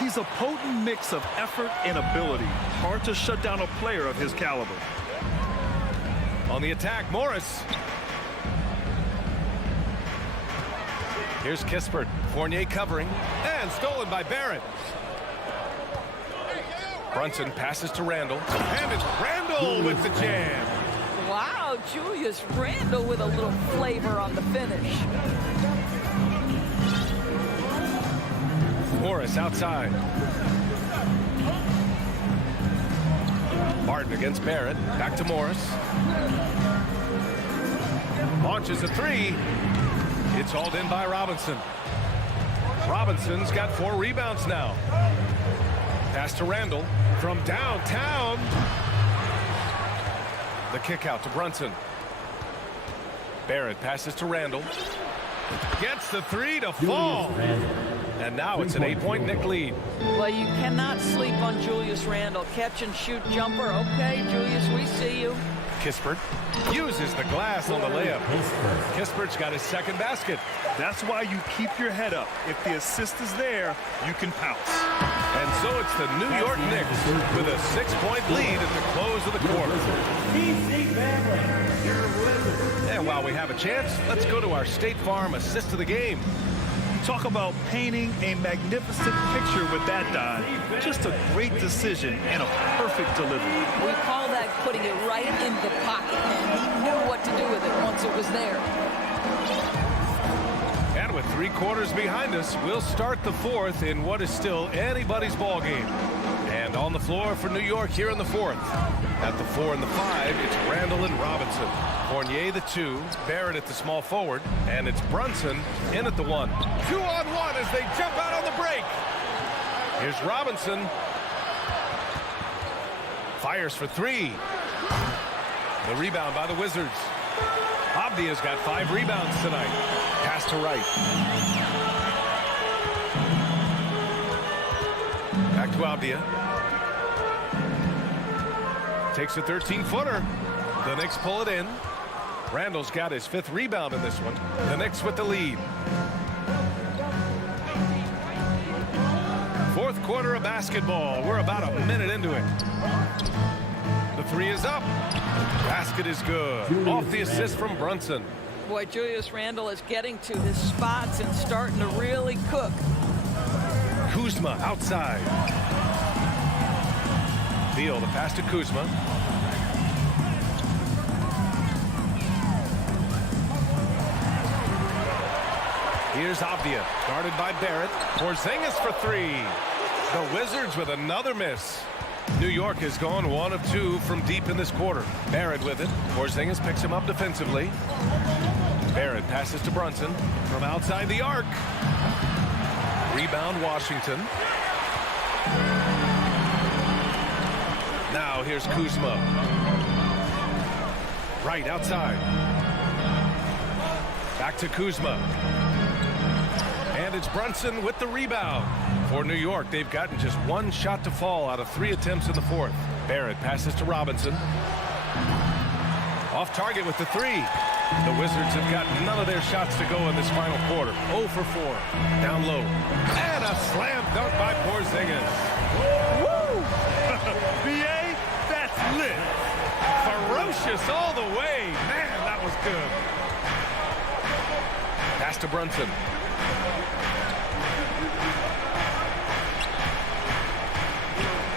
He's a potent mix of effort and ability. Hard to shut down a player of his caliber. On the attack, Morris. Here's Kispert. Fournier covering. And stolen by Barrett. Brunson passes to Randall. And it's Randall with the jam. Wow, Julius Randle with a little flavor on the finish. Morris outside. Martin against Barrett. Back to Morris. Launches a 3. It's hauled in by Robinson. Robinson's got 4 rebounds now. Pass to Randall from downtown. The kick out to Brunson. Barrett passes to Randall. Gets the 3 to fall. And now it's an 8-point Knick lead. Well, you cannot sleep on Julius Randle. Catch and shoot jumper. Okay, Julius, we see you. Kispert uses the glass on the layup. Kispert's got his second basket. That's why you keep your head up. If the assist is there, you can pounce. And so it's the New York Knicks with a 6-point lead at the close of the quarter. And while we have a chance, let's go to our State Farm assist of the game. Talk about painting a magnificent picture with that, Don. Just a great decision and a perfect delivery. We call that putting it right in the pocket, and he knew what to do with it once it was there. And with 3 quarters behind us, we'll start the 4th in what is still anybody's ball game. And And on the floor for New York here in the fourth. At the 4 and the 5, it's Randall and Robinson. Fournier the 2, Barrett at the small forward, and it's Brunson in at the 1. 2-on-1 as they jump out on the break. Here's Robinson. Fires for 3. The rebound by the Wizards. Abdia's got 5 rebounds tonight. Pass to Wright. Back to Abdia. Takes a 13-footer. The Knicks pull it in. Randall's got his 5th rebound in this one. The Knicks with the lead. Fourth quarter of basketball. We're about a minute into it. The 3 is up. Basket is good. Off the assist from Brunson. Boy, Julius Randle is getting to his spots and starting to really cook. Kuzma outside. Beal, the pass to Kuzma. Here's Abdia, guarded by Barrett. Porzingis for 3. The Wizards with another miss. New York has gone 1 of 2 from deep in this quarter. Barrett with it. Porzingis picks him up defensively. Barrett passes to Brunson from outside the arc. Rebound Washington. Now here's Kuzma. Right outside. Back to Kuzma. And it's Brunson with the rebound. For New York, they've gotten just 1 shot to fall out of 3 attempts in the fourth. Barrett passes to Robinson. Off target with the 3. The Wizards have got none of their shots to go in this final quarter. 0 for 4. Down low. And a slam dunk by Porzingis. Woo! BA, that's lit. Ferocious all the way. Man, that was good. Pass to Brunson.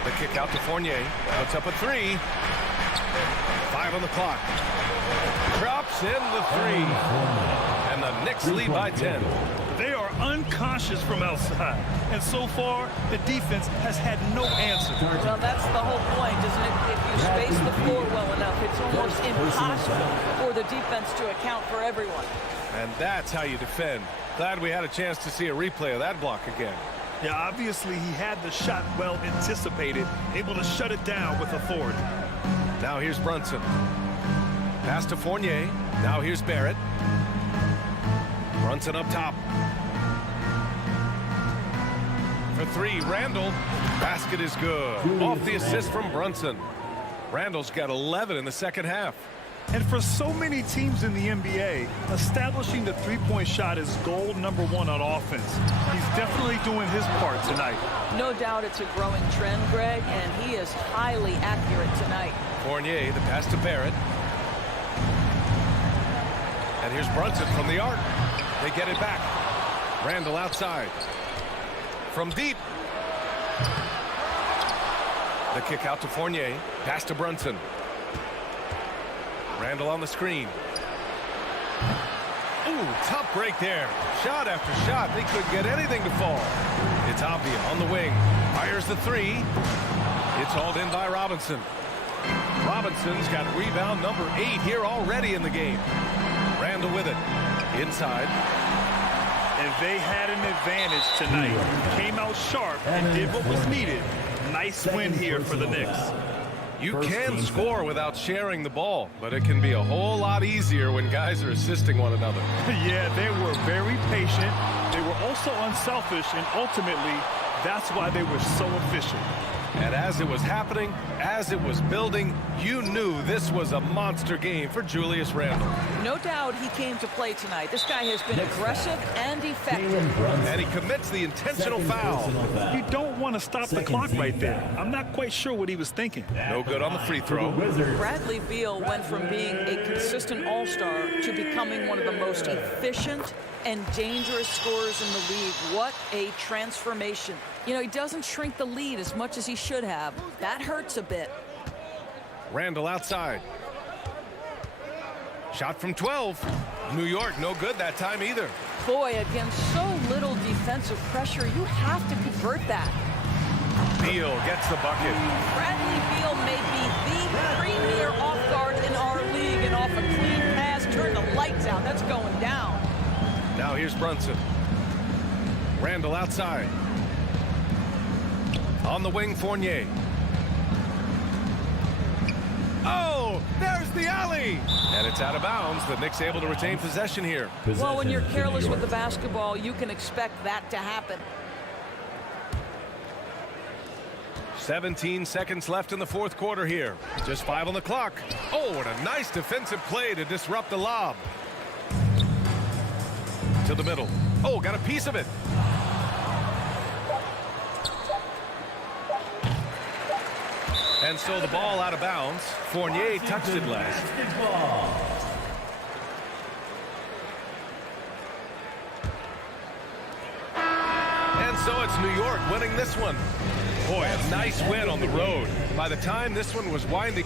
The kick out to Fournier. Puts up a 3. 5 on the clock. Drops in the 3. And the Knicks lead by 10. They are unconscious from outside. And so far, the defense has had no answer. Well, that's the whole point, isn't it? If you space the floor well enough, it's almost impossible for the defense to account for everyone. And that's how you defend. Glad we had a chance to see a replay of that block again. Yeah, obviously he had the shot well anticipated, able to shut it down with authority. Now here's Brunson. Pass to Fournier. Now here's Barrett. Brunson up top. For 3, Randall. Basket is good. Off the assist from Brunson. Randall's got 11 in the second half. And for so many teams in the NBA, establishing the three-point shot is goal number 1 on offense. He's definitely doing his part tonight. No doubt it's a growing trend, Greg, and he is highly accurate tonight. Fournier, the pass to Barrett. And here's Brunson from the arc. They get it back. Randall outside. From deep. The kick out to Fournier. Pass to Brunson. Randall on the screen. Ooh, tough break there. Shot after shot. They couldn't get anything to fall. It's Abdia on the wing. Fires the 3. It's hauled in by Robinson. Robinson's got rebound number 8 here already in the game. Randall with it. Inside. And they had an advantage tonight. Came out sharp and did what was needed. Nice win here for the Knicks. You can score without sharing the ball, but it can be a whole lot easier when guys are assisting one another. Yeah, they were very patient. They were also unselfish, and ultimately, that's why they were so efficient. And as it was happening, as it was building, you knew this was a monster game for Julius Randle. No doubt he came to play tonight. This guy has been aggressive and effective. And he commits the intentional foul. You don't want to stop the clock right there. I'm not quite sure what he was thinking. No good on the free throw. Bradley Beal went from being a consistent all-star to becoming one of the most efficient and dangerous scorers in the league. What a transformation. You know, he doesn't shrink the lead as much as he should have. That hurts a bit. Randall outside. Shot from 12. New York, no good that time either. Boy, against so little defensive pressure, you have to convert that. Beal gets the bucket. Bradley Beal may be the premier off guard in our league, and off a clean pass, turn the lights out. That's going down. Now here's Brunson. Randall outside. On the wing, Fournier. Oh, there's the alley. And it's out of bounds. The Knicks able to retain possession here. Well, when you're careless with the basketball, you can expect that to happen. 17 seconds left in the fourth quarter here. Just 5 on the clock. Oh, and a nice defensive play to disrupt the lob. To the middle. Oh, got a piece of it. And so the ball out of bounds. Fournier touched it last. And so it's New York winning this one. Boy, a nice win on the road. By the time this one was winding.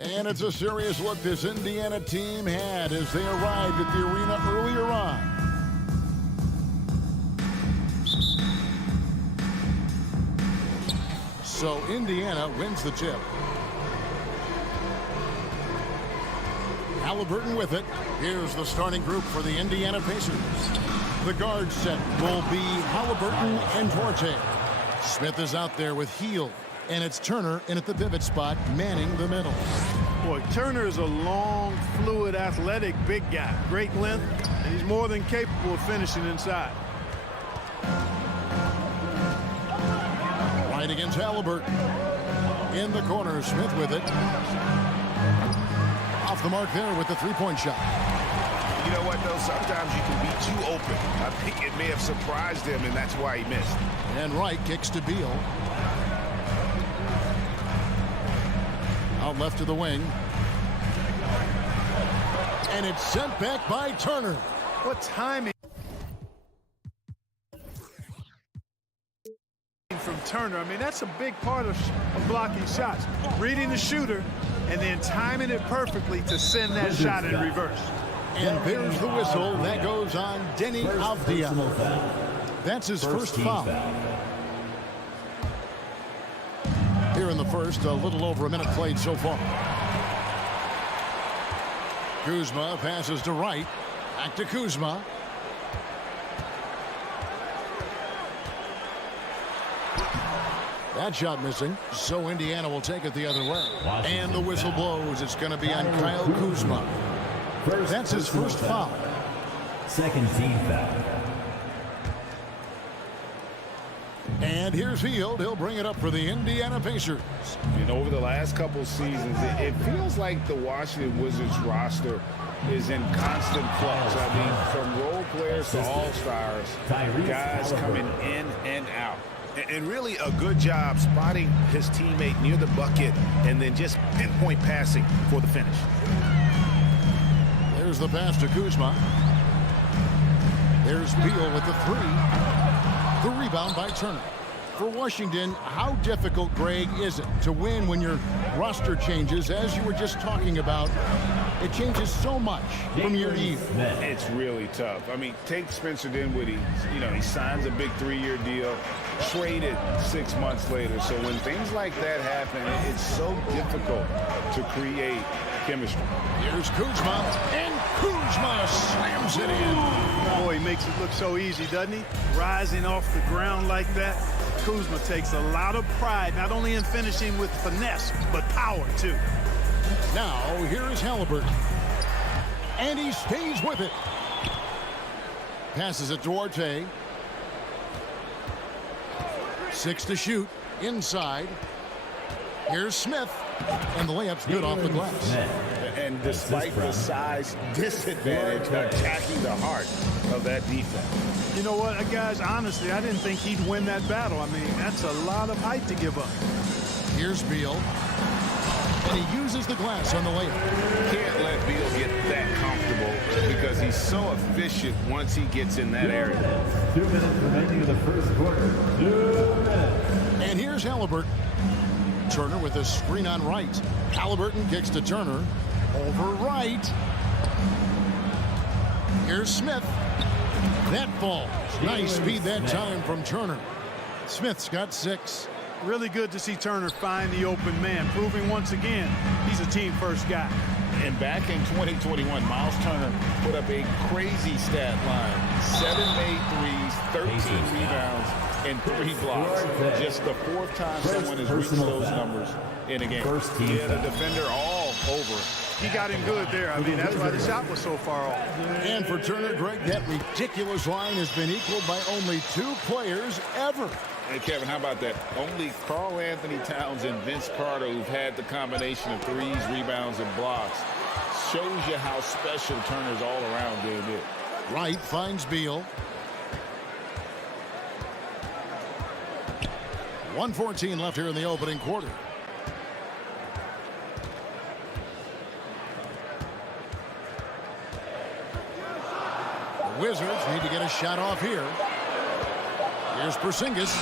And it's a serious look this Indiana team had as they arrived at the arena earlier on. So Indiana wins the tip. Halliburton with it. Here's the starting group for the Indiana Pacers. The guard set will be Halliburton and Duarte. Smith is out there with Hield. And it's Turner in at the pivot spot, manning the middle. Boy, Turner is a long, fluid, athletic, big guy. Great length, and he's more than capable of finishing inside. Right against Halliburton. In the corner, Smith with it. Off the mark there with the three-point shot. You know what, though? Sometimes you can be too open. I think it may have surprised him, and that's why he missed. And Wright kicks to Beal. Out left to the wing. And it's sent back by Turner. What timing from Turner. I mean, that's a big part of blocking shots. Reading the shooter and then timing it perfectly to send that shot in reverse. And there's the whistle. That goes on Denny Avdia. That's his first foul. Here in the first, a little over a minute played so far. Kuzma passes to Wright. Back to Kuzma. That shot missing, so Indiana will take it the other way. And the whistle blows. It's going to be on Kyle Kuzma. That's his first foul. Second team foul. And here's Hield. He'll bring it up for the Indiana Pacers. And over the last couple seasons, it feels like the Washington Wizards roster is in constant flux. I mean, from role players to all-stars, guys coming in and out. And really a good job spotting his teammate near the bucket and then just pinpoint passing for the finish. There's the pass to Kuzma. There's Beal with the three. The rebound by Turner. For Washington, how difficult, Greg, is it to win when your roster changes, as you were just talking about? It changes so much from year to year. It's really tough. I mean, take Spencer Dinwiddie. You know, he signs a big 3-year deal, traded 6 months later. So when things like that happen, it's so difficult to create chemistry. Here's Kuzma, and Kuzma slams it in. Boy, he makes it look so easy, doesn't he? Rising off the ground like that. Kuzma takes a lot of pride, not only in finishing with finesse, but power, too. Now, here's Halliburton. And he stays with it. Passes it to Duarte. 6 to shoot. Inside. Here's Smith. And the layup's good off the glass. And despite the size disadvantage, attacking the heart of that defense. You know what, guys, honestly, I didn't think he'd win that battle. I mean, that's a lot of height to give up. Here's Beal. And he uses the glass on the layup. Can't let Beal get that comfortable because he's so efficient once he gets in that area. 2 minutes remaining in the first quarter. 2 minutes. And here's Halliburton. Turner with a screen on Wright. Halliburton kicks to Turner. Over Wright. Here's Smith. That falls. Nice feed that time from Turner. Smith's got 6. Really good to see Turner find the open man, proving once again he's a team-first guy. And back in 2021, Miles Turner put up a crazy stat line. 7 made threes, 13 rebounds, and 3 blocks. Just the 4th time someone has reached those numbers in a game. He had a defender all over it. He got him good there. I mean, that's why the shot was so far off. And for Turner, Greg, that ridiculous line has been equaled by only 2 players ever. Hey, Kevin, how about that? Only Karl Anthony Towns and Vince Carter, who've had the combination of threes, rebounds, and blocks. Shows you how special Turner's all around doing it. Wright finds Beal. 1:14 left here in the opening quarter. The Wizards need to get a shot off here. Here's Porzingis.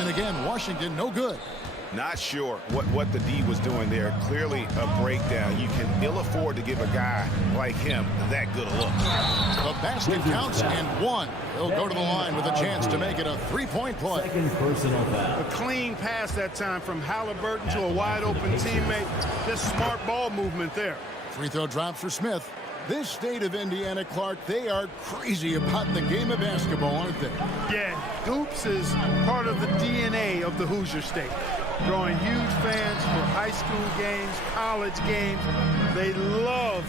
And again, Washington no good. Not sure what the D was doing there. Clearly a breakdown. You can ill afford to give a guy like him that good a look. The basket counts and one. He'll go to the line with a chance to make it a three-point play. Second personal foul. A clean pass that time from Halliburton to a wide-open teammate. Just smart ball movement there. Free throw drops for Smith. This state of Indiana, Clark, they are crazy about the game of basketball, aren't they? Yeah, hoops is part of the DNA of the Hoosier State. Drawing huge fans for high school games, college games. They love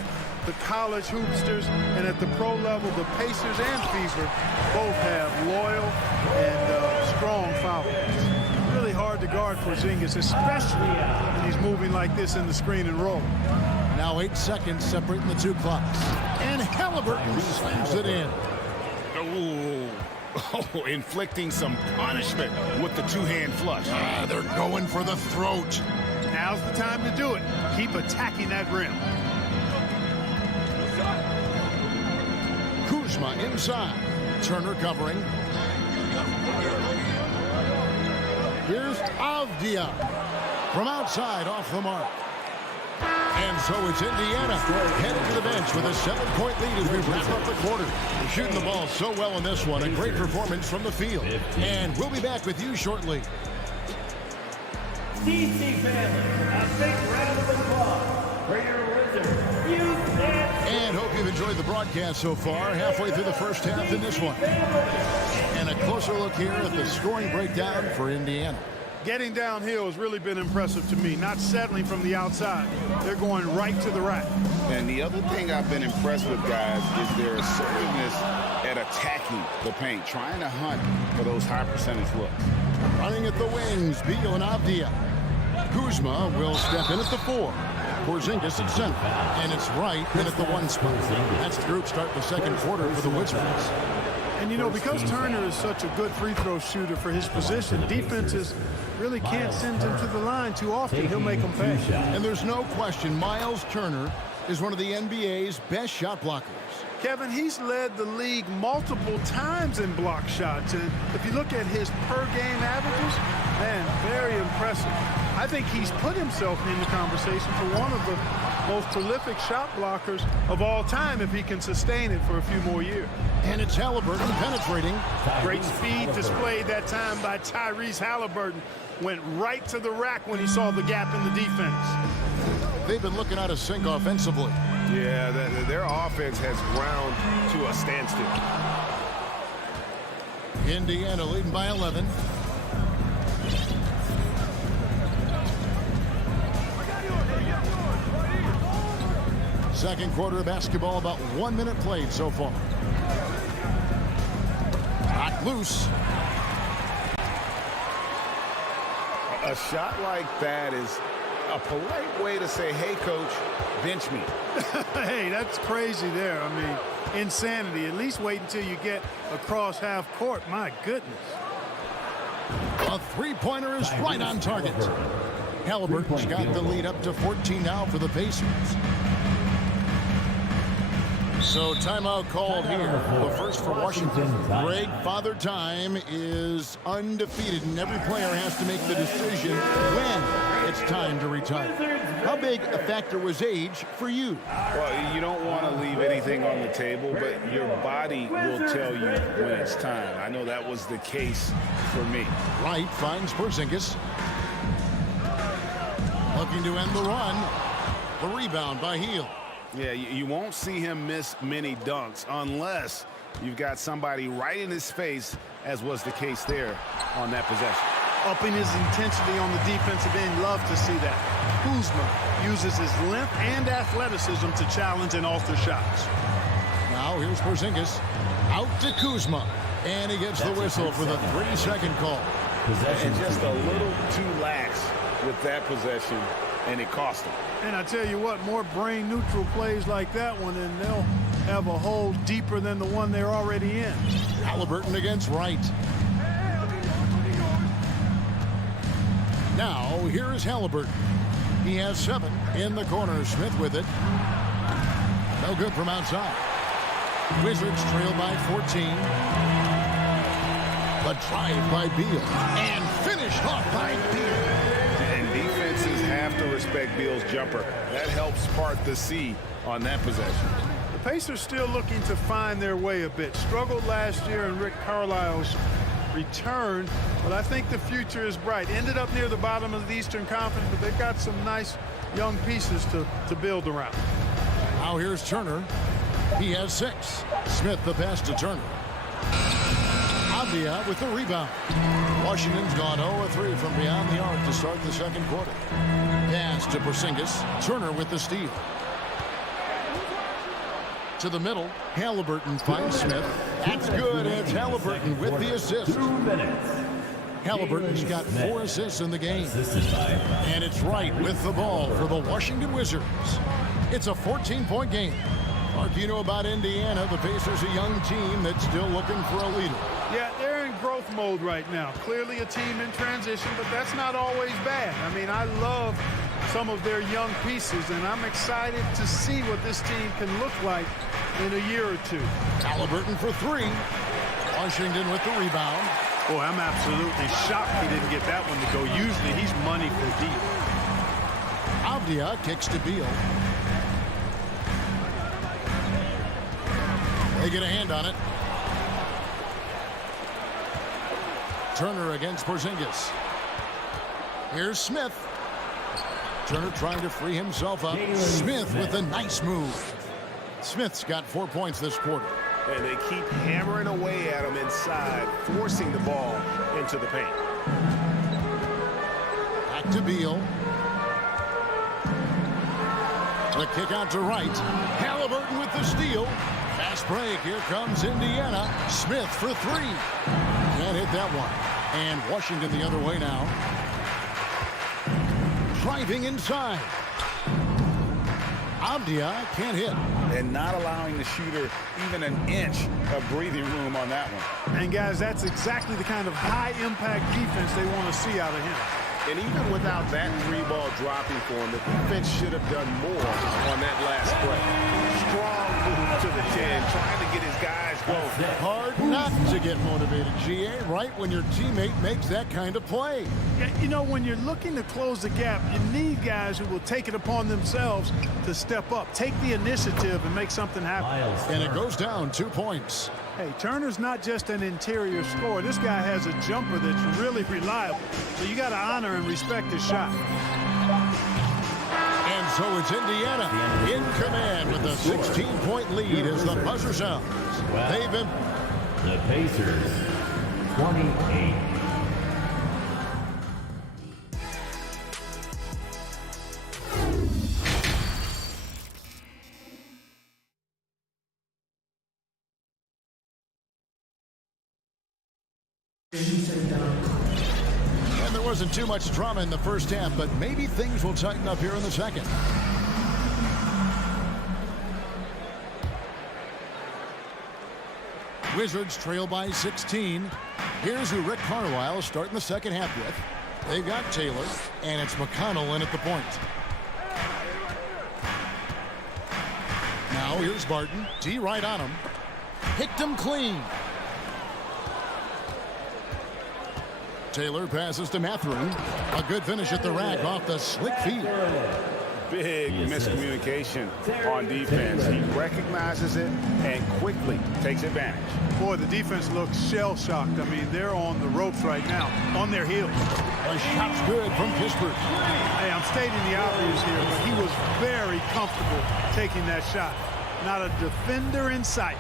the college hoopsters, and at the pro level, the Pacers and Fever both have loyal and strong followers. Really hard to guard for Porzingis, especially when he's moving like this in the screen and roll. Now 8 seconds separating the two clocks. And Halliburton slams it in. Oh, inflicting some punishment with the two-hand flush. They're going for the throat. Now's the time to do it. Keep attacking that rim. Kuzma inside. Turner covering. Here's Avdia from outside off the mark. And so it's Indiana headed to the bench with a 7-point lead as we wrap up the quarter. They're shooting the ball so well in this one. A great performance from the field. And we'll be back with you shortly. DC family, a big round of applause for your Wizards. And hope you've enjoyed the broadcast so far. Halfway through the first half in this one. And a closer look here at the scoring breakdown for Indiana. Getting downhill has really been impressive to me, not settling from the outside. They're going right to the rack. And the other thing I've been impressed with, guys, is their assertiveness at attacking the paint, trying to hunt for those high percentage looks. Running at the wings, Beal and Avdia. Kuzma will step in at the 4. Porzingis at center. And it's right in at the 1 spot. That's the group start the second quarter for the Wizards. And, you know, because Turner is such a good free throw shooter for his position, defenses really can't send him to the line too often. He'll make them pay. And there's no question Miles Turner is one of the NBA's best shot blockers. Kevin, he's led the league multiple times in block shots. And if you look at his per-game averages, man, very impressive. I think he's put himself in the conversation for one of the most prolific shot blockers of all time if he can sustain it for a few more years. And it's Halliburton penetrating. Great speed displayed that time by Tyrese Halliburton. Went right to the rack when he saw the gap in the defense. They've been looking out of sync offensively. Yeah, their offense has ground to a standstill. Indiana leading by 11. Second quarter of basketball, about 1 minute played so far. Knocked loose. A shot like that is a polite way to say, hey, coach, bench me. Hey, that's crazy there. I mean, insanity. At least wait until you get across half court. My goodness. A three-pointer is right on target. Halliburton's got the lead up to 14 now for the Pacers. So timeout called here. The first for Washington. Greg, Father Time is undefeated, and every player has to make the decision when it's time to retire. How big a factor was age for you? Well, you don't want to leave anything on the table, but your body will tell you when it's time. I know that was the case for me. Wright finds Porzingis. Looking to end the run. The rebound by Hield. Yeah, you won't see him miss many dunks unless you've got somebody right in his face, as was the case there on that possession. Upping his intensity on the defensive end. Love to see that. Kuzma uses his length and athleticism to challenge and alter shots. Now here's Porzingis. Out to Kuzma. And he gets the whistle for the 3-second call. And just a little too lax with that possession, and it cost him. And I tell you what, more brain-neutral plays like that one, and they'll have a hole deeper than the one they're already in. Halliburton against Wright. Now, here is Halliburton. He has 7 in the corner. Smith with it. No good from outside. Wizards trail by 14. The drive by Beal. And finished off by Beal. respect Beal's jumper. That helps part the sea on that possession. The Pacers still looking to find their way a bit. Struggled last year in Rick Carlisle's return, but I think the future is bright. Ended up near the bottom of the Eastern Conference, but they've got some nice young pieces to build around. Now here's Turner. He has 6. Smith the pass to Turner. Avdia with the rebound. Washington's gone 0-3 from beyond the arc to start the second quarter. Pass to Porzingis. Turner with the steal. To the middle. Halliburton finds Smith. That's good. It's Halliburton with the assist. 2 minutes. Halliburton's got 4 assists in the game. And it's Wright with the ball for the Washington Wizards. It's a 14-point game. Mark, you know about Indiana. The Pacers, a young team that's still looking for a leader. Yeah, they're in growth mode right now. Clearly a team in transition, but that's not always bad. I mean, I love some of their young pieces, and I'm excited to see what this team can look like in a year or two. Halliburton for 3. Washington with the rebound. Boy, I'm absolutely shocked he didn't get that one to go. Usually he's money for deep. Avdia kicks to Beal. They get a hand on it. Turner against Porzingis. Here's Smith. Turner trying to free himself up. Smith with a nice move. Smith's got 4 points this quarter. And they keep hammering away at him inside, forcing the ball into the paint. Back to Beal. The kick out to Wright. Halliburton with the steal. Fast break. Here comes Indiana. Smith for 3. Can't hit that one. And Washington the other way now. Driving inside. Avdia can't hit. And not allowing the shooter even an inch of breathing room on that one. And guys, that's exactly the kind of high-impact defense they want to see out of him. And even without that 3-ball dropping for him, the defense should have done more on that last play. Strong move to the 10, trying to get his guys going. Hard not to get motivated, GA, right when your teammate makes that kind of play. Yeah, you know, when you're looking to close the gap, you need guys who will take it upon themselves to step up, take the initiative, and make something happen. And it goes down 2 points. Hey, Turner's not just an interior scorer. This guy has a jumper that's really reliable. So you got to honor and respect his shot. And so it's Indiana in command with a 16-point lead as the buzzer sounds. They've been... The Pacers, 28. And there wasn't too much drama in the first half, but maybe things will tighten up here in the second. Wizards trail by 16. Here's who Rick Carlisle is starting the second half with. They've got Taylor, and it's McConnell in at the point. Now here's Barton. D right on him. Picked him clean. Taylor passes to Mathurin. A good finish at the rack off the slick feet. Big miscommunication on defense. He recognizes it and quickly takes advantage. Boy, the defense looks shell-shocked. I mean, they're on the ropes right now, on their heels. A shot's good from Kispert. Hey, I'm stating the obvious here, but he was very comfortable taking that shot. Not a defender in sight.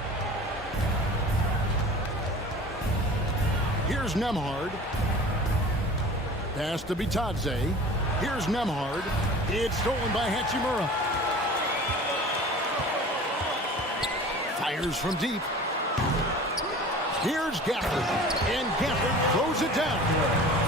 Here's Nembhard. Pass to Bitadze. Here's Nembhard. It's stolen by Hachimura. Fires from deep. Here's Gafford. And Gafford throws it down.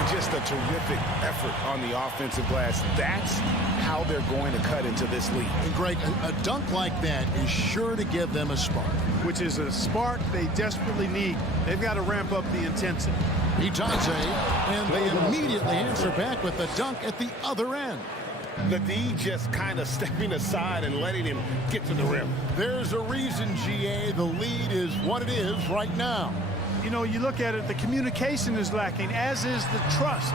Just a terrific effort on the offensive glass. That's how they're going to cut into this lead. And Greg, a dunk like that is sure to give them a spark. Which is a spark they desperately need. They've got to ramp up the intensity. Bitadze, and they immediately answer back with the dunk at the other end. The D just kind of stepping aside and letting him get to the rim. There's a reason, GA, the lead is what it is right now. You know, you look at it, the communication is lacking, as is the trust.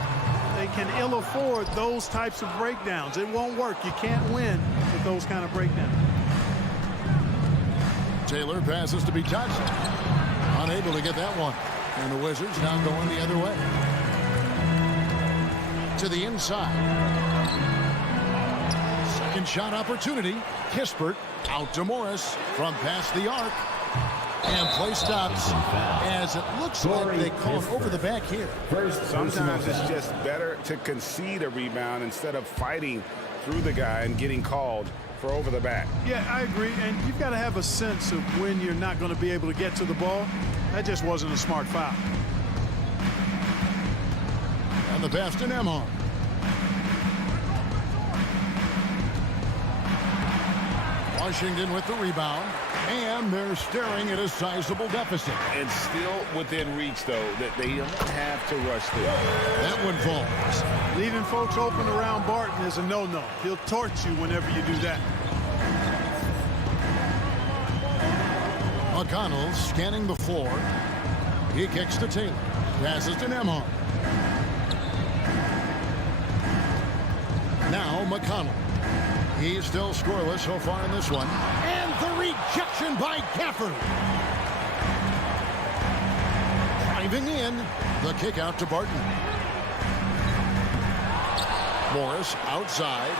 they can ill afford those types of breakdowns. It won't work. You can't win with those kind of breakdowns. Taylor passes to be touched. Unable to get that one. And the Wizards now going the other way. To the inside. Second shot opportunity. Kispert out to Morris from past the arc. And play stops as it looks like they call it over the back here. Sometimes it's just better to concede a rebound instead of fighting through the guy and getting called for over the back. Yeah, I agree. And you've got to have a sense of when you're not going to be able to get to the ball. That just wasn't a smart foul. And the pass to Nembhard. Washington with the rebound. And they're staring at a sizable deficit. And still within reach, though, that they don't have to rush through. That one falls. Leaving folks open around Barton is a no-no. He'll torch you whenever you do that. McConnell scanning the floor. He kicks to Taylor. Passes to Nembhard. Now McConnell. He's still scoreless so far in this one. And the rejection by Gafford. Driving in. The kick out to Barton. Morris outside.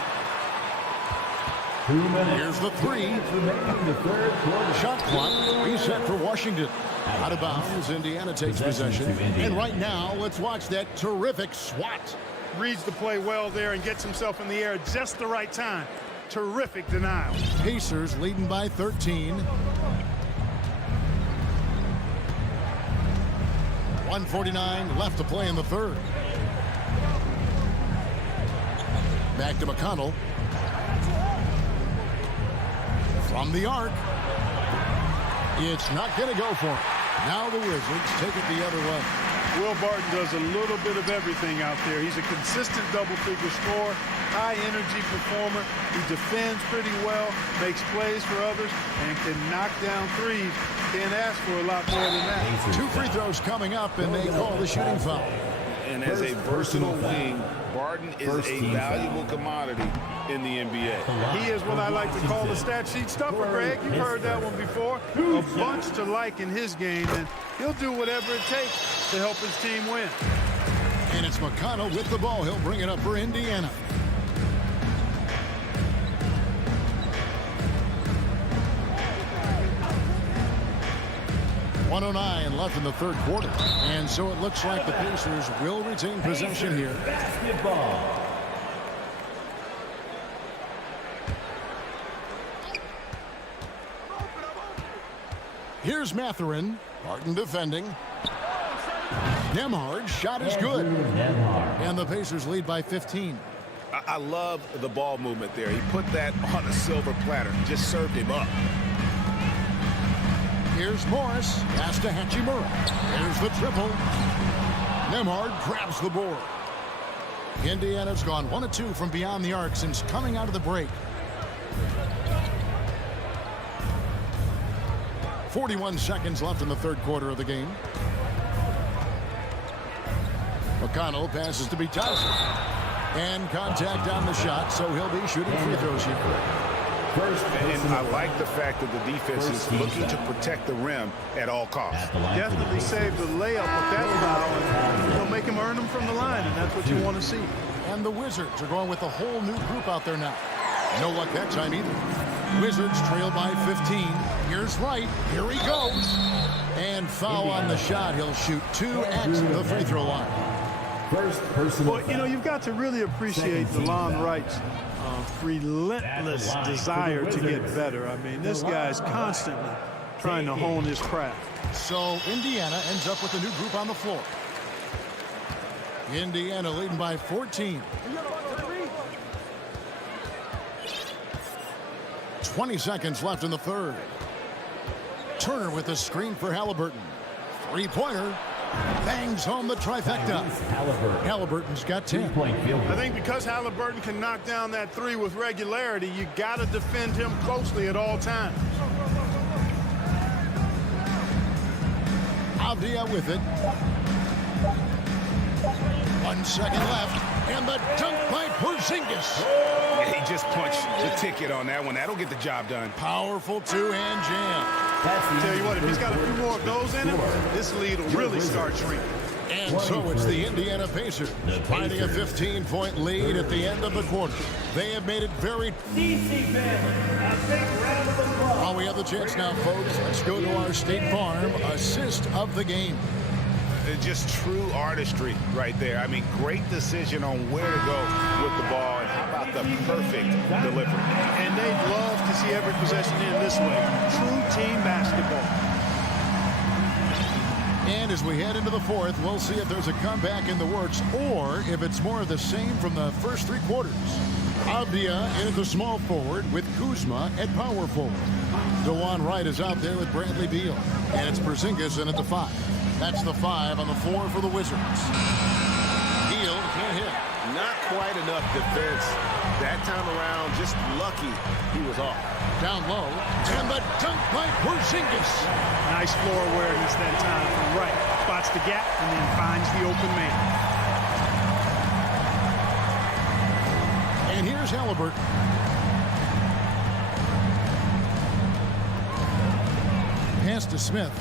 2 minutes. Here's the three. Remaining the third quarter. Shot clock reset for Washington. Out of bounds. Indiana takes possession. And right now, let's watch that terrific swat. Reads the play well there and gets himself in the air at just the right time. Terrific denial. Pacers leading by 13. 1:49 left to play in the third. Back to McConnell. From the arc. It's not going to go for him. Now the Wizards take it the other way. Will Barton does a little bit of everything out there. He's a consistent double-figure scorer, high-energy performer. He defends pretty well, makes plays for others, and can knock down threes. Can't ask for a lot more than that. 2 free throws coming up, and they call the shooting foul. And as a versatile wing, Barton is a valuable commodity in the NBA. He is what I like to call the stat sheet stuffer, Greg. You've heard that one before. A bunch to like in his game, and he'll do whatever it takes to help his team win. And it's McConnell with the ball. He'll bring it up for Indiana. .109 left in the third quarter. And so it looks like the Pacers will retain possession here. Basketball. Here's Mathurin. Barton defending. Nembhard shot is good. And the Pacers lead by 15. I love the ball movement there. He put that on a silver platter. Just served him up. Here's Morris. Pass to Hachimura. There's the triple. Nembhard grabs the board. Indiana's gone 1 of 2 from beyond the arc since coming out of the break. 41 seconds left in the third quarter of the game. McConnell passes to be touched. And contact on the shot, so he'll be shooting free throws here. And I like the fact that the defense is looking to protect the rim at all costs. Definitely saved the layup with that foul, and he'll make him earn them from the line, and that's what you want to see. And the Wizards are going with a whole new group out there now. No luck that time either. Wizards trail by 15. Here's Wright. Here he goes. And foul on the shot. He'll shoot 2 at the free throw line. First personal. Well, you know, you've got to really appreciate DeLon Wright's relentless desire to get better. I mean, this guy's constantly trying to hone his craft. So Indiana ends up with a new group on the floor. Indiana leading by 14. 20 seconds left in the third. Turner with a screen for Halliburton. Three-pointer. Bangs home the trifecta. Halliburton's got 10. I think because Halliburton can knock down that three with regularity, you got to defend him closely at all times. Avdia with it. 1 second left, and the dunk by Porzingis. Yeah, he just punched the ticket on that one. That'll get the job done. Powerful two-hand jam. Tell you what, if he's got a few more of those in him, this lead will really start shrinking. And so it's the Indiana Pacers finding a 15-point lead at the end of the quarter. They have made it very... While we have the chance now, folks, let's go to our State Farm assist of the game. Just true artistry right there. I mean, great decision on where to go with the ball, and how about the perfect delivery. And they'd love to see every possession in this way. True team basketball. And as we head into the fourth, we'll see if there's a comeback in the works or if it's more of the same from the first 3 quarters. Avdia in at the small forward with Kuzma at power forward. DeJuan Wright is out there with Bradley Beal. And it's Porzingis in at the 5. That's the 5 on the 4 for the Wizards. Beal can't hit. Not quite enough defense. That time around, just lucky he was off. Down low, and the dunk by Porzingis. Nice floor awareness that time from Wright. Spots the gap and then finds the open man. And here's Halliburton. Pass to Smith.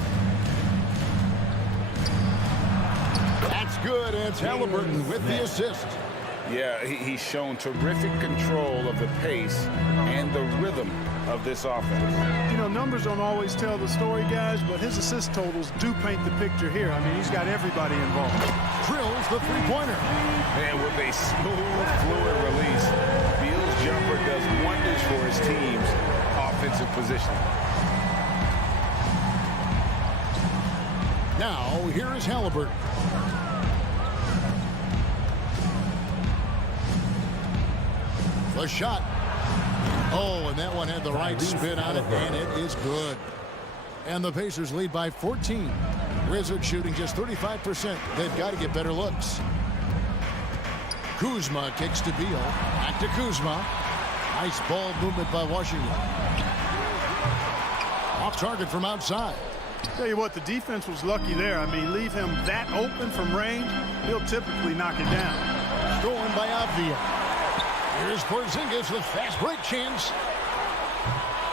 That's good. It's Halliburton with the assist. Yeah, he's shown terrific control of the pace and the rhythm of this offense. You know, numbers don't always tell the story, guys, but his assist totals do paint the picture here. I mean, he's got everybody involved. Drills the three-pointer. And with a smooth, fluid release, Beal's jumper does wonders for his team's offensive positioning. Now, here is Halliburton. The shot. Oh, and that one had the right spin on it, and it is good. And the Pacers lead by 14. Wizards shooting just 35%. They've got to get better looks. Kuzma kicks to Beal. Back to Kuzma. Nice ball movement by Washington. Off target from outside. Tell you what, the defense was lucky there. I mean, leave him that open from range, he'll typically knock it down. Stolen by Avdia. Here's Porzingis with fast break chance.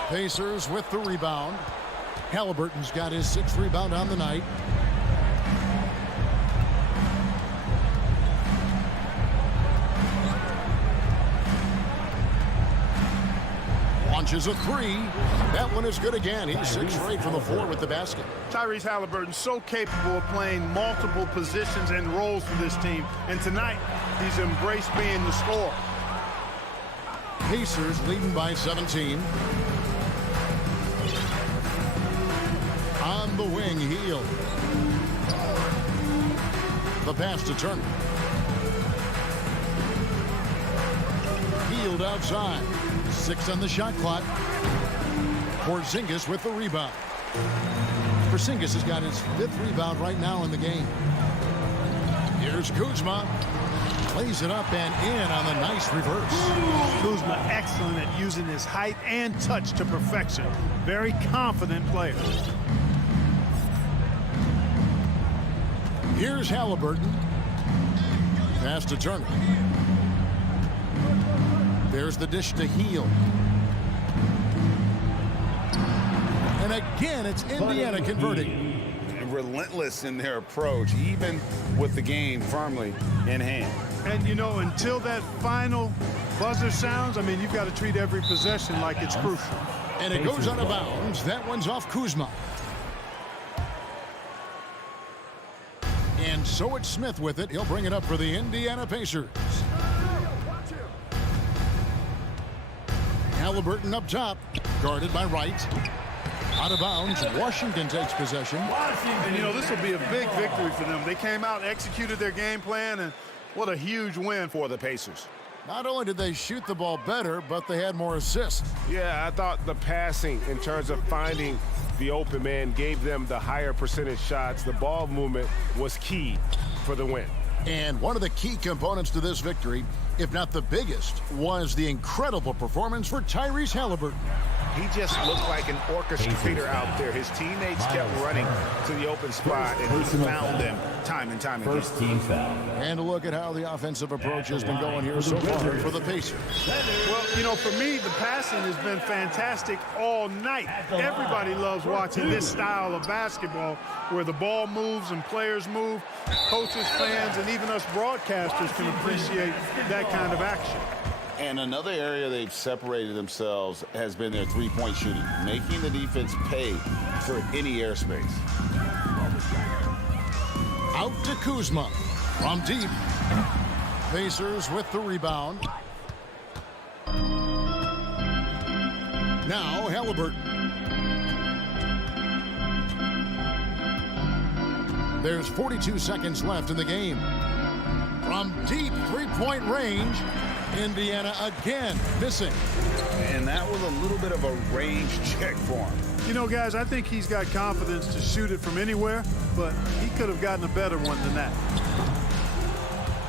Pacers with the rebound. Halliburton's got his 6th rebound on the night. Launches a 3. That one is good again. He's 6 straight from the 4 with the basket. Tyrese Halliburton so capable of playing multiple positions and roles for this team. And tonight, he's embraced being the scorer. Pacers leading by 17. On the wing, Hield. The pass to Turner. Hield outside. 6 on the shot clock. Porzingis with the rebound. Porzingis has got his 5th rebound right now in the game. Here's Kuzma. Plays it up and in on the nice reverse. Kuzma excellent at using his height and touch to perfection. Very confident player. Here's Halliburton. Pass to Turner. There's the dish to Hield. And again, it's Indiana converting. Relentless in their approach, even with the game firmly in hand. And, you know, until that final buzzer sounds, I mean, you've got to treat every possession like it's crucial. And it goes out of bounds. That one's off Kuzma. And so it's Smith with it. He'll bring it up for the Indiana Pacers. Halliburton up top, guarded by Wright. Out of bounds, Washington takes possession. And, you know, this will be a big victory for them. They came out and executed their game plan, and what a huge win for the Pacers. Not only did they shoot the ball better, but they had more assists. Yeah, I thought the passing in terms of finding the open man gave them the higher percentage shots. The ball movement was key for the win. And one of the key components to this victory, if not the biggest, was the incredible performance for Tyrese Halliburton. He just looked like an orchestrator out there. His teammates kept running to the open spot, and he found them time and time again. First team foul. And a look at how the offensive approach has been going here so far for the Pacers. Well, you know, for me, the passing has been fantastic all night. Everybody loves watching this style of basketball where the ball moves and players move. Coaches, fans, and even us broadcasters can appreciate that kind of action. And another area they've separated themselves has been their three-point shooting, making the defense pay for any airspace. Out to Kuzma from deep. Pacers with the rebound. Now Halliburton. There's 42 seconds left in the game. From deep three-point range, Indiana again missing. And that was a little bit of a range check for him. You know, guys, I think he's got confidence to shoot it from anywhere, but he could have gotten a better one than that.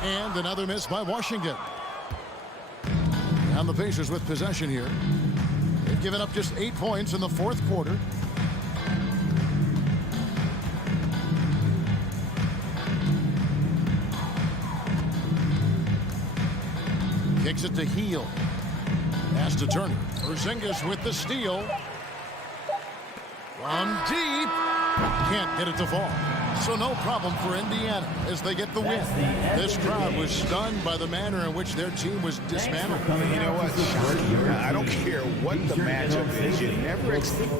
And another miss by Washington. And the Pacers with possession here. They've given up just 8 points in the fourth quarter. Kicks it to Heel. Pass to Turner. Porzingis with the steal. From deep. Can't get it to fall. So no problem for Indiana as they get the win. This crowd was stunned by the manner in which their team was dismantled. You know what? I don't care what the matchup is. You never expect